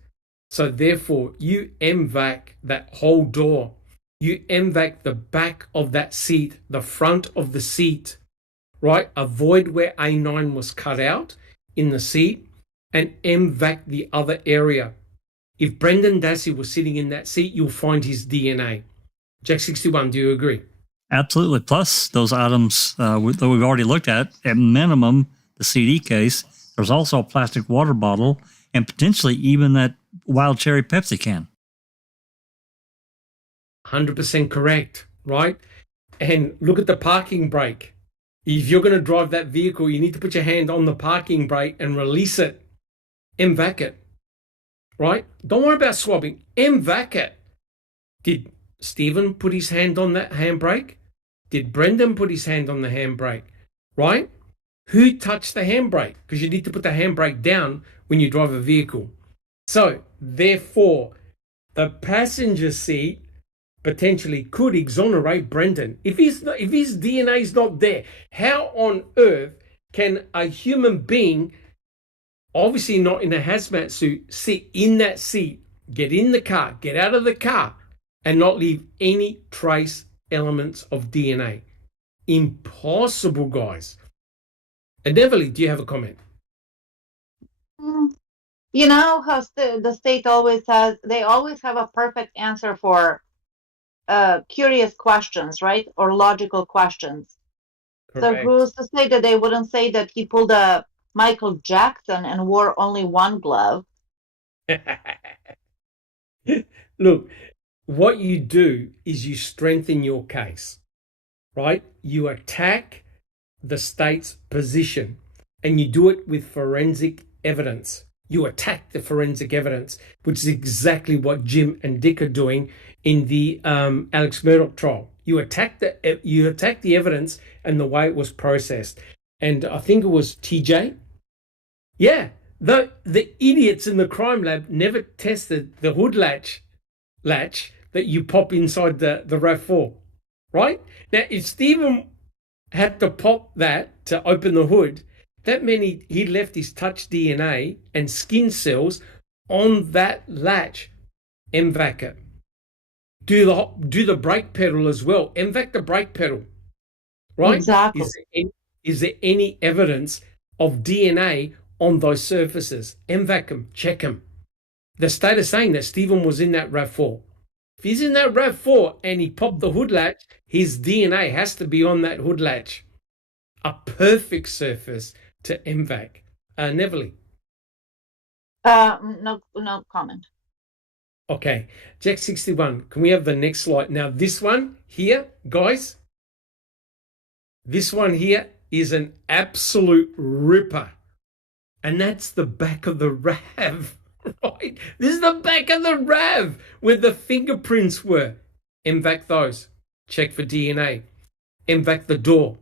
So therefore, you M-Vac that whole door. You M-Vac the back of that seat, the front of the seat, right? Avoid where A9 was cut out in the seat and M-Vac the other area. If Brendan Dassey was sitting in that seat, you'll find his DNA. Jack 61, do you agree? Absolutely. Plus, those items that we've already looked at minimum, the CD case, there's also a plastic water bottle and potentially even that wild cherry Pepsi can. 100% correct, right? And look at the parking brake. If you're going to drive that vehicle, you need to put your hand on the parking brake and release it. M-Vac it, right? Don't worry about swabbing. M-Vac it. Did Stephen put his hand on that handbrake? Did Brendan put his hand on the handbrake? Right? Who touched the handbrake? Because you need to put the handbrake down when you drive a vehicle. So, therefore, the passenger seat potentially could exonerate Brendan. If his DNA is not there, how on earth can a human being, obviously not in a hazmat suit, sit in that seat, get in the car, get out of the car, and not leave any trace elements of DNA? Impossible, guys. And Everly, do you have a comment? You know how the state always says they always have a perfect answer for curious questions, right? Or logical questions. Correct. So who's to say that they wouldn't say that he pulled a Michael Jackson and wore only one glove. Look, what you do is you strengthen your case, right? You attack the state's position, and you do it with forensic evidence. You attack the forensic evidence, which is exactly what Jim and Dick are doing in the Alex Murdoch trial. You attack the evidence and the way it was processed. And I think it was TJ. Yeah, the idiots in the crime lab never tested the hood latch that you pop inside the RAV4, right? Now, if Stephen had to pop that to open the hood, that meant he left his touch DNA and skin cells on that latch. M-Vac it. Do the brake pedal as well. M-Vac the brake pedal, right? Exactly. Is there any evidence of DNA on those surfaces? M-Vac them, check them. The state is saying that Stephen was in that RAV4. If he's in that RAV4 and he popped the hood latch, his DNA has to be on that hood latch. A perfect surface to M-Vac. Neverly. No comment. Okay, Jack 61. Can we have the next slide? Now, this one here, guys, this one here is an absolute ripper. And that's the back of the RAV, right? This is the back of the RAV where the fingerprints were. M-Vac those. Check for DNA. M-Vac the door,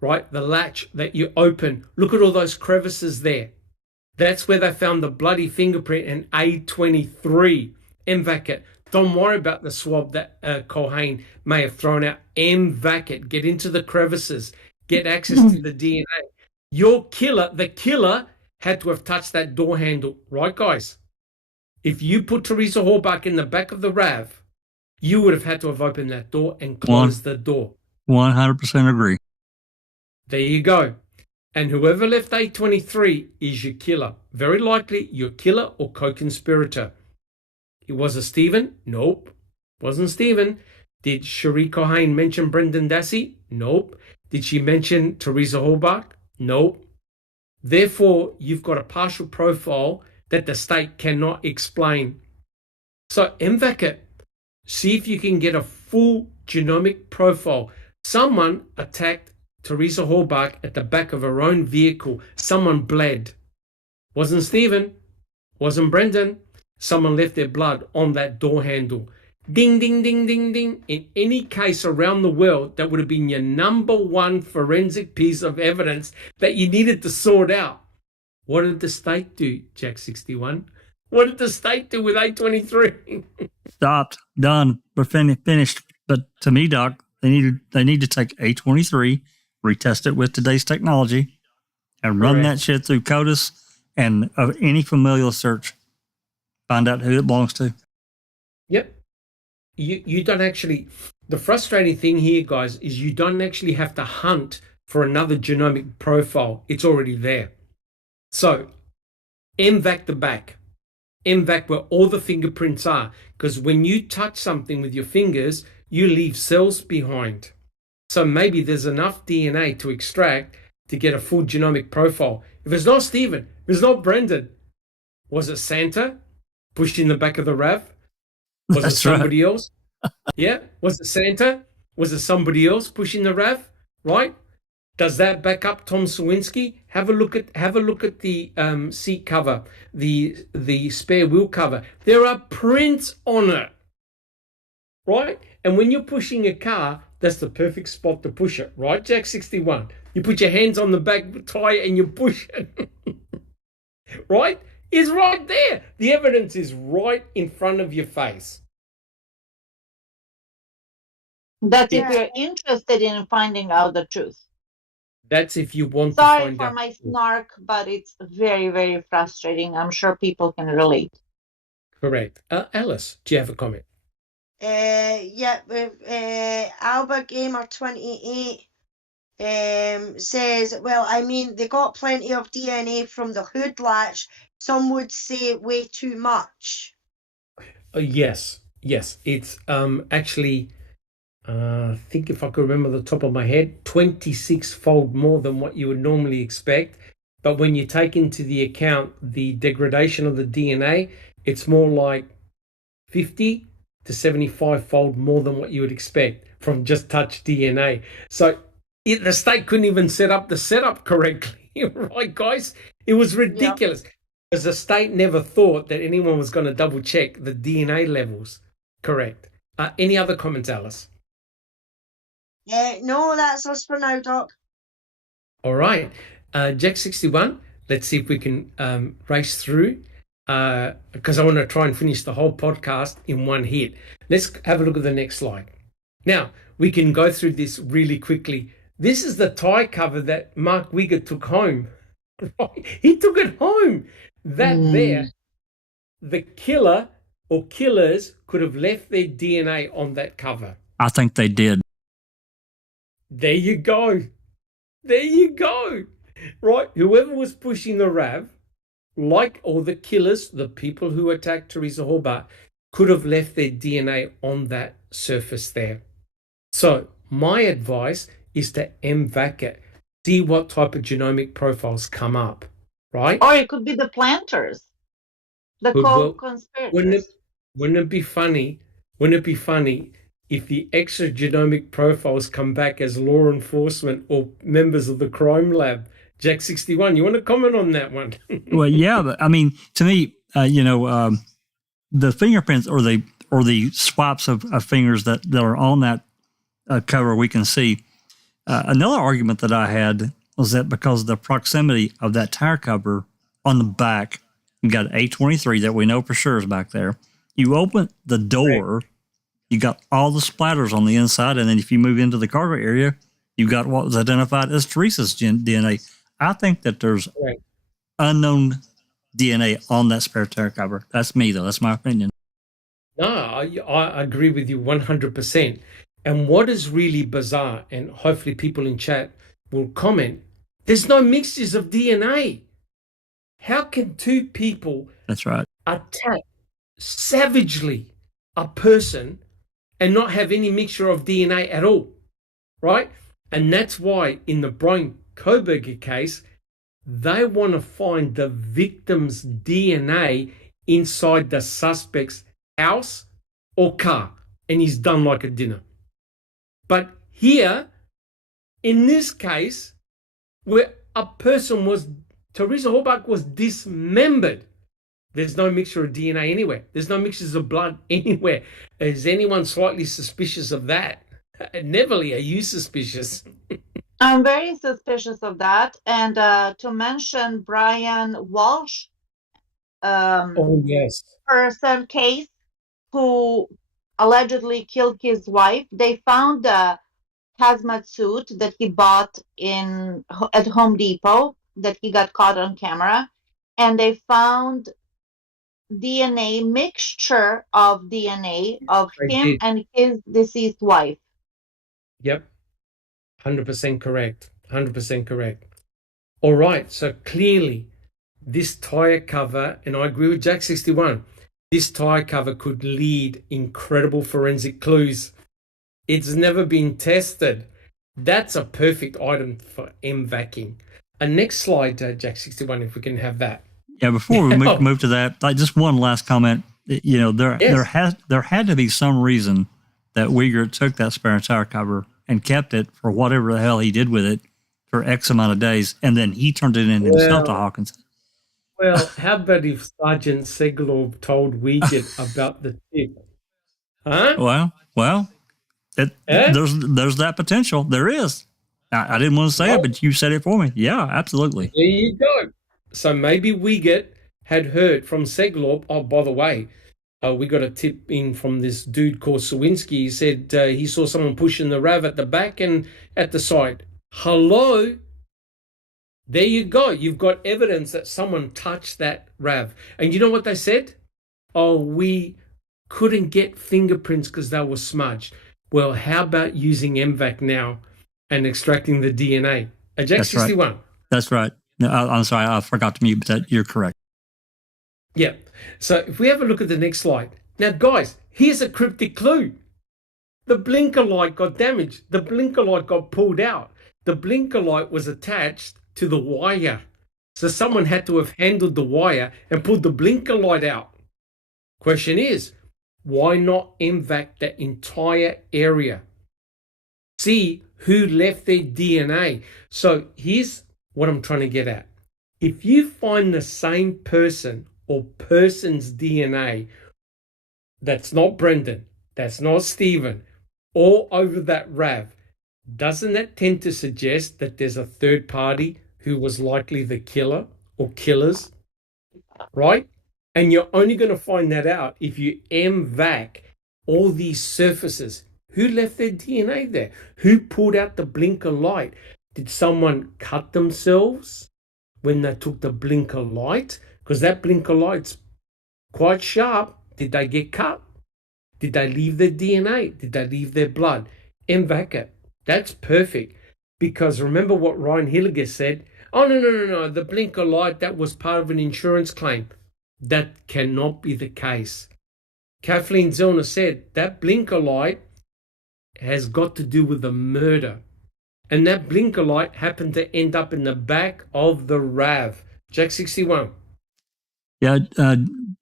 right? The latch that you open. Look at all those crevices there. That's where they found the bloody fingerprint in A23. M-Vac it. Don't worry about the swab that Culhane may have thrown out. M-Vac it. Get into the crevices. Get access to the DNA. Your killer, the killer, had to have touched that door handle. Right, guys? If you put Teresa Horbach in the back of the RAV, you would have had to have opened that door and closed the door. 100% agree. There you go. And whoever left A23 is your killer. Very likely your killer or co-conspirator. It was a Stephen? Nope. Wasn't Stephen. Did Cherie Culhane mention Brendan Dassey? Nope. Did she mention Teresa Horbach? Nope. Therefore, you've got a partial profile that the state cannot explain. So M-Vac it. See if you can get a full genomic profile. Someone attacked Teresa Horbach at the back of her own vehicle. Someone bled. Wasn't Stephen. Wasn't Brendan. Someone left their blood on that door handle. Ding, ding, ding, ding, ding. In any case around the world, that would have been your number one forensic piece of evidence that you needed to sort out. What did the state do, Jack 61? What did the state do with A23? Stopped, done, we're finished. But to me, Doc, they need to take A23, retest it with today's technology, and run that shit through CODIS and any familial search. Find out who it belongs to. Yep. You don't actually, the frustrating thing here, guys, is you don't actually have to hunt for another genomic profile. It's already there. So M-Vac the back. M-Vac where all the fingerprints are. Because when you touch something with your fingers, you leave cells behind. So maybe there's enough DNA to extract to get a full genomic profile. If it's not Stephen, if it's not Brendan, was it Santa pushed in the back of the RAV? Was it somebody else? Yeah. Was it Santa? Was it somebody else pushing the RAV? Right? Does that back up Tom Sawinski? Have a look at the seat cover, the spare wheel cover. There are prints on it. Right? And when you're pushing a car, that's the perfect spot to push it, right, Jack 61? You put your hands on the back tire and you push it. Right? It's right there. The evidence is right in front of your face. That's if you're interested in finding out the truth. That's if you want to Sorry find for out. my snark, but it's very, very frustrating. I'm sure people can relate. Correct. Alice, do you have a comment? Alba Gamer 28 says, well, I mean, they got plenty of DNA from the hood latch. Some would say way too much. Yes. It's actually, I think if I could remember the top of my head, 26-fold more than what you would normally expect. But when you take into the account the degradation of the DNA, it's more like 50 to 75-fold more than what you would expect from just touch DNA. So the state couldn't even set up the setup correctly, right, guys? It was ridiculous. Because the state never thought that anyone was going to double check the DNA levels correct. Any other comments, Alice? No, that's us for now, Doc. All right. Jack 61, let's see if we can race through, because I want to try and finish the whole podcast in one hit. Let's have a look at the next slide. Now, we can go through this really quickly. This is the tie cover that Mark Wiggett took home. Right? He took it home. There, the killer or killers could have left their DNA on that cover. I think they did. There you go. There you go. Right? Whoever was pushing the RAV, like all the killers, the people who attacked Teresa Hobart, could have left their DNA on that surface there. So my advice is to M-Vac it. See what type of genomic profiles come up, right? Or it could be the planters, the co-conspirators. Wouldn't it be funny? Wouldn't it be funny if the extra genomic profiles come back as law enforcement or members of the crime lab? Jack 61, you want to comment on that one? Well, yeah, but I mean, to me, the fingerprints or the swipes of fingers that are on that cover, we can see. Another argument that I had was that because of the proximity of that tire cover on the back, you got A23 that we know for sure is back there. You open the door, you got all the splatters on the inside, and then if you move into the cargo area, you got what was identified as Teresa's DNA. I think that there's unknown DNA on that spare tire cover. That's me, though. That's my opinion. No, I agree with you 100%. And what is really bizarre, and hopefully people in chat will comment, there's no mixtures of DNA. How can two people That's right. attack savagely a person and not have any mixture of DNA at all, right? And that's why in the Brian Koberger case, they want to find the victim's DNA inside the suspect's house or car, and he's done like a dinner. But here, in this case, where a person Teresa Hobart was dismembered, there's no mixture of DNA anywhere. There's no mixtures of blood anywhere. Is anyone slightly suspicious of that? Neverly, are you suspicious? I'm very suspicious of that. And to mention Brian Walsh, Oh, yes. person case who allegedly killed his wife, they found a hazmat suit that he bought at Home Depot that he got caught on camera, and they found DNA mixture of DNA of him and his deceased wife. Yep. 100% correct. 100% correct. All right. So clearly, this tire cover, and I agree with Jack 61, this tire cover could lead incredible forensic clues. It's never been tested. That's a perfect item for M-Vacing. Next slide, Jack 61, if we can have that. Yeah, before we move to that, just one last comment. There had to be some reason that Uyghur took that spare tire cover and kept it for whatever the hell he did with it for X amount of days, and then he turned it in himself to Hawkins. Well, how about if Sergeant Segalov told Uyghur about the tip? Huh? Well, there's that potential. There is. I didn't want to say it, but you said it for me. Yeah, absolutely. There you go. So maybe Uyghur had heard from Segalov, oh, by the way, we got a tip in from this dude called Sawinski. He said he saw someone pushing the RAV at the back and at the side. Hello? There you go. You've got evidence that someone touched that RAV. And you know what they said? Oh, we couldn't get fingerprints because they were smudged. Well, how about using M-Vac now and extracting the DNA? Jack 61. Right. That's right. No, I'm sorry, I forgot to mute, but you're correct. Yeah. So if we have a look at the next slide. Now, guys, here's a cryptic clue. The blinker light got damaged. The blinker light got pulled out. The blinker light was attached to the wire. So someone had to have handled the wire and pulled the blinker light out. Question is, why not M-Vac that entire area? See who left their DNA. So here's what I'm trying to get at. If you find the same person or person's DNA, that's not Brendan, that's not Stephen, all over that RAV, doesn't that tend to suggest that there's a third party who was likely the killer or killers, right? And you're only going to find that out if you M-Vac all these surfaces. Who left their DNA there? Who pulled out the blinker light? Did someone cut themselves when they took the blinker light? Because that blinker light's quite sharp. Did they get cut? Did they leave their DNA? Did they leave their blood? M-Vac it. That's perfect. Because remember what Ryan Hilliger said? Oh, no. The blinker light, that was part of an insurance claim. That cannot be the case. Kathleen Zellner said that blinker light has got to do with the murder. And that blinker light happened to end up in the back of the RAV. Jack 61. Yeah,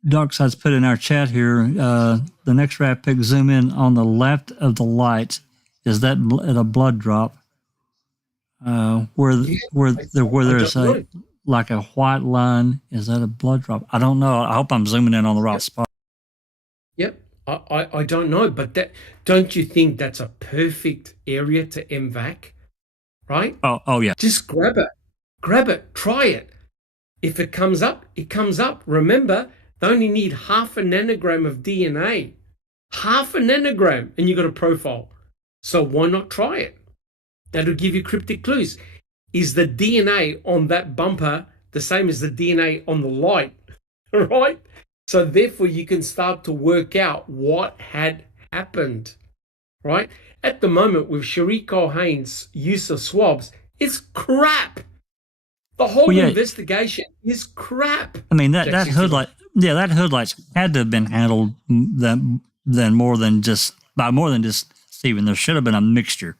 Doc has put in our chat here, the next RAV pic, zoom in on the left of the light. Is that a blood drop? Where there's like a white line, is that a blood drop? I don't know. I hope I'm zooming in on the right spot. Yep. I don't know, but that, don't you think that's a perfect area to M-Vac, right? Oh yeah. Just grab it, try it. If it comes up, it comes up. Remember, they only need half a nanogram of DNA, half a nanogram, and you got a profile. So why not try it? That'll give you cryptic clues. Is the DNA on that bumper the same as the DNA on the light, right? So therefore, you can start to work out what had happened, right? At the moment, with Cherie Culhane's use of swabs, it's crap. The whole investigation is crap. I mean, that hoodlight, that headlights had to have been handled by more than just Stephen. There should have been a mixture.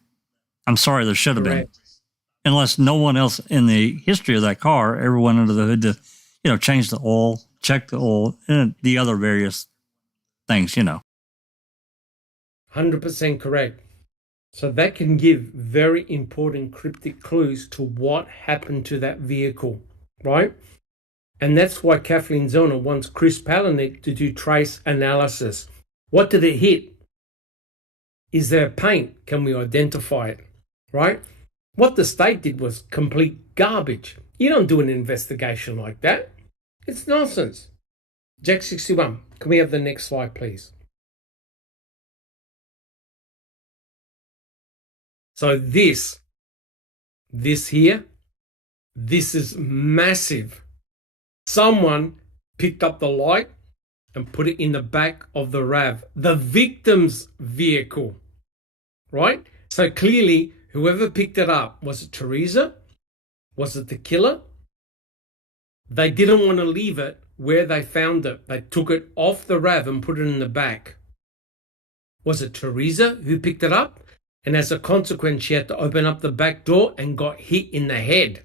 I'm sorry, there should have been. Unless no one else in the history of that car ever went under the hood to, change the oil, check the oil, and the other various things, 100% correct. So that can give very important cryptic clues to what happened to that vehicle, right? And that's why Kathleen Zellner wants Chris Palahniuk to do trace analysis. What did it hit? Is there paint? Can we identify it, right? What the state did was complete garbage. You don't do an investigation like that. It's nonsense. Jack 61, can we have the next slide, please? So this here, this is massive. Someone picked up the light and put it in the back of the RAV, the victim's vehicle, right? So clearly, whoever picked it up, was it Teresa? Was it the killer? They didn't want to leave it where they found it. They took it off the RAV and put it in the back. Was it Teresa who picked it up? And as a consequence, she had to open up the back door and got hit in the head.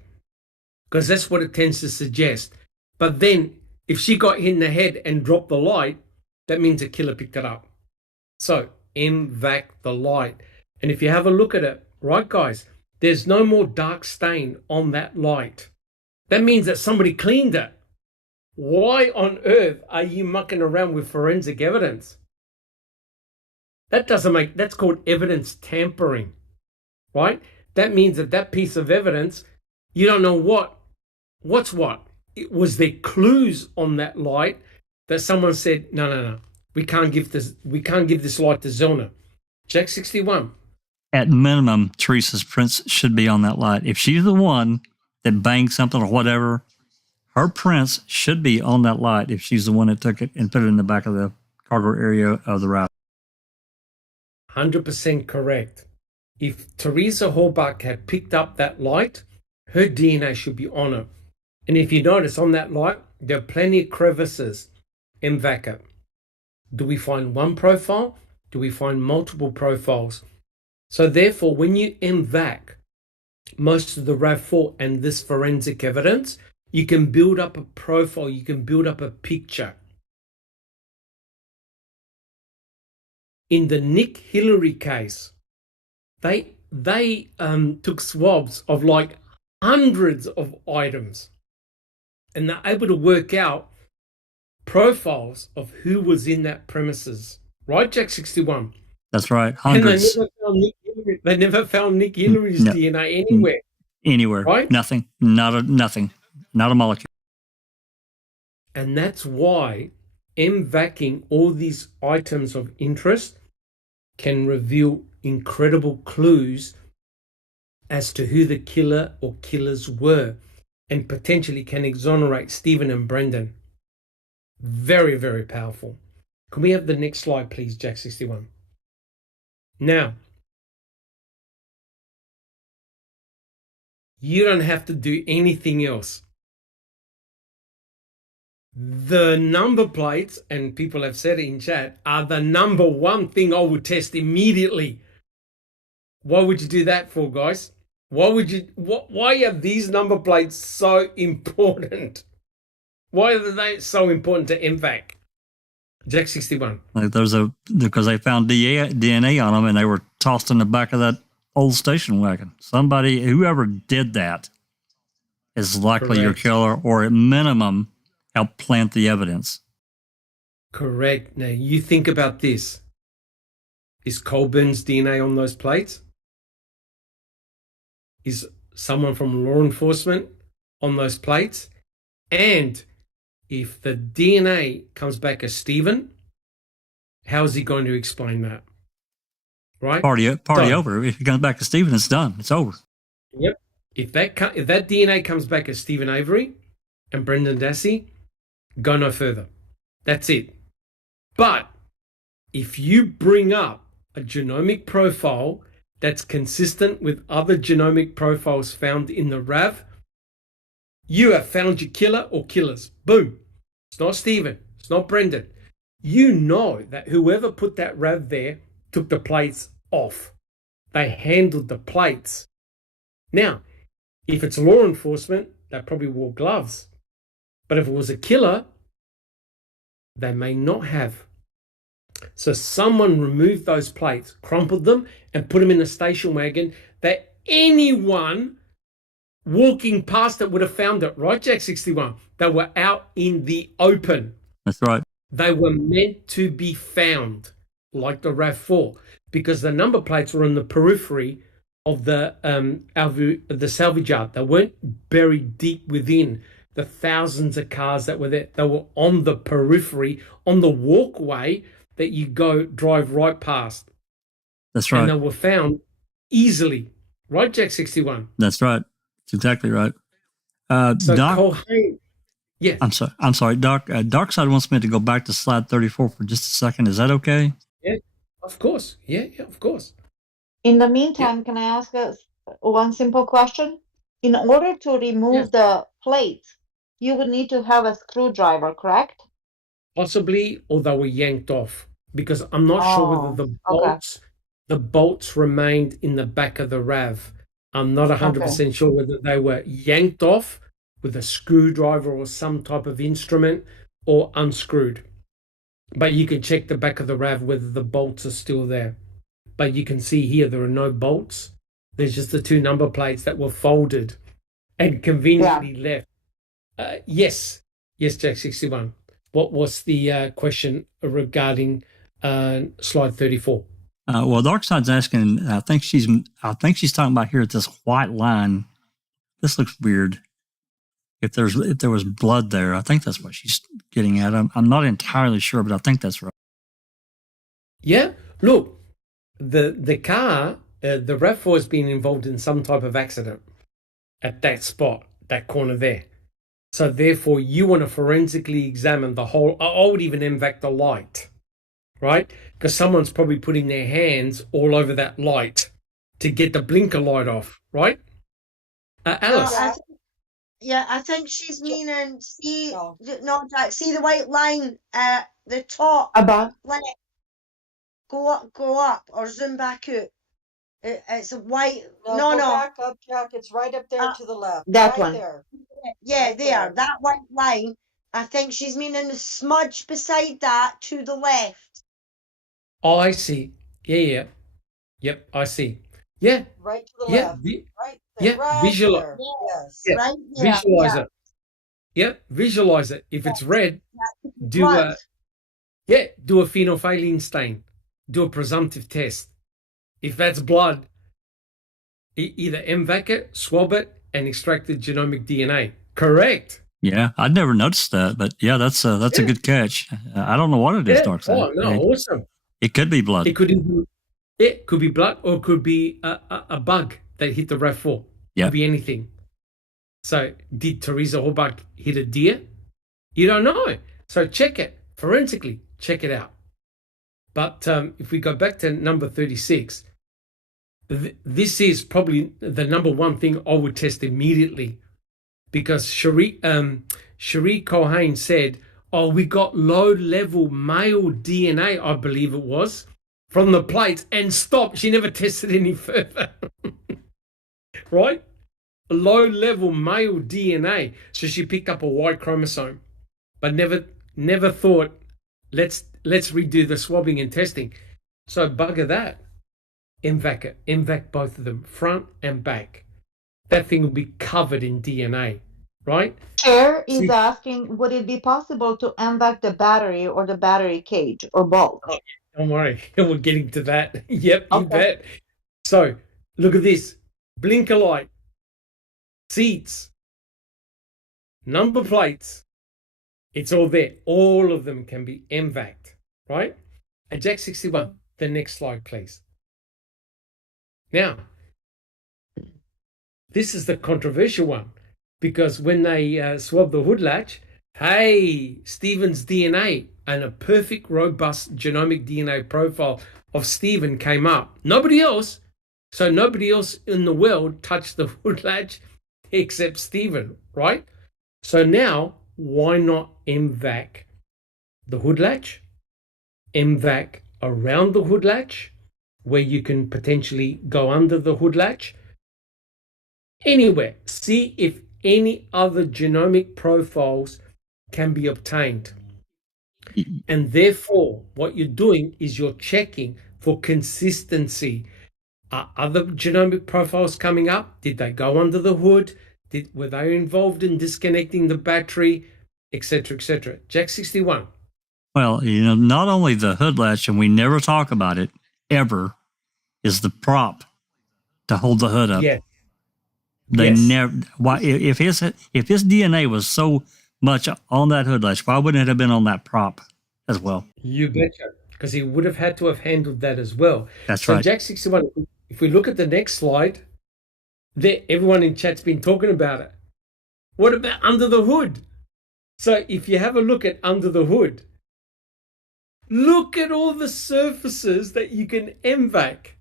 Because that's what it tends to suggest. But then, if she got hit in the head and dropped the light, that means the killer picked it up. So, M-Vac the light. And if you have a look at it, right guys, there's no more dark stain on that light. That means that somebody cleaned it. Why on earth are you mucking around with forensic evidence? That's called evidence tampering, right? That means that piece of evidence, you don't know what's what. Was there clues on that light that someone said, no, we can't give this light to Zellner. Jack 61. At minimum, Teresa's prints should be on that light. If she's the one that banged something or whatever, her prints should be on that light if she's the one that took it and put it in the back of the cargo area of the route. 100% correct. If Teresa Horbach had picked up that light, her DNA should be on it. And if you notice on that light, there are plenty of crevices. M-Vac it. Do we find one profile? Do we find multiple profiles? So therefore, when you M-Vac most of the RAV4 and this forensic evidence, You can build up a profile. You can build up a picture. In the Nick Hillary case, they took swabs of like hundreds of items, and they're able to work out profiles of who was in that premises. Right, Jack 61? That's right. And Hundreds. they never found Nick Hillary's No. DNA anywhere. Anywhere. Right? Nothing. Nothing. Not a molecule. And that's why M-Vacing all these items of interest can reveal incredible clues as to who the killer or killers were, and potentially can exonerate Stephen and Brendan. Very, very powerful. Can we have the next slide, please, Jack 61? Now, you don't have to do anything else. The number plates, and people have said it in chat, are the number one thing I would test immediately. Why would you do that for, guys? Why are these number plates so important? Why are they so important to M-Vac? Jack 61. Like because they found DNA on them and they were tossed in the back of that old station wagon. Whoever did that is likely your Correct. killer, or at minimum, help plant the evidence. Correct. Now, you think about this. Is Colburn's DNA on those plates? Is someone from law enforcement on those plates? And if the DNA comes back as Stephen, how is he going to explain that? Right? Party Done. over. If it comes back to Stephen, it's done. It's over. Yep. If that DNA comes back as Stephen Avery and Brendan Dassey, go no further. That's it. But if you bring up a genomic profile that's consistent with other genomic profiles found in the RAV, you have found your killer or killers. Boom. It's not Stephen. It's not Brendan. You know that whoever put that RAV there took the plates off. They handled the plates. Now, if it's law enforcement, they probably wore gloves. But if it was a killer, they may not have. So someone removed those plates, crumpled them, and put them in a station wagon that anyone walking past it would have found it. Right, Jack 61? They were out in the open. That's right. They were meant to be found, like the RAV4, because the number plates were on the periphery of the salvage yard. They weren't buried deep within the thousands of cars that were there. They were on the periphery, on the walkway that you drive right past. That's right. And they were found easily. Right, Jack 61? That's right. That's exactly right. So Doc, Colhane, yes. I'm sorry, Doc. Darkside wants me to go back to slide 34 for just a second. Is that okay? Yeah, of course. Yeah, of course. In the meantime, can I ask one simple question? In order to remove the plates, you would need to have a screwdriver, correct? Possibly, or they were yanked off, because I'm not sure whether the bolts remained in the back of the RAV. I'm not 100% sure whether they were yanked off with a screwdriver or some type of instrument, or unscrewed. But you can check the back of the RAV whether the bolts are still there. But you can see here there are no bolts. There's just the two number plates that were folded and conveniently left. Yes, Jack 61. What was the question regarding slide 34? Well, Darkside's asking. I think she's talking about here at this white line. This looks weird. If there was blood there, I think that's what she's getting at. I'm not entirely sure, but I think that's right. Yeah, look, the car, the RAV4 has been involved in some type of accident at that spot, that corner there. So therefore, you want to forensically examine the whole. I would even M-Vac the light, right? Because someone's probably putting their hands all over that light to get the blinker light off, right? Alice. I think she's meaning, see the white line at the top. About? Let it go up, or zoom back out. It's a white. No, go back up, Jack. It's right up there to the left. That right one. there. Yeah, Right there, there. that white line. I think she's meaning the smudge beside that to the left. Oh, I see. Yeah. Yep, I see. Yeah, Right to the yeah, left. Right there. yeah. Right Visualize. there. Yes, Yes. Yeah, right there. visualize Yeah, it. Yeah, visualize it. If it's red, do blood. a do a phenolphthalein stain. Do a presumptive test. If that's blood, either M-Vac it, swab it, and extract the genomic DNA. Correct. Yeah, I'd never noticed that, but yeah, that's a Yeah. good catch. I don't know what it is, Yeah. Dark Oh Side. no, awesome. It could be blood. It could be blood, or it could be a bug that hit the RAV4. Yeah. Could be anything. So, did Teresa Horbach hit a deer? You don't know. So check it forensically. Check it out. But if we go back to number 36, this is probably the number one thing I would test immediately, because Cherie Cohane said, "Oh, we got low-level male DNA, I believe it was, from the plates," and stop. She never tested any further. Right? Low-level male DNA. So she picked up a Y chromosome, but never thought, let's redo the swabbing and testing. So bugger that. M-Vac both of them, front and back. That thing will be covered in DNA, right? Chair is asking, would it be possible to M-Vac the battery or the battery cage or both? Oh, don't worry, we're getting to that. Yep, you Okay. bet. So look at this. Blinker light, seats, number plates. It's all there. All of them can be M-Vac'd, right? And Jack 61, the next slide, please. Now, this is the controversial one, because when they swabbed the hood latch, hey, Stephen's DNA and a perfect, robust genomic DNA profile of Stephen came up. Nobody else. So nobody else in the world touched the hood latch except Stephen, right? So now, why not M-Vac the hood latch? M-Vac around the hood latch, where you can potentially go under the hood latch. Anywhere, see if any other genomic profiles can be obtained. And therefore, what you're doing is you're checking for consistency. Are other genomic profiles coming up? Did they go under the hood? Were they involved in disconnecting the battery, etc., etc.? Jack 61. Well, not only the hood latch, and we never talk about it ever, is the prop to hold the hood up. Yeah. They Yes. never. Why? If his DNA was so much on that hood latch, why wouldn't it have been on that prop as well? You betcha, because he would have had to have handled that as well. That's So right. Jack 61, if we look at the next slide, there, everyone in chat's been talking about it. What about under the hood? So if you have a look at under the hood, look at all the surfaces that you can M-Vac.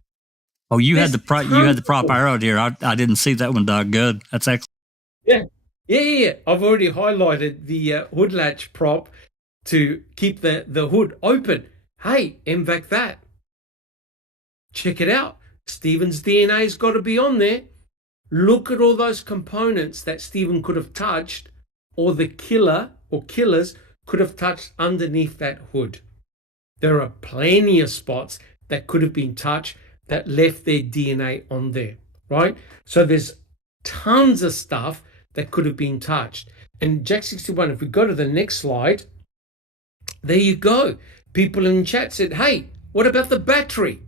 Oh, you had There's the prop arrowed here. I didn't see that one, Doug. Good. That's excellent. Yeah. I've already highlighted the hood latch prop to keep the hood open. Hey, M-Vac that. Check it out. Stephen's DNA's got to be on there. Look at all those components that Stephen could have touched, or the killer or killers could have touched underneath that hood. There are plenty of spots that could have been touched that left their DNA on there, right? So there's tons of stuff that could have been touched. And Jack 61, if we go to the next slide, there you go. People in chat said, hey, what about the battery?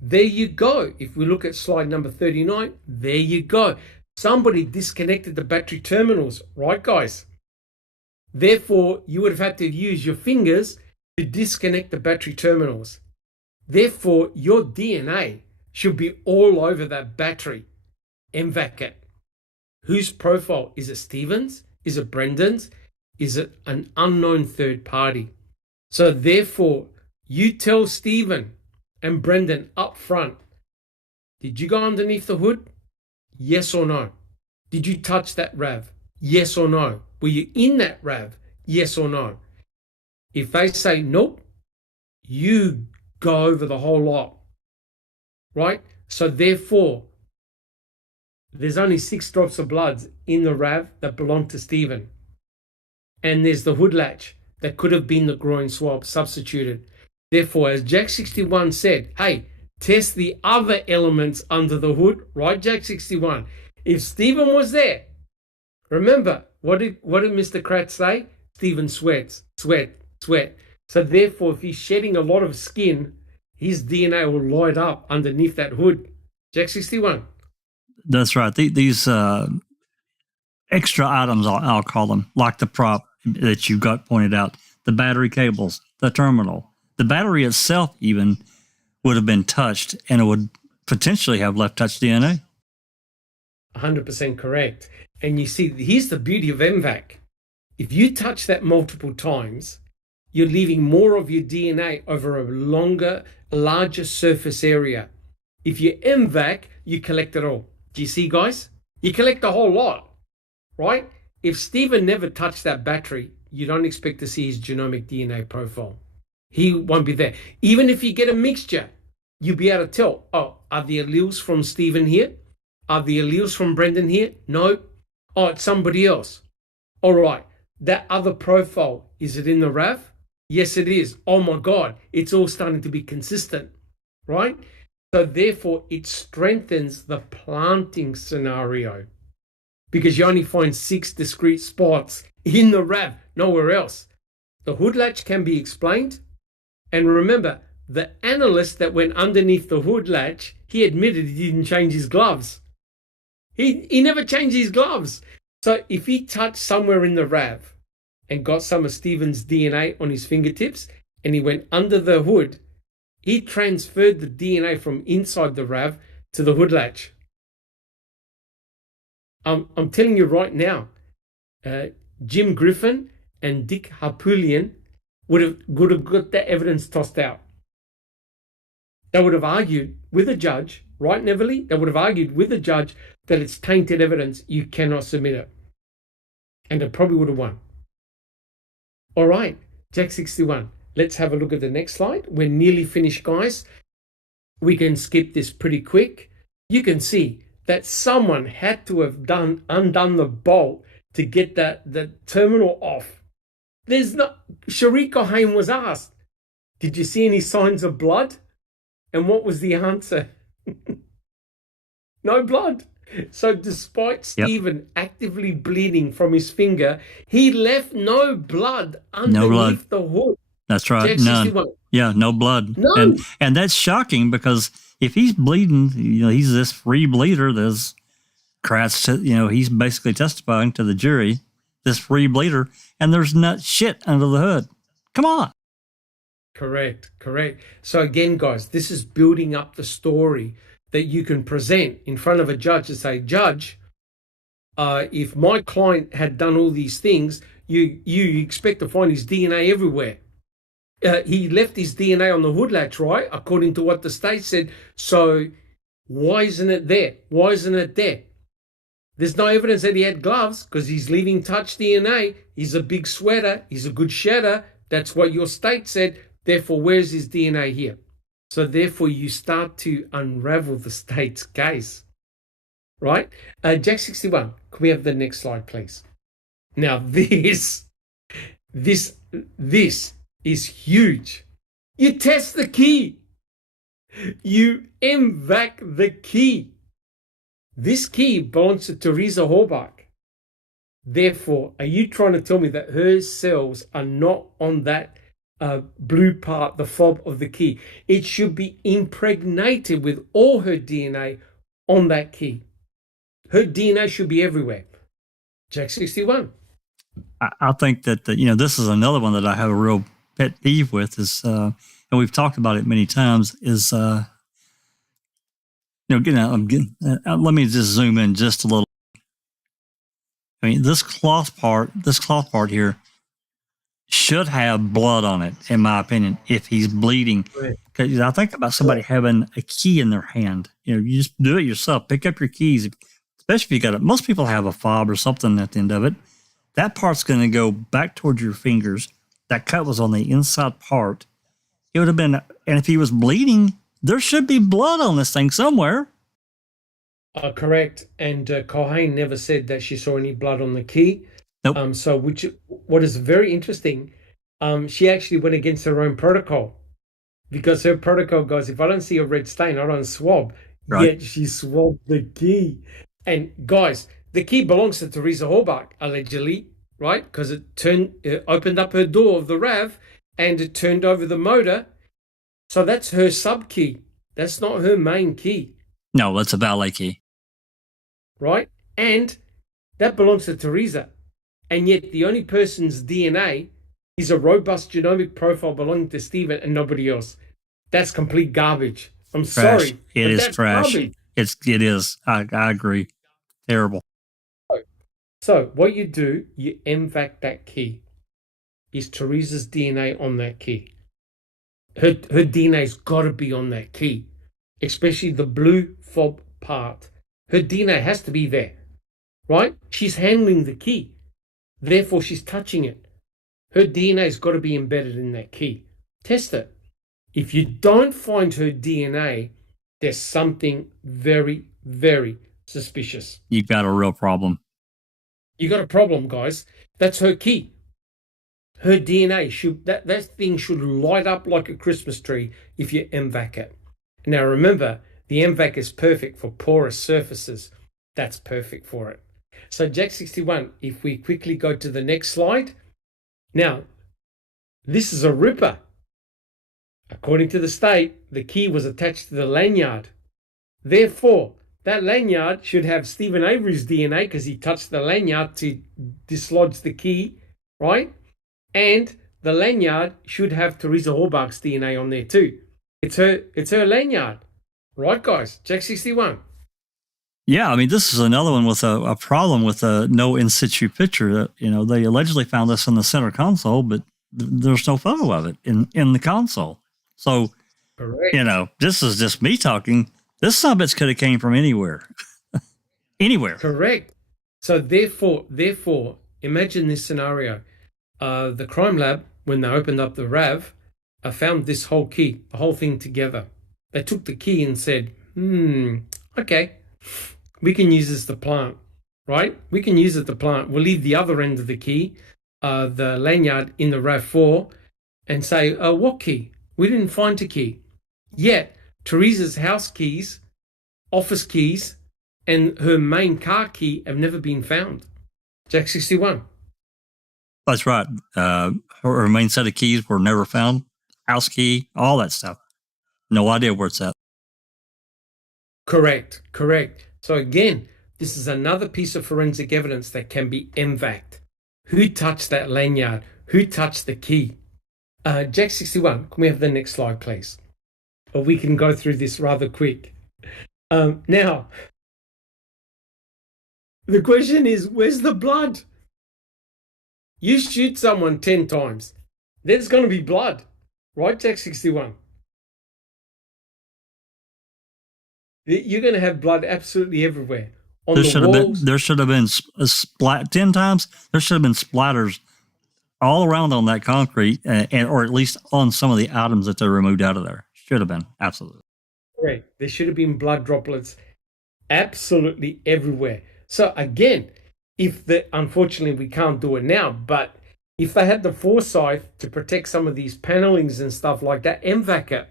There you go. If we look at slide number 39, there you go. Somebody disconnected the battery terminals, right, guys? Therefore, you would have had to use your fingers to disconnect the battery terminals. Therefore, your DNA should be all over that battery. M-Vac it. Whose profile? Is it Stephen's? Is it Brendan's? Is it an unknown third party? So therefore, you tell Stephen and Brendan up front, did you go underneath the hood? Yes or no? Did you touch that RAV? Yes or no? Were you in that RAV? Yes or no? If they say nope, you go over the whole lot, right? So therefore, there's only 6 drops of blood in the RAV that belong to Stephen. And there's the hood latch that could have been the groin swab substituted. Therefore, as Jack 61 said, hey, test the other elements under the hood, right, Jack 61? If Stephen was there, remember, what did Mr. Kratz say? Stephen sweats, sweat. So therefore, if he's shedding a lot of skin, his DNA will light up underneath that hood. Jack 61. That's right. These extra items, I'll call them, like the prop that you got pointed out, the battery cables, the terminal, the battery itself even would have been touched, and it would potentially have left touch DNA. 100% correct. And you see, here's the beauty of M-Vac. If you touch that multiple times, you're leaving more of your DNA over a larger surface area. If you M-Vac, you collect it all. Do you see, guys? You collect a whole lot, right? If Stephen never touched that battery, you don't expect to see his genomic DNA profile. He won't be there. Even if you get a mixture, you'll be able to tell, oh, are the alleles from Stephen here? Are the alleles from Brendan here? No. Oh, it's somebody else. All right. That other profile, is it in the RAV? Yes, it is. Oh my God, it's all starting to be consistent, right? So therefore, it strengthens the planting scenario because you only find 6 discrete spots in the RAV, nowhere else. The hood latch can be explained. And remember, the analyst that went underneath the hood latch, he admitted he didn't change his gloves. He never changed his gloves. So if he touched somewhere in the RAV and got some of Stephen's DNA on his fingertips and he went under the hood, he transferred the DNA from inside the RAV to the hood latch. I'm telling you right now, Jim Griffin and Dick Harpulian would have got that evidence tossed out. They would have argued with the judge, right, Neverly? They would have argued with the judge that it's tainted evidence, you cannot submit it. And they probably would have won. All right, Jack 61. Let's have a look at the next slide. We're nearly finished, guys. We can skip this pretty quick. You can see that someone had to have undone the bolt to get the terminal off. Sharika Haim was asked, did you see any signs of blood? And what was the answer? No blood. So despite Stephen actively bleeding from his finger, he left no blood underneath the hood. That's right. None. Yeah, no blood. None. And that's shocking because if he's bleeding, he's this free bleeder. There's Kratz, he's basically testifying to the jury, this free bleeder, and there's not shit under the hood. Come on. Correct. So again, guys, this is building up the story that you can present in front of a judge and say, Judge, if my client had done all these things, you expect to find his DNA everywhere. He left his DNA on the hood latch, right? According to what the state said. So why isn't it there? Why isn't it there? There's no evidence that he had gloves because he's leaving touch DNA. He's a big sweater. He's a good shedder. That's what your state said. Therefore, where's his DNA here? So therefore, you start to unravel the state's case, right? Jack 61, can we have the next slide, please? Now, this is huge. You test the key. You M-Vac the key. This key belongs to Teresa Horbach. Therefore, are you trying to tell me that her cells are not on that blue part, the fob of the key? It should be impregnated with all her DNA on that key. Her DNA should be everywhere. Jack 61. I think that this is another one that I have a real pet peeve with is, and we've talked about it many times, is let me just zoom in just a little. I mean, this cloth part here should have blood on it, in my opinion, if he's bleeding. Because I think about somebody having a key in their hand. You just do it yourself. Pick up your keys, especially if you got it. Most people have a fob or something at the end of it. That part's going to go back towards your fingers. That cut was on the inside part. It would have been, and if he was bleeding, there should be blood on this thing somewhere. Correct. And Cohen never said that she saw any blood on the key. Nope. So what is very interesting, she actually went against her own protocol, because her protocol goes, if I don't see a red stain, I don't swab. Right. Yet she swabbed the key. And guys, the key belongs to Teresa Horbach, allegedly, right? Because it opened up her door of the RAV and it turned over the motor. So that's her sub key. That's not her main key. No, that's a valet key. Right? And that belongs to Teresa. And yet the only person's DNA is a robust genomic profile belonging to Stephen and nobody else. That's complete garbage. I'm Trash. sorry. It is trash. Garbage. It is. I agree. Terrible. So what you do, you M-Vac that key. Is Teresa's DNA on that key? Her DNA's got to be on that key, especially the blue fob part. Her DNA has to be there, right? She's handling the key. Therefore, she's touching it. Her DNA's got to be embedded in that key. Test it. If you don't find her DNA, there's something very, very suspicious. You've got a real problem. You got a problem, guys. That's her key. Her DNA should that thing should light up like a Christmas tree if you M-Vac it. Now remember, the M-Vac is perfect for porous surfaces. That's perfect for it. So Jack 61, if we quickly go to the next slide. Now, this is a ripper. According to the state, the key was attached to the lanyard. Therefore, that lanyard should have Stephen Avery's DNA because he touched the lanyard to dislodge the key, right? And the lanyard should have Teresa Horbach's DNA on there too. It's her lanyard. Right, guys? Jack 61. Yeah, I mean, this is another one with a problem with a no in situ picture. They allegedly found this in the center console, but there's no photo of it in the console. So, correct. This is just me talking. This subbits could have came from anywhere. Anywhere. Correct. So therefore, imagine this scenario. The crime lab, when they opened up the RAV, found this whole key, the whole thing together. They took the key and said, okay, we can use this to plant, right? We can use it to plant. We'll leave the other end of the key, the lanyard in the RAV4, and say, what key? We didn't find a key. Yet, Teresa's house keys, office keys, and her main car key have never been found. Jack 61. That's right. Her main set of keys were never found. House key, all that stuff. No idea where it's at. Correct. So again, this is another piece of forensic evidence that can be M-Vac'd. Who touched that lanyard? Who touched the key? Jack 61, can we have the next slide, please? Or we can go through this rather quick. Now, the question is, where's the blood? You shoot someone 10 times, there's going to be blood. Right, Jack 61? You're going to have blood absolutely everywhere. There should have been a splat 10 times. There should have been splatters all around on that concrete, or at least on some of the items that they removed out of there. Should have been, absolutely. Correct. There should have been blood droplets absolutely everywhere. So again, unfortunately we can't do it now, but if they had the foresight to protect some of these panelings and stuff like that, M-Vac it.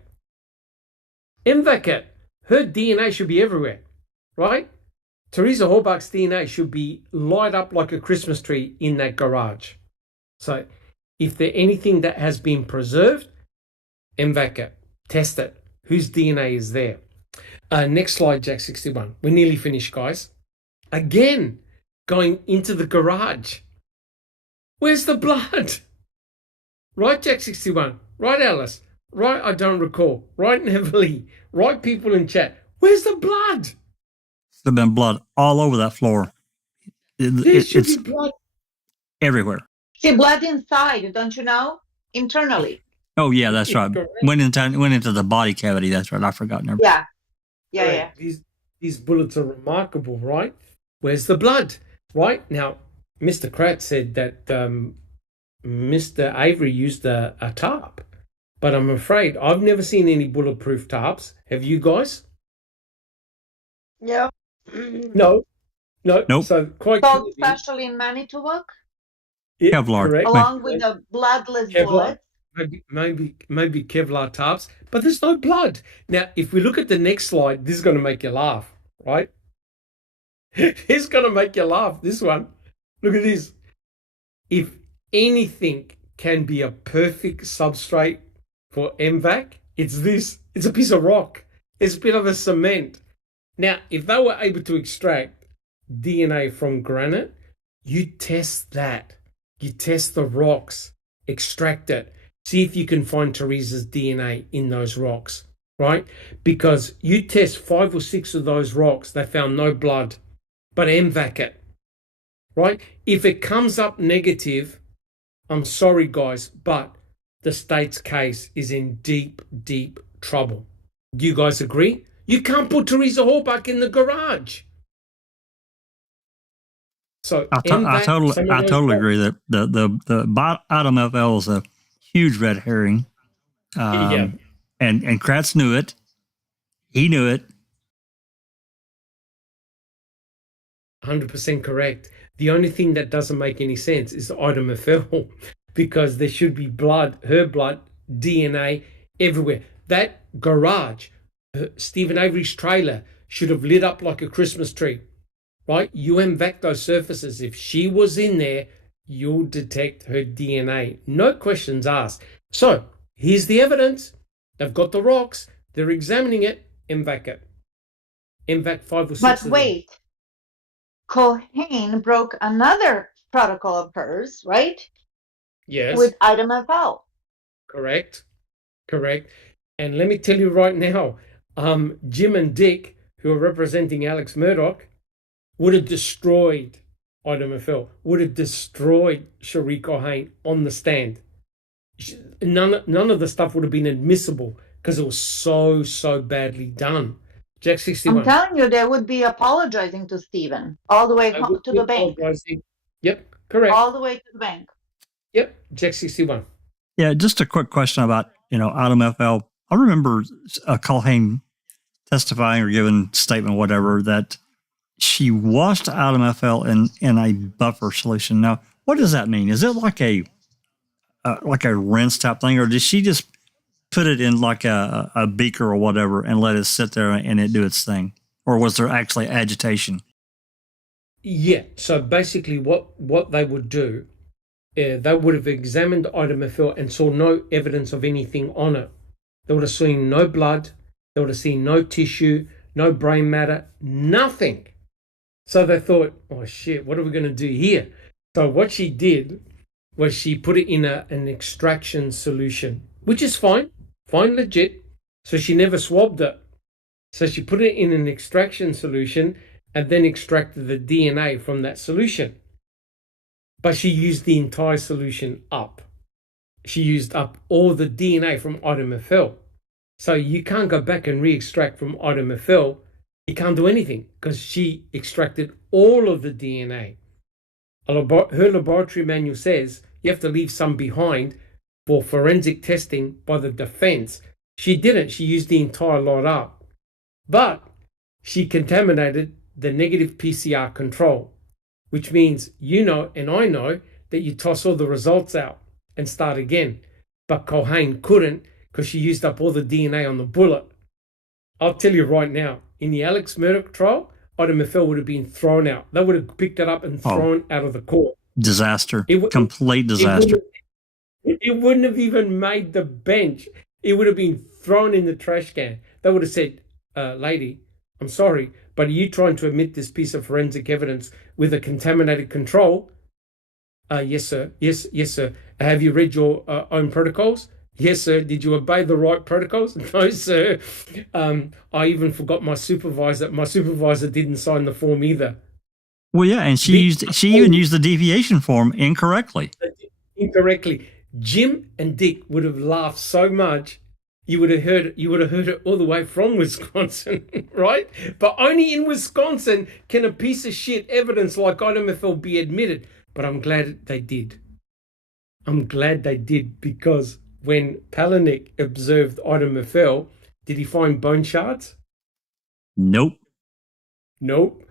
Her DNA should be everywhere, right? Teresa Horbach's DNA should be light up like a Christmas tree in that garage. So if there's anything that has been preserved, M-Vac it. Test it. Whose DNA is there? Next slide, Jack 61. We're nearly finished, guys. Again, going into the garage. Where's the blood? Right, Jack 61. Right, Alice. Right, I don't recall. Right, Neverly. Right, people in chat. Where's the blood? There's been blood all over that floor. There should be blood everywhere. See, blood inside, don't you know? Internally. Oh, yeah, that's right. Went into the body cavity. That's right. I forgot. Yeah. These bullets are remarkable, right? Where's the blood? Right? Now, Mr. Kratz said that Mr. Avery used a tarp, but I'm afraid I've never seen any bulletproof tarps. Have you guys? Yeah. No, no. Nope. So quite Sold clearly, specially in Manitowoc, yeah, Kevlar. correct. along with the bloodless Kevlar, bullets. maybe Kevlar tarps, but there's no blood. Now, if we look at the next slide, this is going to make you laugh, right? It's going to make you laugh. This one, look at this. If anything can be a perfect substrate for M-Vac, it's this. It's a piece of rock. It's a bit of a cement. Now, if they were able to extract DNA from granite, you test that. You test the rocks, extract it, see if you can find Teresa's DNA in those rocks, right? Because you test 5 or 6 of those rocks, they found no blood, but M-Vac it, right? If it comes up negative, I'm sorry, guys, but the state's case is in deep, deep trouble. Do you guys agree? You can't put Teresa Hallback in the garage. So I totally agree that the bottom FL is a huge red herring. Yeah. And Kratz knew it. He knew it. 100% correct. The only thing that doesn't make any sense is the item FL because there should be blood, her blood, DNA everywhere. That garage, Stephen Avery's trailer, should have lit up like a Christmas tree, right? You M-Vac those surfaces. If she was in there, you'll detect her DNA. No questions asked. So here's the evidence. They've got the rocks. They're examining it. M-Vac it. M-Vac 5 or 6 But of them. wait, Culhane broke another protocol of hers, right? Yes. With item FL. Correct. And let me tell you right now, Jim and Dick, who are representing Alex Murdoch, would have destroyed item FL, would have destroyed Cherie Culhane on the stand. None of the stuff would have been admissible because it was so badly done. Jack 61. I'm telling you, they would be apologizing to Stephen all the way to the bank. Yep, correct. All the way to the bank. Yep, Jack 61. Yeah, just a quick question about, Item FL. I remember Culhane testifying or giving statement, whatever, that she washed Item FL in a buffer solution. Now, what does that mean? Is it like a rinse type thing, or did she just put it in like a beaker or whatever and let it sit there and it do its thing? Or was there actually agitation? Yeah, so basically what they would do, they would have examined item FL and saw no evidence of anything on it. They would have seen no blood, they would have seen no tissue, no brain matter, nothing. So they thought, oh shit, what are we going to do here? So what she did was she put it in an extraction solution, which is fine, legit. So she never swabbed it. So she put it in an extraction solution and then extracted the DNA from that solution. But she used the entire solution up. She used up all the DNA from item FL. So you can't go back and re-extract from item FL. You can't do anything because she extracted all of the DNA. Her laboratory manual says you have to leave some behind for forensic testing by the defense. She didn't. She used the entire lot up. But she contaminated the negative PCR control, which means and I know that you toss all the results out and start again. But Culhane couldn't because she used up all the DNA on the bullet. I'll tell you right now, in the Alex Murdoch trial, item FL would have been thrown out. They would have picked it up and thrown out of the court. Disaster. Complete disaster. It wouldn't have even made the bench. It would have been thrown in the trash can. They would have said, lady, I'm sorry, but are you trying to admit this piece of forensic evidence with a contaminated control? Yes, sir. Yes, sir. Have you read your own protocols? Yes, sir. Did you obey the right protocols? No, sir. I even forgot my supervisor. My supervisor didn't sign the form either. Well, yeah, and she even used the deviation form incorrectly. Incorrectly. Jim and Dick would have laughed so much. You would have heard it all the way from Wisconsin, right? But only in Wisconsin can a piece of shit evidence like item FL be admitted. But I'm glad they did. I'm glad they did because when Palahniuk observed item FL, did he find bone shards? Nope. Nope.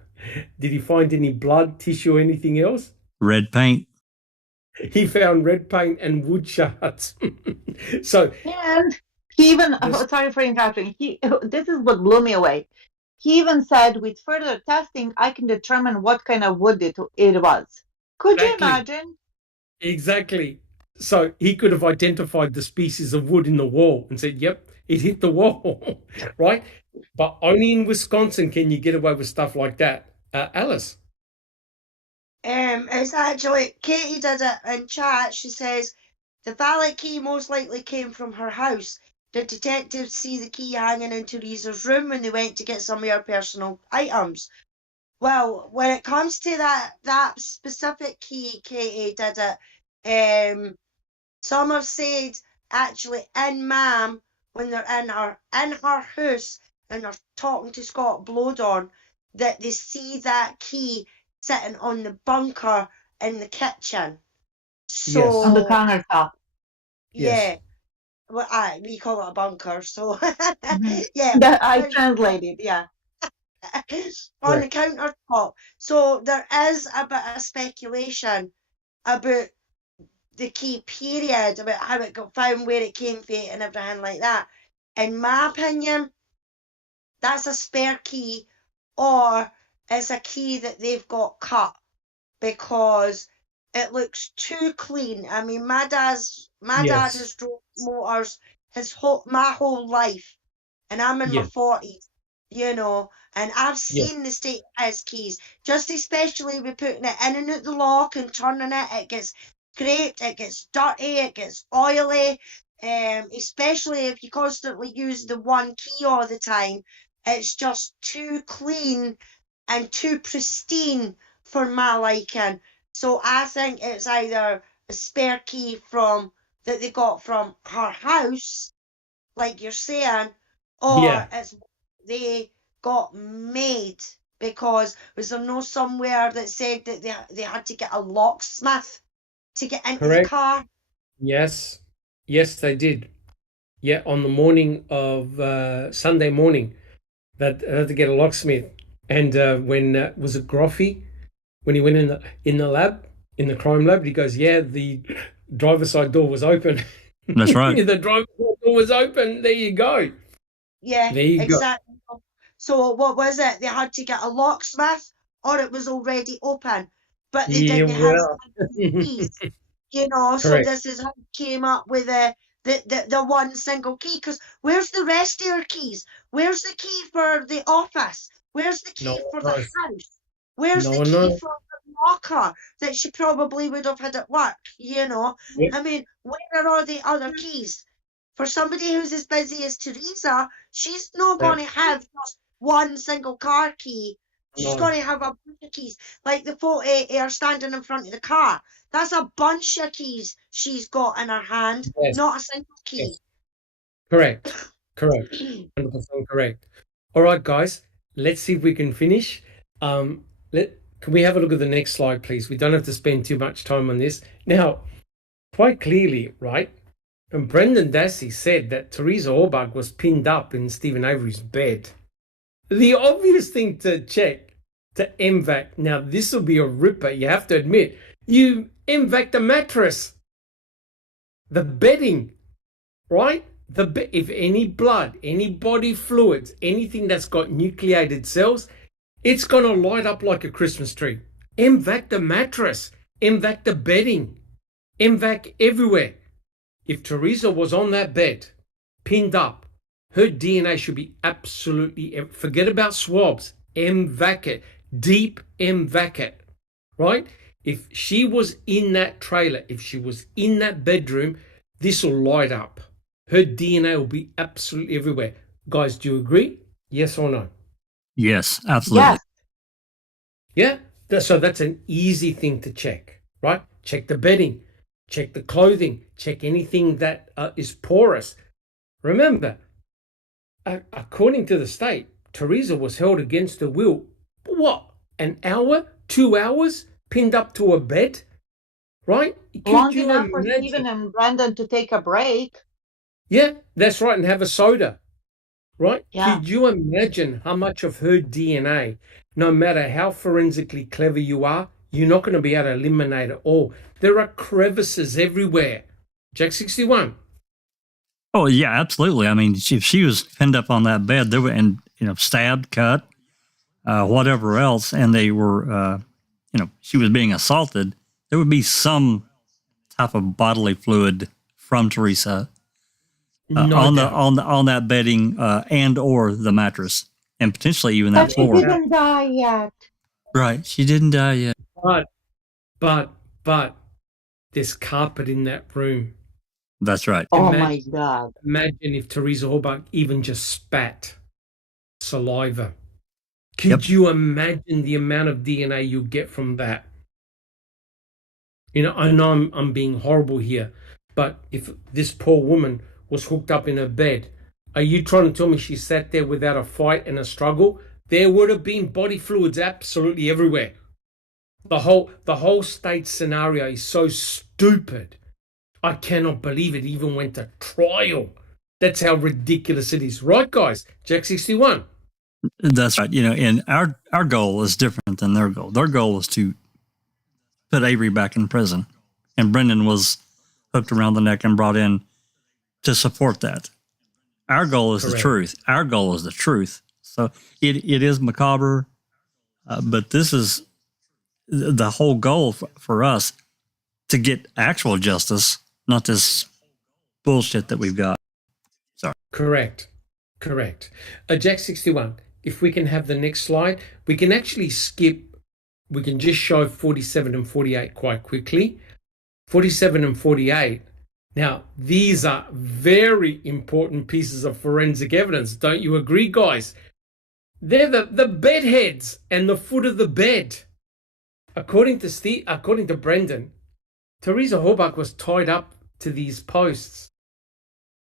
Did he find any blood, tissue, or anything else? Red paint. He found red paint and wood shards. So, And he even, this, sorry for interrupting, this is what blew me away. He even said, with further testing, I can determine what kind of wood it was. Could you imagine? Exactly. So he could have identified the species of wood in the wall and said, yep, it hit the wall, right? But only in Wisconsin can you get away with stuff like that. Alice? It's actually, Katie did it in chat. She says, the valet key most likely came from her house. The detectives see the key hanging in Teresa's room when they went to get some of her personal items. Well, when it comes to that specific key, Katie did it. Some have said actually in Mam, when they're in her house and they're talking to Scott Blowdon, that they see that key sitting on the bunker in the kitchen. So Yes. On the countertop. yeah. Yes. Well, we call it a bunker, so Mhm. yeah. I translated, yeah. On the countertop. So there is a bit of speculation about the key period, about how it got found, where it came from, and everything like that. In my opinion, that's a spare key, or it's a key that they've got cut because it looks too clean. I mean, my dad has drove motors my whole life, and I'm in my 40s, and I've seen the state of his keys, just especially with putting it in and out the lock and turning it. It gets scraped, it gets dirty, it gets oily, especially if you constantly use the one key all the time. It's just too clean and too pristine for my liking. So I think it's either a spare key that they got from her house, like you're saying, or it's they got made, because was there no somewhere that said that they had to get a locksmith to get into the car? Yes. Yes, they did. Yeah, on the morning of Sunday morning, that had to get a locksmith. And when was it Groffy? When he went in the lab, in the crime lab, he goes, "Yeah, the driver's side door was open." That's right. The driver's side door was open. There you go. Yeah, There you exactly. So what was it? They had to get a locksmith, or it was already open, but they Yeah, didn't have well. keys. So Correct. this is how he came up with the one single key. Because where's the rest of your keys? Where's the key for the office? Where's the key for the house? Where's the key for the locker that she probably would have had at work? I mean, where are all the other keys? For somebody who's as busy as Teresa, she's not going to have just one single car key. She's going to have a bunch of keys. Like the photo are standing in front of the car. That's a bunch of keys she's got in her hand, not a single key. Correct. 100% correct. All right, guys, let's see if we can finish. Can we have a look at the next slide, please? We don't have to spend too much time on this. Now, quite clearly, right? And Brendan Dassey said that Teresa Orbach was pinned up in Stephen Avery's bed. The obvious thing to check to M-Vac. Now, this will be a ripper, you have to admit. You M-Vac the mattress, the bedding, right? If any blood, any body fluids, anything that's got nucleated cells, it's going to light up like a Christmas tree. M-Vac the mattress, M-Vac the bedding, M-Vac everywhere. If Teresa was on that bed, pinned up, her DNA should be absolutely, forget about swabs, M-Vac it, deep M-Vac it, right? If she was in that trailer, if she was in that bedroom, this will light up. Her DNA will be absolutely everywhere. Guys, do you agree? Yes or no? Yes, absolutely. Yes. Yeah? So that's an easy thing to check, right? Check the bedding, check the clothing, check anything that is porous. Remember, according to the state, Teresa was held against her will. What? An hour? 2 hours? Pinned up to a bed? Right? Long enough for Stephen and Brandon to take a break. Yeah, that's right, and have a soda. Right? Yeah. Could you imagine how much of her DNA no matter how forensically clever you are, you're not going to be able to eliminate it all. There are crevices everywhere. Jack 61. Oh yeah, absolutely. I mean, if she was pinned up on that bed, there were, and stabbed, cut, whatever else, and they were, she was being assaulted, there would be some type of bodily fluid from Teresa on that bedding and or the mattress, and potentially even that But she floor. didn't die yet. Right, she didn't die yet. But there's carpet in that room. That's right. Oh my God. Imagine if Teresa Halbach even just spat saliva. Could you imagine the amount of DNA you get from that? I know I'm being horrible here, but if this poor woman was hooked up in her bed, are you trying to tell me she sat there without a fight and a struggle? There would have been body fluids absolutely everywhere. The whole state scenario is so stupid. I cannot believe it even went to trial. That's how ridiculous it is. Right, guys? Jack 61. That's right. And our goal is different than their goal. Their goal was to put Avery back in prison. And Brendan was hooked around the neck and brought in to support that. Our goal is the truth. Our goal is the truth. So it is macabre, but this is the whole goal for us, to get actual justice, not this bullshit that we've got. Sorry. Correct. Jack 61, if we can have the next slide, we can actually skip, we can just show 47 and 48 quite quickly. 47 and 48. Now, these are very important pieces of forensic evidence. Don't you agree, guys? They're the bed heads and the foot of the bed. According to Brendan, Teresa Halbach was tied up to these posts.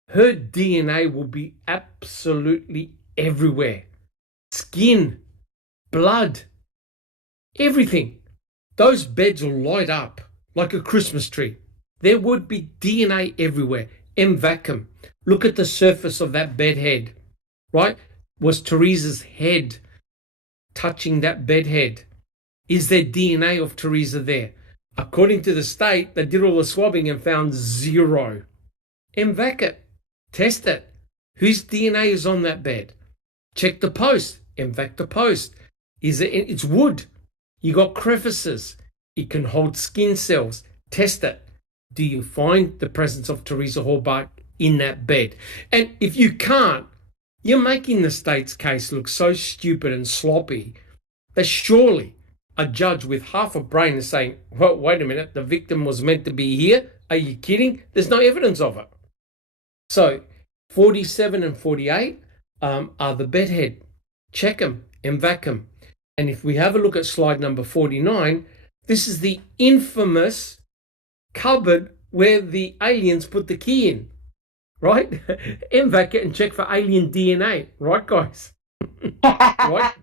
Her DNA will be absolutely everywhere. Skin, blood, everything. Those beds will light up like a Christmas tree. There would be DNA everywhere. M-Vac. Look at the surface of that bed head, right? Was Teresa's head touching that bed head? Is there DNA of Teresa there? According to the state, they did all the swabbing and found zero. M-Vac it. Test it. Whose DNA is on that bed? Check the post. M-Vac the post. It's wood. You got crevices. It can hold skin cells. Test it. Do you find the presence of Teresa Halbach in that bed? And if you can't, you're making the state's case look so stupid and sloppy that surely a judge with half a brain is saying, well, wait a minute, the victim was meant to be here. Are you kidding? There's no evidence of it. So 47 and 48 are the bedhead. Check them and vac them. And if we have a look at slide number 49, this is the infamous cupboard where the aliens put the key in, right? M-Vac it and check for alien DNA, right, guys? Right?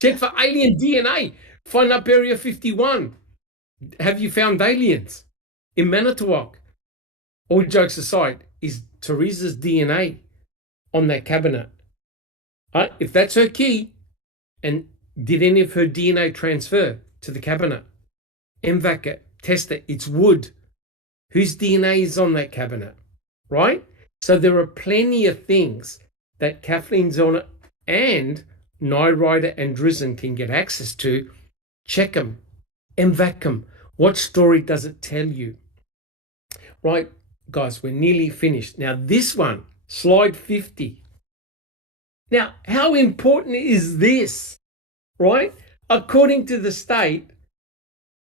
Check for alien DNA. Find up Area 51. Have you found aliens in Manitowoc? All jokes aside, is Teresa's DNA on that cabinet? If that's her key, and did any of her DNA transfer to the cabinet? M-Vac it, test it, it's wood. Whose DNA is on that cabinet, right? So there are plenty of things that Kathleen Zellner and Nyrider and Drizzen can get access to. Check them, M-Vac them. What story does it tell you? Right, guys, we're nearly finished. Now this one, slide 50. Now, how important is this, right? According to the state,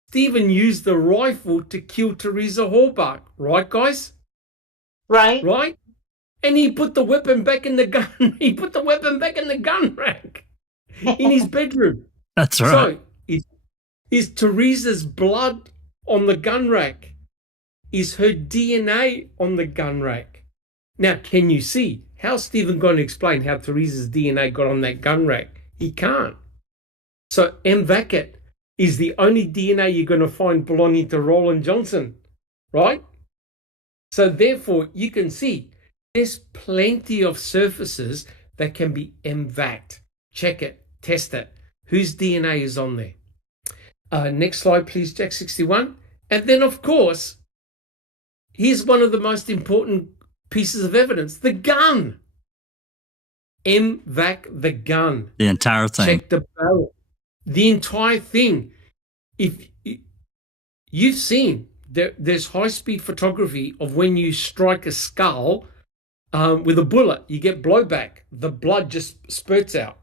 Stephen used the rifle to kill Teresa Halbach, right, guys? Right. Right? And he put the weapon back in the gun. He put the weapon back in the gun rack in his bedroom. That's right. So, is Teresa's blood on the gun rack? Is her DNA on the gun rack? Now, can you see? How's Stephen going to explain how Teresa's DNA got on that gun rack? He can't. So M-Vac it is the only DNA you're going to find belonging to Roland Johnson, right? So therefore, you can see there's plenty of surfaces that can be M-Vac'd. Check it, test it. whose DNA is on there. Next slide, please, Jack 61. And then, of course, here's one of the most important pieces of evidence, the gun. M-Vac, the gun. The entire thing. Check the barrel. The entire thing. If you've seen, there's high-speed photography of when you strike a skull with a bullet, you get blowback. The blood just spurts out.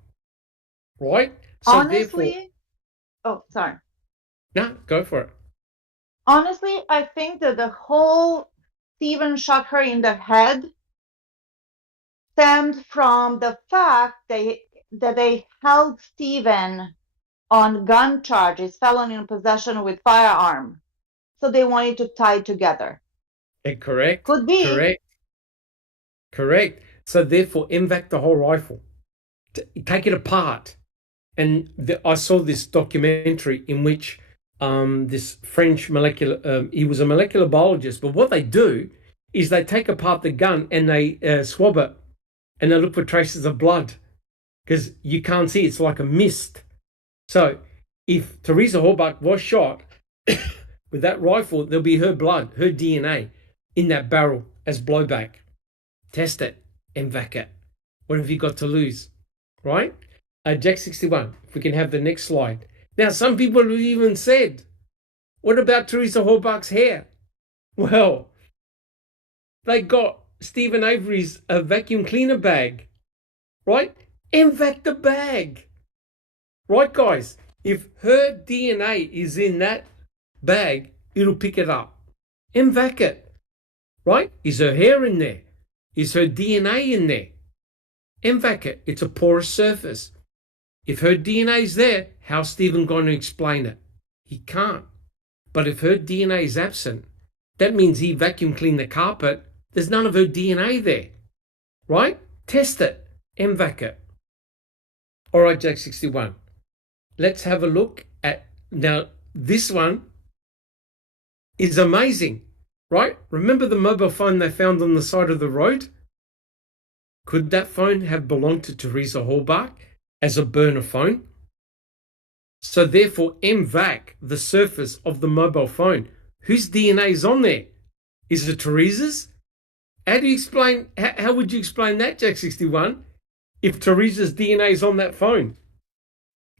Right? So Honestly, sorry. No, go for it. Honestly, I think that the whole Stephen shot her in the head stemmed from the fact that they held Stephen on gun charges, felon in possession with firearm. So they wanted to tie it together. Correct. Could be. Correct. So therefore, M-Vac the whole rifle. Take it apart. And I saw this documentary in which this French molecular, he was a molecular biologist, but what they do is they take apart the gun and they swab it and they look for traces of blood because you can't see, it's like a mist. So if Teresa Halbach was shot with that rifle, there'll be her blood, her DNA in that barrel as blowback. Test it, M-Vac it. What have you got to lose, right? Jack 61, if we can have the next slide. Now, some people have even said, what about Teresa Halbach's hair? Well, they got Stephen Avery's vacuum cleaner bag, right? M-Vac the bag. Right, guys? If her DNA is in that bag, it'll pick it up. M-Vac it, right? Is her hair in there? Is her DNA in there? M-Vac it. It's a porous surface. If her DNA is there, how's Stephen going to explain it? He can't. But if her DNA is absent, that means he vacuum cleaned the carpet. There's none of her DNA there, right? Test it. M-Vac it. All right, Jack 61. Let's have a look at, now this one is amazing, right? Remember the mobile phone they found on the side of the road? Could that phone have belonged to Teresa Halbach as a burner phone? So therefore, M-Vac, the surface of the mobile phone, whose DNA is on there? Is it Teresa's? How do you explain, how would you explain that, Jack 61, if Teresa's DNA is on that phone?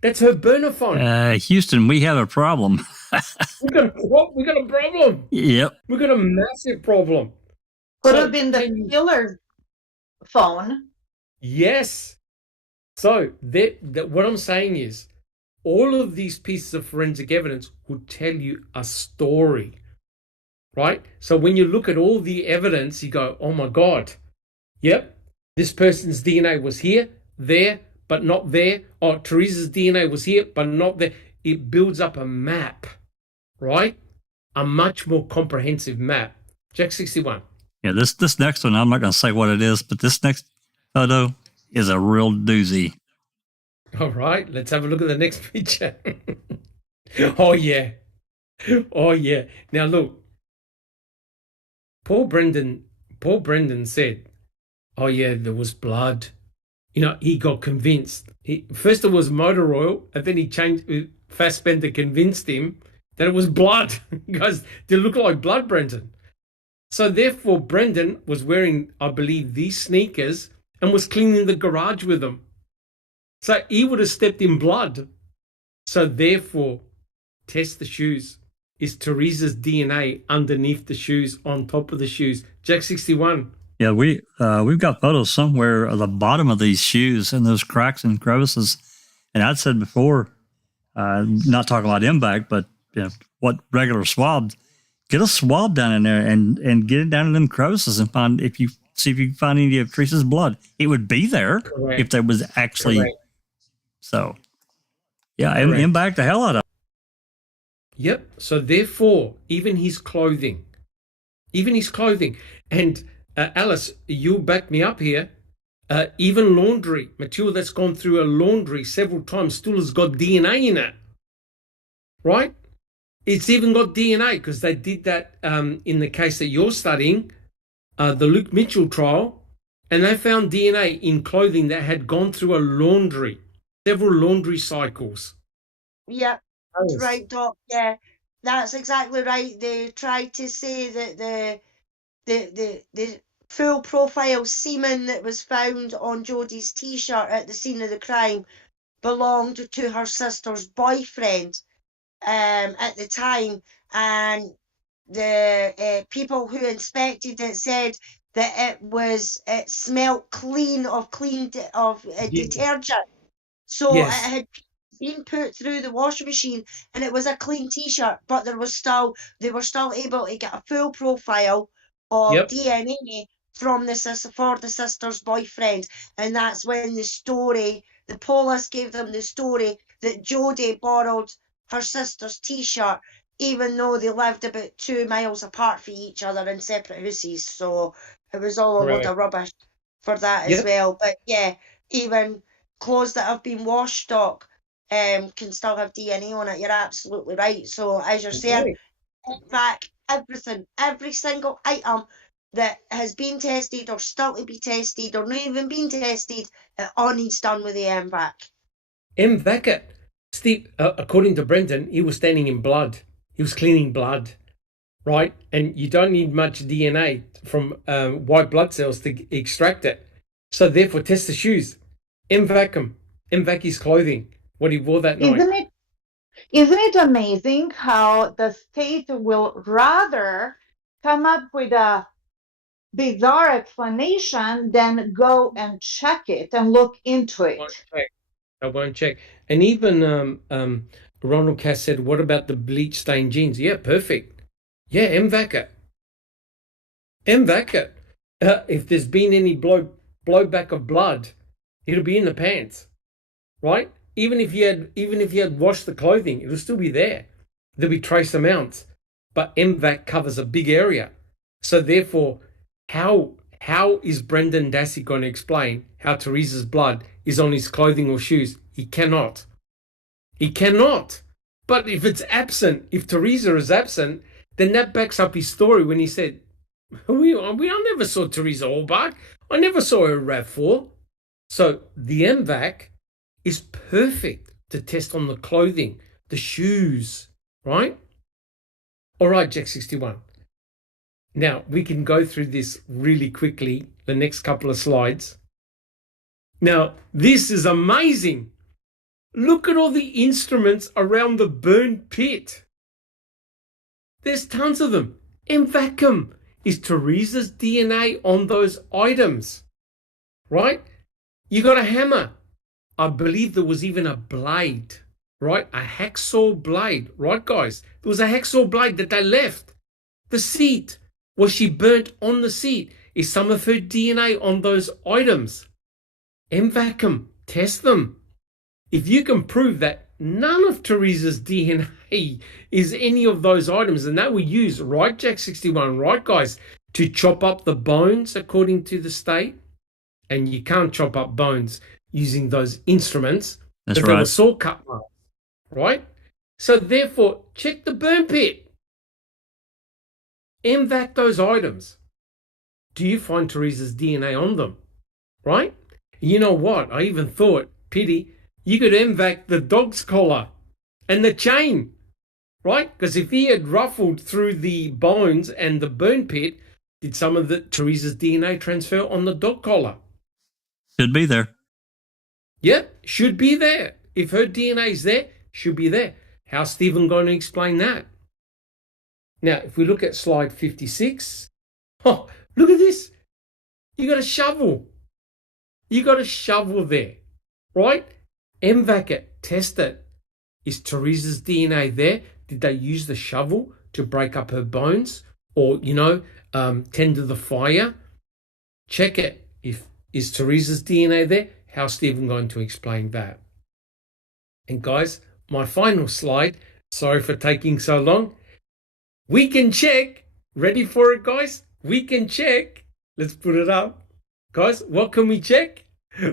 That's her burner phone. Houston, we have a problem. We got a problem. Yep. We got a massive problem. Could have been the killer's phone. Yes. So what I'm saying is, all of these pieces of forensic evidence would tell you a story, right? So when you look at all the evidence, you go, oh my God, yep, this person's DNA was here, there, but not there. Oh, Teresa's DNA was here, but not there. It builds up a map, right? A much more comprehensive map. Jack 61. Yeah, this next one, I'm not going to say what it is, but this next photo is a real doozy. All right, let's have a look at the next picture. Oh, yeah. Oh, yeah. Now, look. Paul Brendan said, oh, yeah, there was blood. You know, he got convinced. First it was motor oil, and then he changed. Fassbender convinced him that it was blood. He goes, they look like blood, Brendan. So therefore, Brendan was wearing, I believe, these sneakers and was cleaning the garage with them. So he would have stepped in blood. So therefore, test the shoes. Is Teresa's DNA underneath the shoes, on top of the shoes? Jack 61. Yeah, we've got photos somewhere of the bottom of these shoes and those cracks and crevices. And I'd said before, not talking about M-Vac, but you know, what regular swab, get a swab down in there and get it down in them crevices and see if you can find any of Teresa's blood. It would be there. Correct. If there was actually. Correct. So, yeah, M-Vac the hell out of it. Yep. So therefore, even his clothing, and Alice, you'll back me up here. Even laundry, material that's gone through a laundry several times still has got DNA in it, right? It's even got DNA because they did that in the case that you're studying, the Luke Mitchell trial, and they found DNA in clothing that had gone through a laundry. several laundry cycles. Yeah, Yes. right, Doc. Yeah, that's exactly right. They tried to say that the full profile semen that was found on Jodie's T-shirt at the scene of the crime belonged to her sister's boyfriend at the time, and the people who inspected it said that it smelt clean of Yes. detergent. So it Yes. had been put through the washing machine and it was a clean t-shirt, but they were still able to get a full profile of Yep. DNA from for the sister's boyfriend. And that's when the police gave them the story that Jodie borrowed her sister's t-shirt, even though they lived about 2 miles apart from each other in separate houses. So it was all a load Correct. of rubbish for that as Yep. well. But yeah, even clothes that have been washed, Doc, can still have DNA on it. You're absolutely right. So as you're saying, in fact, every single item that has been tested or still to be tested or not even been tested, it all needs done with the M-Vac. M-Vac. Steve, according to Brendan, he was standing in blood. He was cleaning blood, right? And you don't need much DNA from white blood cells to extract it. So therefore, test the shoes. M-Vac them. M-Vac his clothing, what he wore that night. Isn't it amazing how the state will rather come up with a bizarre explanation than go and check it and look into it? I won't check. And even Ronald Cass said, what about the bleach stained jeans? Yeah, perfect. Yeah, M-Vac it. M-Vac it. If there's been any blowback of blood, it'll be in the pants, right? Even if you had washed the clothing, it'll still be there. There'll be trace amounts, but M-Vac covers a big area. So therefore, how is Brendan Dassey going to explain how Teresa's blood is on his clothing or shoes? He cannot. He cannot. But if it's absent, if Teresa is absent, then that backs up his story when he said, I never saw Teresa Hallbach. I never saw her RAV4. So the M-Vac is perfect to test on the clothing, the shoes, right? All right, Jack 61. Now, we can go through this really quickly, the next couple of slides. Now, this is amazing. Look at all the instruments around the burn pit. There's tons of them. M-Vac them. Is Teresa's DNA on those items? Right? You got a hammer. I believe there was even a blade, right? A hacksaw blade, right, guys? There was a hacksaw blade that they left. The seat. Was she burnt on the seat? Is some of her DNA on those items? M-Vac them. Test them. If you can prove that none of Teresa's DNA is any of those items, and that we use, right, Jack 61, right, guys, to chop up the bones according to the state, and you can't chop up bones using those instruments. That's but they right. were saw cut marks, right? So therefore, check the burn pit. M-Vac those items. Do you find Teresa's DNA on them? Right? You know what? I even thought, pity, you could M-Vac the dog's collar and the chain, right? Because if he had ruffled through the bones and the burn pit, did some of Teresa's DNA transfer on the dog collar? Should be there. Yep, should be there. If her DNA is there, should be there. How's Stephen going to explain that? Now, if we look at slide 56, oh, look at this. You got a shovel. You got a shovel there, right? M-Vac it, test it. Is Teresa's DNA there? Did they use the shovel to break up her bones or, tend to the fire? Check it. Is Teresa's DNA there? How's Stephen going to explain that? And guys, my final slide, sorry for taking so long. We can check. Ready for it, guys? We can check. Let's put it up. Guys, what can we check?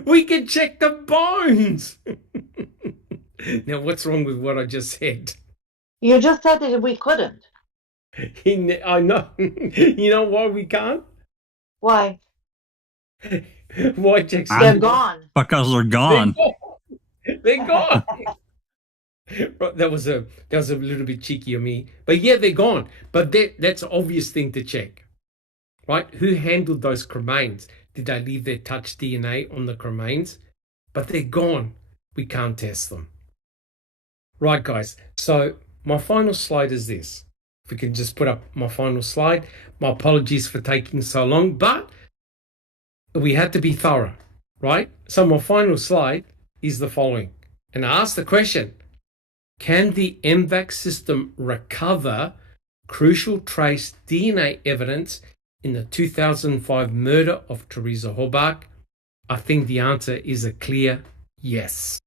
We can check the bones. Now, what's wrong with what I just said? You just said that we couldn't. I know. You know why we can't? Why? Why, Jackson? They're gone. Because they're gone. They're gone. That was a little bit cheeky of me, but yeah, they're gone. But that's an obvious thing to check, right? Who handled those cremains? Did they leave their touch DNA on the cremains? But they're gone. We can't test them. Right, guys. So my final slide is this. If we can just put up my final slide. My apologies for taking so long, but we had to be thorough, right? So my final slide is the following. And I asked the question, can the M-Vac system recover crucial trace DNA evidence in the 2005 murder of Teresa Hobart? I think the answer is a clear yes,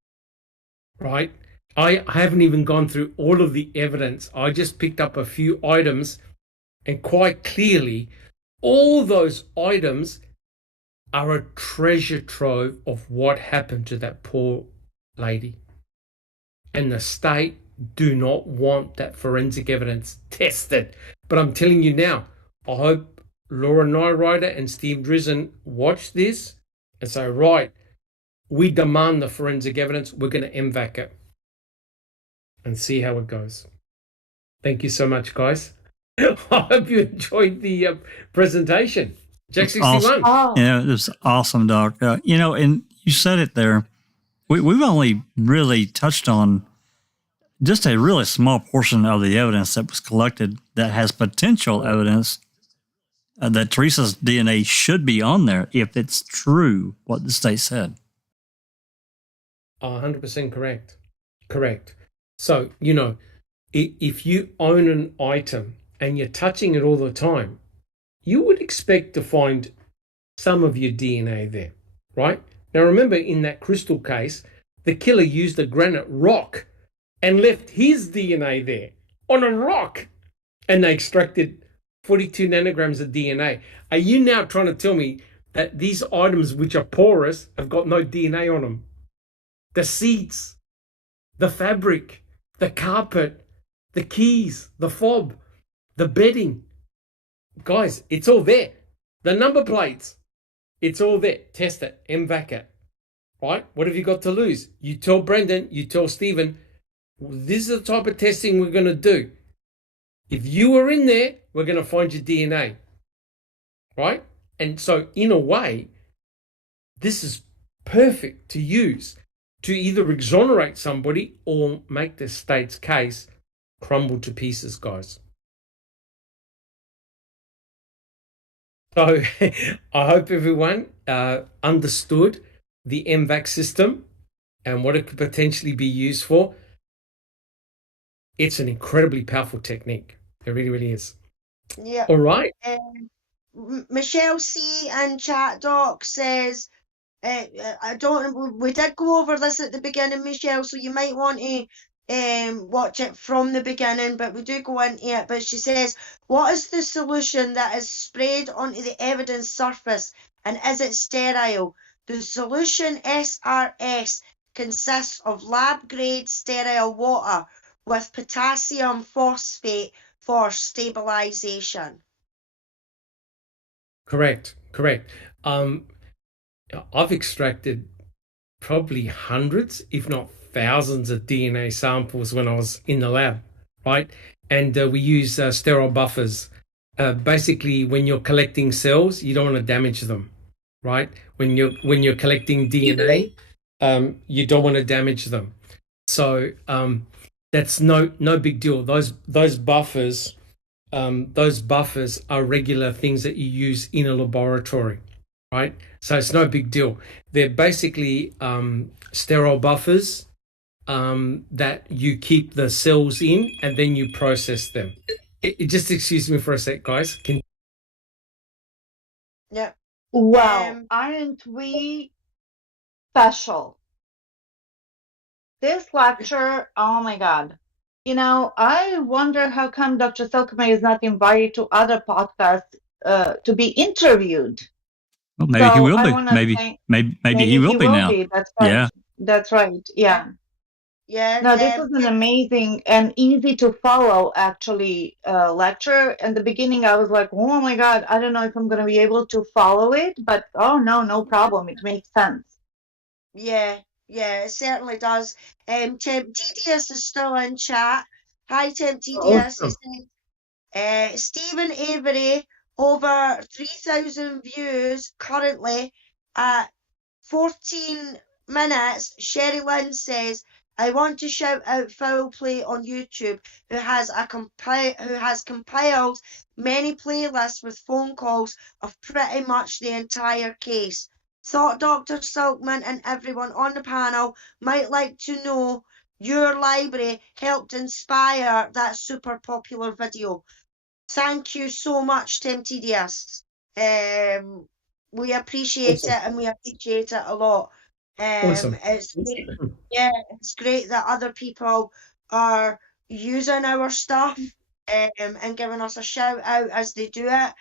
right? I haven't even gone through all of the evidence. I just picked up a few items, and quite clearly, all those items are a treasure trove of what happened to that poor lady. And the state do not want that forensic evidence tested. But I'm telling you now, I hope Laura Nyrider and Steve Drizzen watch this and say, right, we demand the forensic evidence. We're going to M-Vac it and see how it goes. Thank you so much, guys. I hope you enjoyed the presentation. Jack 61. Awesome. Yeah, it was awesome, Doc. And you said it there. We've only really touched on just a really small portion of the evidence that was collected that has potential evidence that Teresa's DNA should be on there if it's true what the state said. 100% correct. Correct. So, if you own an item and you're touching it all the time, you would expect to find some of your DNA there, right? Now, remember, in that crystal case, the killer used a granite rock and left his DNA there on a rock, and they extracted 42 nanograms of DNA. Are you now trying to tell me that these items, which are porous, have got no DNA on them? The seats, the fabric, the carpet, the keys, the fob, the bedding. Guys, it's all there. The number plates, it's all there. Test it, M-Vac it, right? What have you got to lose? You tell Brendan, you tell Stephen, this is the type of testing we're going to do. If you were in there, we're going to find your DNA, right? And so, in a way, this is perfect to use to either exonerate somebody or make the state's case crumble to pieces, guys. So I hope everyone understood the M-Vac system and what it could potentially be used for. It's an incredibly powerful technique. It really, really is. Yeah. All right. Michelle C. and Chat Doc says, we did go over this at the beginning, Michelle, so you might want to watch it from the beginning, but we do go into it. But she says, what is the solution that is sprayed onto the evidence surface, and is it sterile? The solution SRS consists of lab-grade sterile water with potassium phosphate for stabilization. Correct. I've extracted probably hundreds, if not thousands of DNA samples when I was in the lab, right? And we use sterile buffers. Basically, when you're collecting cells, you don't want to damage them, right? When you're collecting DNA, you don't want to damage them. So that's no big deal. Those buffers are regular things that you use in a laboratory, right? So it's no big deal. They're basically sterile buffers that you keep the cells in, and then you process them. Just excuse me for a sec, guys. Yeah. Wow, aren't we special? This lecture, oh my God. I wonder how come Dr. Silkman is not invited to other podcasts to be interviewed. Well, maybe he will be. Maybe he will be now. That's right. Yeah. That's right. Yeah. Yeah. No, this was an amazing and easy to follow, actually, lecture. In the beginning, I was like, oh my God, I don't know if I'm going to be able to follow it, but oh no problem. It makes sense. Yeah. Yeah, it certainly does. Temp Tedious is still in chat. Hi, Temp Tedious. Awesome. Stephen Avery, over 3,000 views currently at 14 minutes. Sherry Lynn says, I want to shout out Foul Play on YouTube, who has compiled many playlists with phone calls of pretty much the entire case. Thought Dr. Silkman and everyone on the panel might like to know your library helped inspire that super popular video. Thank you so much, Tim Tedious. We appreciate Awesome. it, and we appreciate it a lot. Awesome. It's great. Yeah, it's great that other people are using our stuff and giving us a shout out as they do it.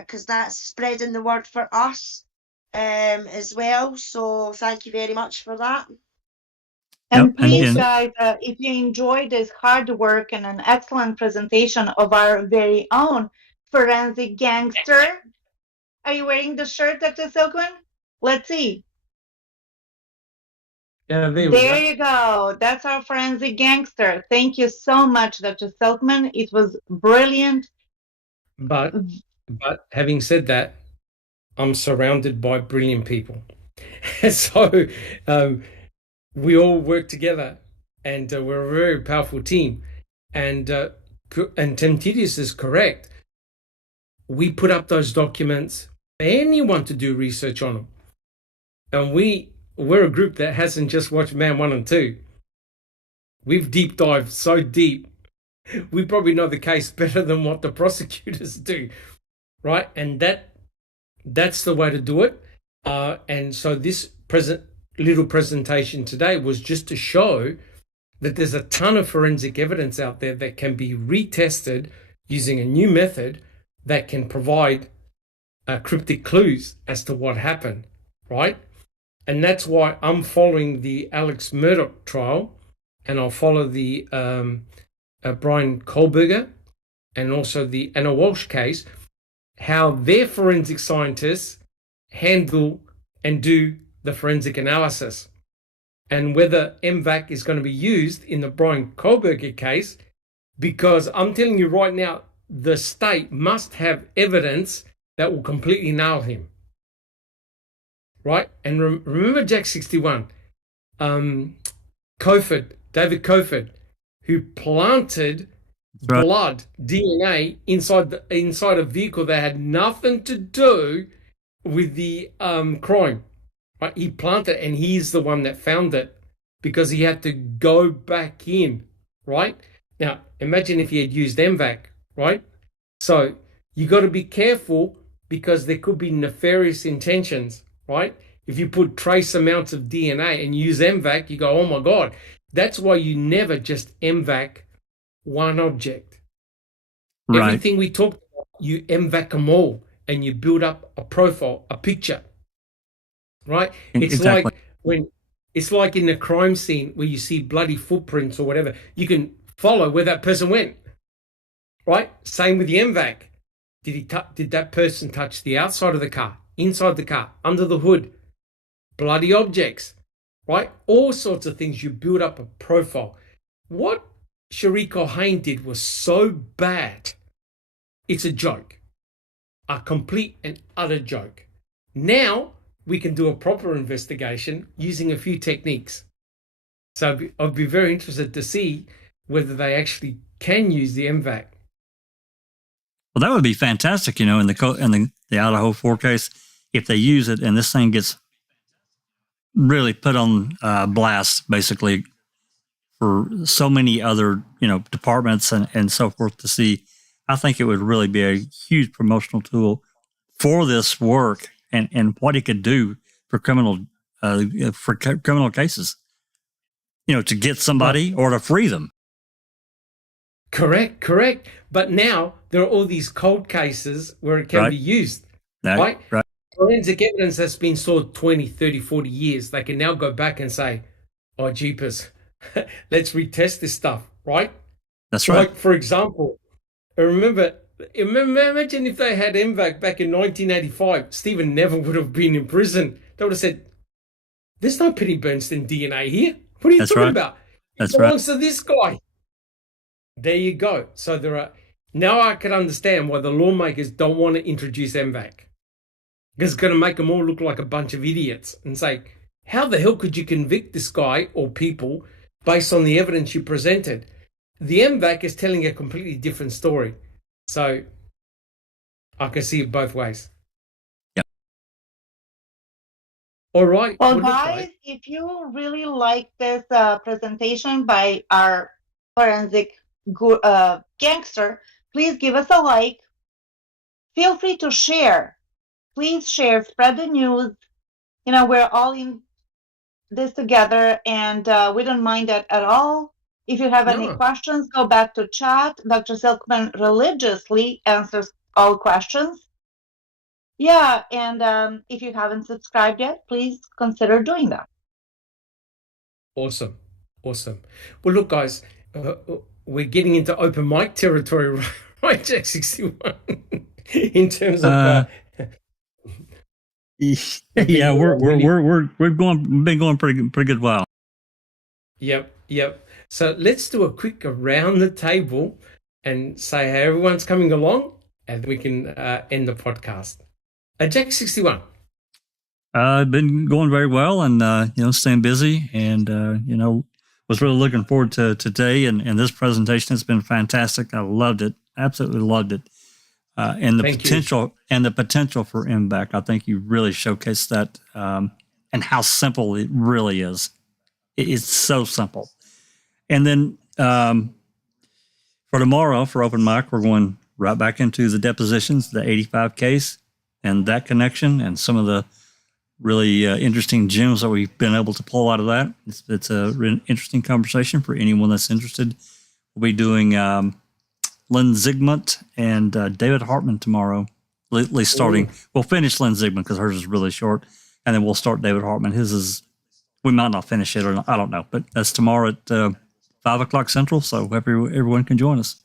Because that's spreading the word for us as well. So thank you very much for that. And Yep, please, and- guys, if you enjoyed this hard work and an excellent presentation of our very own forensic gangster, are you wearing the shirt, Dr. Silkman? Let's see. Yeah, there we There go. you go. That's our forensic gangster. Thank you so much, Dr. Silkman. It was brilliant. But having said that, I'm surrounded by brilliant people. So we all work together, and we're a very powerful team. And Tim Tedious is correct. We put up those documents for anyone to do research on them. And we're a group that hasn't just watched Man 1 and 2. We've deep dived so deep. We probably know the case better than what the prosecutors do, right? And that's the way to do it. And so this little presentation today was just to show that there's a ton of forensic evidence out there that can be retested using a new method that can provide cryptic clues as to what happened, right? And that's why I'm following the Alex Murdoch trial, and I'll follow the Brian Kohlberger and also the Anna Walsh case, how their forensic scientists handle and do the forensic analysis, and whether M-Vac is going to be used in the Brian Kohlberger case, because I'm telling you right now, the state must have evidence that will completely nail him. Right? And remember Jack 61, David Kofod, who planted Right. blood, DNA inside a vehicle that had nothing to do with the crime. Right? He planted, and he's the one that found it because he had to go back in. Right? Now, imagine if he had used M-Vac, right? So you got to be careful because there could be nefarious intentions, right? If you put trace amounts of DNA and use M-Vac, you go, oh my God. That's why you never just M-Vac one object. Right. Everything we talked about, you M-Vac them all and you build up a profile, a picture, right? It's Exactly. it's like in the crime scene where you see bloody footprints or whatever, you can follow where that person went, right? Same with the M-Vac. Did that person touch the outside of the car, inside the car, under the hood? Bloody objects, right? All sorts of things. You build up a profile. What Shariko Hain did was so bad. It's a joke, a complete and utter joke. Now we can do a proper investigation using a few techniques. So I'd be very interested to see whether they actually can use the M-Vac. Well, that would be fantastic, in the Idaho 4 case, if they use it and this thing gets really put on blast, basically, for so many other, departments and so forth to see. I think it would really be a huge promotional tool for this work and what it could do for criminal cases, to get somebody or to free them. Correct. But now there are all these cold cases where it can be used, right? Forensic evidence that's been stored 20, 30, 40 years. They can now go back and say, oh, jeepers, let's retest this stuff, right? That's right. Like, for example, imagine if they had M-Vac back in 1985, Stephen never would have been in prison. They would have said, there's no Penny Bernstein DNA here. What are you That's talking right. about? That's It right. belongs to this guy. There you go. So now I can understand why the lawmakers don't want to introduce M-Vac. Because it's going to make them all look like a bunch of idiots and say, how the hell could you convict this guy or people based on the evidence you presented? The M-Vac is telling a completely different story. So I can see it both ways. Yep. All right. Well, look, guys, if you really like this presentation by our forensic gangster, please give us a like. Feel free to share. Please share, spread the news. You know, we're all in this together, and we don't mind that at all. If you have any No. questions, go back to chat. Dr. Silkman religiously answers all questions. Yeah, and if you haven't subscribed yet, please consider doing that. Awesome. Awesome. Well, look, guys, we're getting into open mic territory, right, Jack 61, in terms of. Yeah, we've been going pretty good while. Yep. So let's do a quick around the table and say how everyone's coming along, and we can end the podcast. Jack 61. Been going very well, and staying busy, and was really looking forward to today and this presentation. Has been fantastic. I loved it, absolutely loved it, and the potential for M-Vac. I think you really showcased that, and how simple it really is. It's so simple. And then for tomorrow, for open mic, we're going right back into the depositions, the 85 case, and that connection, and some of the really interesting gems that we've been able to pull out of that. It's a really interesting conversation for anyone that's interested. We'll be doing Lynn Zygmunt and David Hartman tomorrow, at least starting. Ooh. We'll finish Lynn Zygmunt because hers is really short, and then we'll start David Hartman. His is, we might not finish it, or not, I don't know, but that's tomorrow at 5 o'clock Central, so everyone can join us.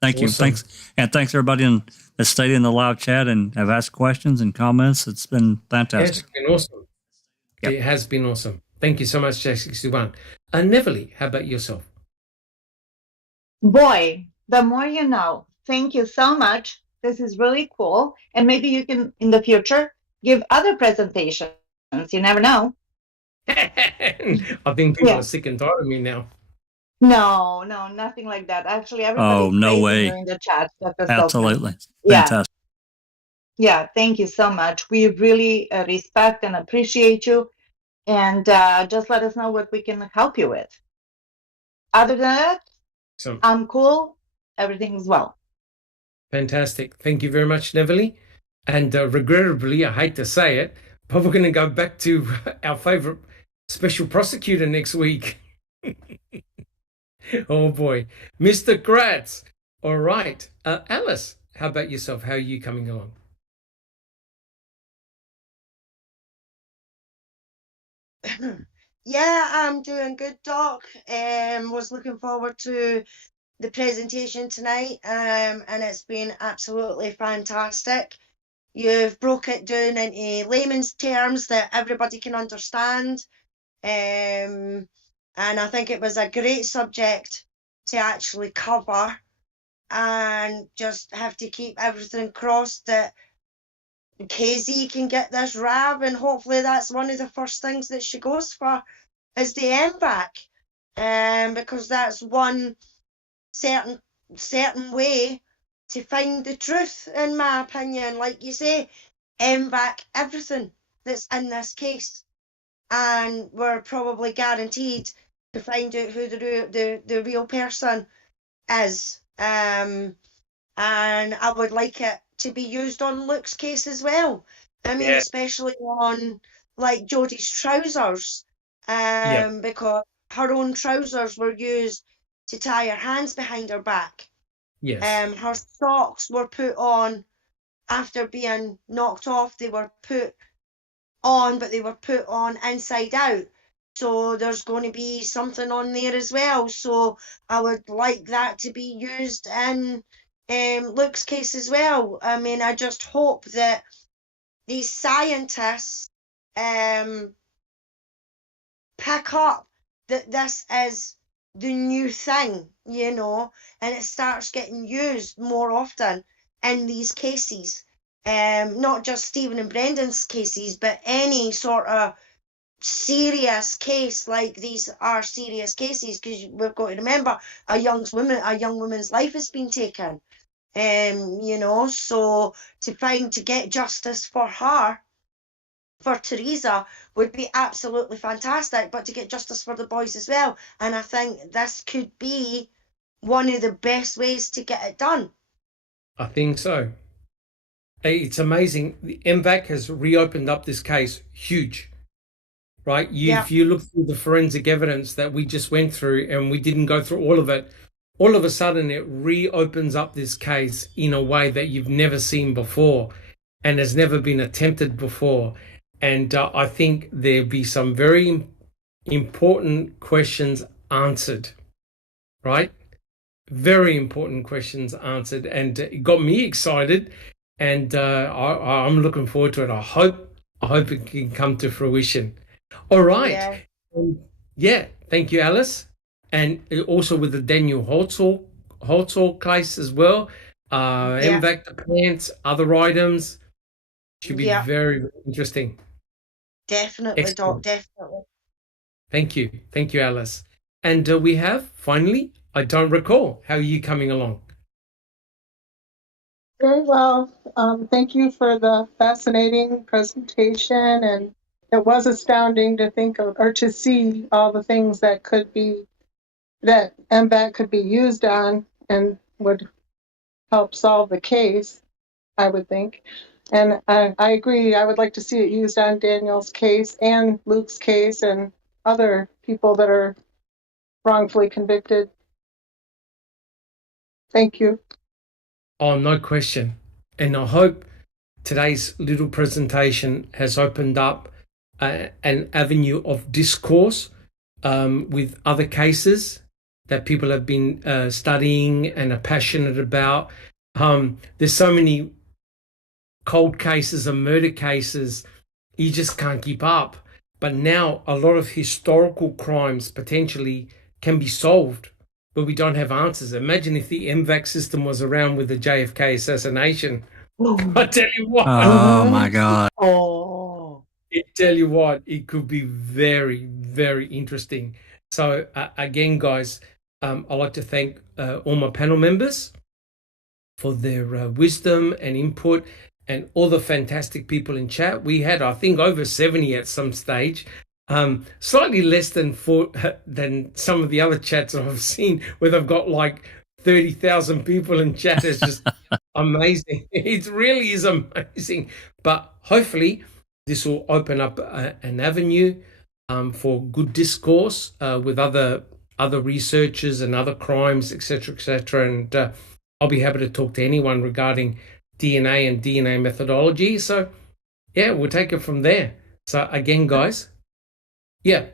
Thank you. Awesome. Thanks everybody that stayed in the live chat and have asked questions and comments. It's been fantastic. It's been awesome. Yep. It has been awesome. Thank you so much, Jack61. Neverly, how about yourself? Boy, the more you know. Thank you so much. This is really cool. And maybe you can, in the future, give other presentations. You never know. I think people are sick and tired of me now. No, nothing like that. Actually, everybody's no way. You in the chat. Absolutely. Yeah. Fantastic. Yeah, thank you so much. We really respect and appreciate you. And just let us know what we can help you with. Other than that, I'm cool. Everything's well. Fantastic. Thank you very much, Neverly. And regrettably, I hate to say it, but we're going to go back to our favorite special prosecutor next week. Oh boy, Mr. Kratz. All right, Alice, how about yourself? How are you coming along? Yeah, I'm doing good, Doc. Was looking forward to the presentation tonight, and it's been absolutely fantastic. You've broke it down into layman's terms that everybody can understand. And I think it was a great subject to actually cover, and just have to keep everything crossed that KZ can get this RAB, and hopefully that's one of the first things that she goes for is the M-Vac, because that's one certain way to find the truth, in my opinion. Like you say, M-Vac everything that's in this case, and we're probably guaranteed to find out who the real person is. And I would like it to be used on Luke's case as well. I mean, especially on like Jodie's trousers, because her own trousers were used to tie her hands behind her back. Yes. Her socks were put on after being knocked off. They were put on, but they were put on inside out. So there's going to be something on there as well. So I would like that to be used in Luke's case as well. I mean, I just hope that these scientists pick up that this is the new thing, you know, and it starts getting used more often in these cases. Not just Stephen and Brendan's cases, but any sort of serious case, like these are serious cases, because we've got to remember a young woman's life has been taken. You know, so to get justice for her, for Teresa, would be absolutely fantastic, but to get justice for the boys as well. And I think this could be one of the best ways to get it done. I think so. It's amazing. The M-Vac has reopened up this case huge, right? If you look through the forensic evidence that we just went through, and we didn't go through all of it, all of a sudden it reopens up this case in a way that you've never seen before and has never been attempted before. And I think there'll be some very important questions answered, right? Very important questions answered. And it got me excited. And I'm looking forward to it. I hope it can come to fruition. All right. Yeah. Thank you, Alice. And also with the Daniel Holtzall case as well. M-Vac, the plants, other items. Should be very, very interesting. Definitely, Excellent. Doc, definitely. Thank you. Thank you, Alice. And we have, finally, I don't recall. How are you coming along? Very well. Thank you for the fascinating presentation. And it was astounding to think of, or to see all the things that M-Vac could be used on and would help solve the case, I would think. And I agree. I would like to see it used on Daniel's case and Luke's case and other people that are wrongfully convicted. Thank you. Oh, no question. And I hope today's little presentation has opened up an avenue of discourse with other cases that people have been studying and are passionate about. There's so many cold cases and murder cases, you just can't keep up. But now a lot of historical crimes potentially can be solved, but we don't have answers. Imagine if the M-Vac system was around with the JFK assassination. I tell you what. Oh my God. I tell you what, it could be very, very interesting. So again, guys, I'd like to thank all my panel members for their wisdom and input, and all the fantastic people in chat. We had, I think, over 70 at some stage. Slightly less than some of the other chats I've seen, where they've got like 30,000 people in chat. It's just amazing. It really is amazing. But hopefully this will open up an avenue for good discourse with other researchers and other crimes, etc., etc. And I'll be happy to talk to anyone regarding DNA and DNA methodology. So yeah, we'll take it from there. So again, guys, yeah.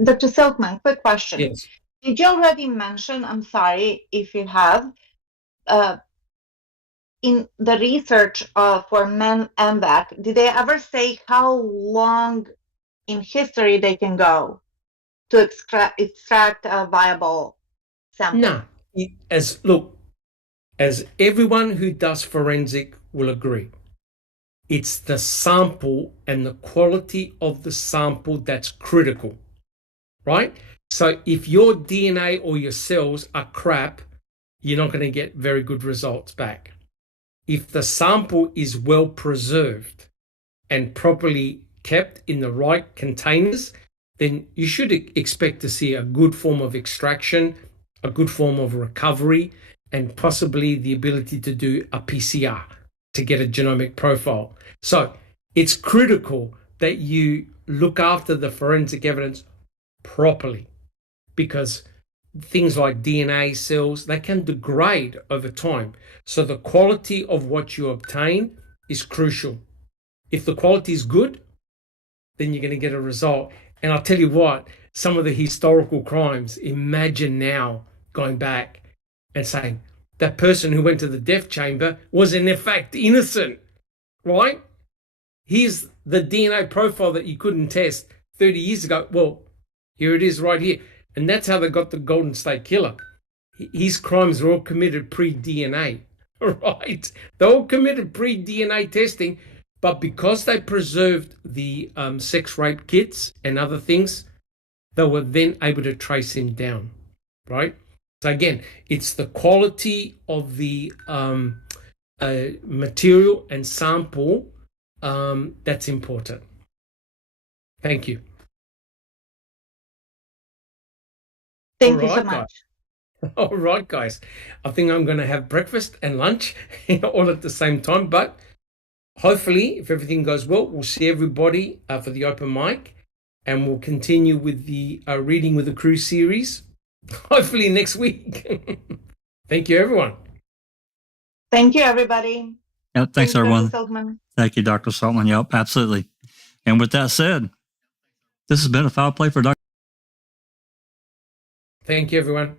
Dr. Silkman, quick question. Yes. Did you already mention, I'm sorry if you have, in the research for M-Vac, did they ever say how long in history they can go to extract a viable sample? No. As everyone who does forensic will agree, it's the sample and the quality of the sample that's critical, right? So if your DNA or your cells are crap, you're not going to get very good results back. If the sample is well preserved and properly kept in the right containers, then you should expect to see a good form of extraction, a good form of recovery, and possibly the ability to do a PCR to get a genomic profile. So it's critical that you look after the forensic evidence properly, because things like DNA cells, they can degrade over time. So the quality of what you obtain is crucial. If the quality is good, then you're going to get a result. And I'll tell you what, some of the historical crimes, imagine now going back and saying that person who went to the death chamber was in fact innocent, right? Here's the DNA profile that you couldn't test 30 years ago. Well, here it is right here. And that's how they got the Golden State Killer. His crimes were all committed pre-DNA, right? They all committed pre-DNA testing, but because they preserved the sex rape kits and other things, they were then able to trace him down, right? So again, it's the quality of the material and sample that's important. Thank you. Thank you so much. Guys. All right, guys. I think I'm going to have breakfast and lunch all at the same time. But hopefully, if everything goes well, we'll see everybody for the open mic. And we'll continue with the Reading with the Crew series, hopefully next week. Thank you, everyone. Thank you, everybody. Yep, thanks, Dr. everyone. Silkman. Thank you, Dr. Silkman. Yep, absolutely. And with that said, this has been a foul play for Dr. Thank you, everyone.